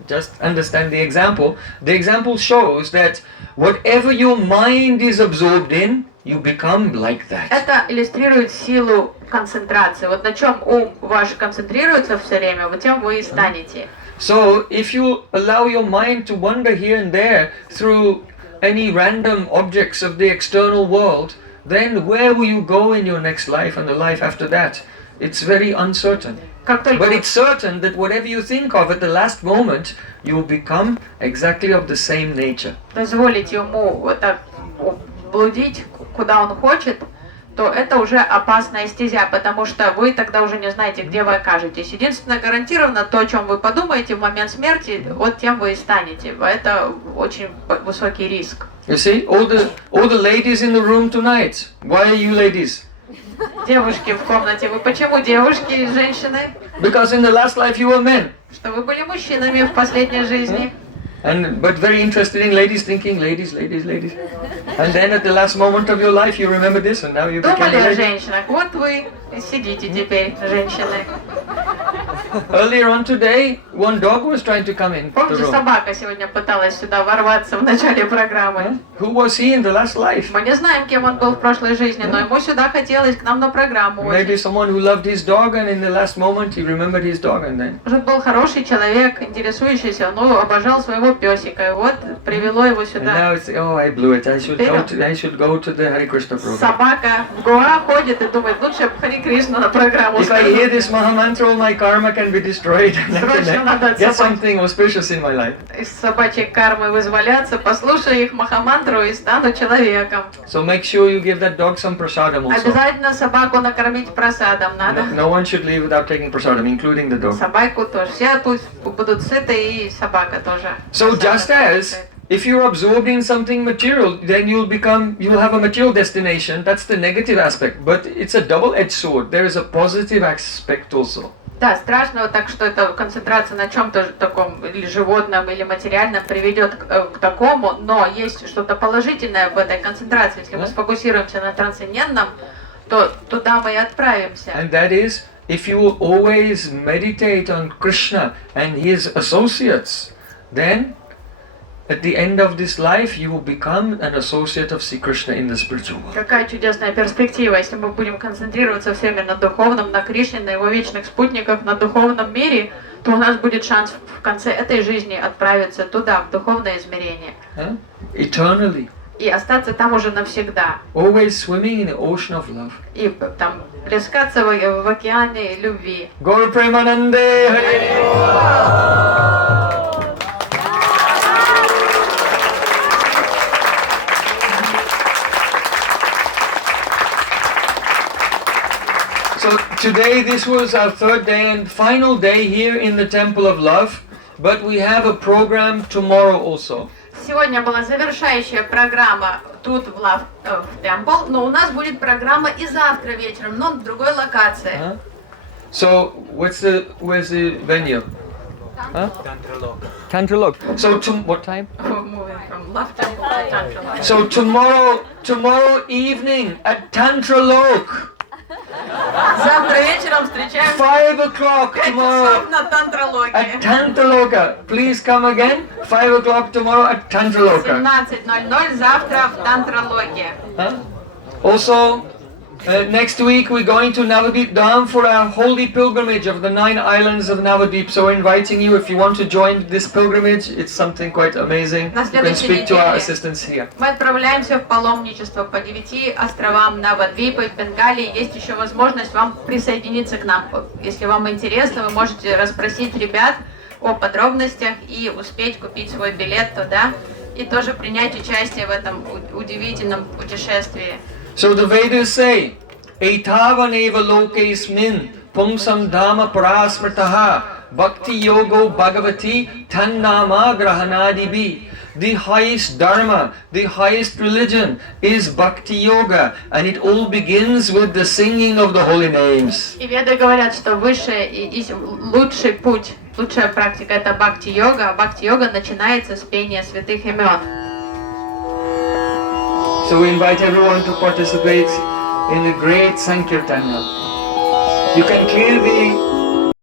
Just understand the example. The example shows that whatever your mind is absorbed in, you become like that. Это иллюстрирует силу концентрации. Вот на чем ум ваш концентрируется все время, вот тем вы и станете. So if you allow your mind to wander here and there through any random objects of the external world, then where will you go in your next life and the life after that? It's very uncertain. Как только But it's certain that whatever you think of at the last moment, you will become exactly of the same nature. дозволите ему вот так блудить, куда он хочет, то это уже опасная стезя, потому что вы тогда уже не знаете, где вы окажетесь. Единственное, гарантированно то, о чем вы подумаете в момент смерти, вот тем вы и станете. Это очень высокий риск. You see, all the ladies in the room tonight. Why are you ladies? Девушки в комнате, вы почему девушки и женщины? Because in the last life you were men. Что вы были мужчинами в последней жизни. But very interested in ladies, thinking ladies. And then at the last moment of your life you remember this and now you became Думали a о lady. женщинах, вот вы и сидите теперь, женщины. Earlier on today, one dog was trying to come in the Помните, room. собака сегодня пыталась сюда ворваться в начале программы? Who was he in the last life? Мы не знаем, кем он был в прошлой жизни, но ему сюда хотелось, к нам на программу. Maybe someone who loved his dog and in the last moment he remembered his dog and then. Может, был хороший человек, интересующийся, но обожал своего песика, и вот привело его And сюда. now it's, oh, I blew it. I should go to the Hare Krishna program. Собака в Гоа ходит и думает, лучше бы Хари Кришну на программу If I hear сходить. this Mahamantra, all my karma can be destroyed and I Срочно надо can get отсыпать. something auspicious in my life. Из собачьей кармы вызволяться, послушай их махамантру и стану человеком. So make sure you give that dog some prasadam also. Обязательно собаку накормить просадом надо. No one should leave without taking prasadam, including the dog. Собаку тоже. Все пусть будут сыты, и собака тоже. So just as if you're absorbed in something material, then you'll have a material destination. That's the negative aspect. But it's a double-edged sword. There is a positive aspect also. Да, страшно вот так, что это концентрация на чем-то таком, или животном, или материальном приведет к такому, но есть что-то положительное в этой концентрации. Если мы сфокусируемся на трансцендентном, то туда мы и отправимся. And that is, if you will always meditate on Krishna and his associates, then at the end of this life you will become an associate of Sri Krishna in the spiritual world. Какая чудесная перспектива, если мы будем концентрироваться все время на духовном, на Кришне, на его вечных спутниках, на духовном мире, то у нас будет шанс в конце этой жизни отправиться туда, в духовное измерение. Eternally. И остаться там уже навсегда. Always swimming in the ocean of love. И там плескаться в океане любви. Gaur Premanande Hare. So today this was our third day and final day here in the Temple of Love, but we have a program tomorrow also. Сегодня была завершающая программа тут в Love Temple, но у нас будет программа и завтра вечером, но в другой локации. So where's the venue? Tantralok. So what time? Moving from Love Temple to Tantra. So tomorrow evening at Tantralok. Завтра вечером встречаемся 5 o'clock 5 tomorrow часов на Тантралоке. at Tantraloka. Please come again. 5 o'clock tomorrow at Tantraloka. 17:00 завтра в Тантралоке. Also, next week we're going to Navadip Dham for our holy pilgrimage of the 9 islands of Navadip. So we're inviting you, if you want to join this pilgrimage, it's something quite amazing. На You can следующей speak to our неделе assistants here. мы отправляемся в паломничество по 9 островам Навадвипы в Бенгалии. Есть еще возможность вам присоединиться к нам. Если вам интересно, вы можете расспросить ребят о подробностях и успеть купить свой билет туда и тоже принять участие в этом удивительном путешествии. So the Vedas say, Etavaneva lokesmin pumsam dhamma parasmrtaha bhakti yogo bhagavati tannama grahanadibi. The highest dharma, the highest religion is Bhakti Yoga, and it all begins with the singing of the holy names. И веды говорят, что высший и лучший путь, лучшая практика — это бхакти-йога, а бхакти-йога начинается с пения святых имен. So we invite everyone to participate in the great Sankirtana. You can clear the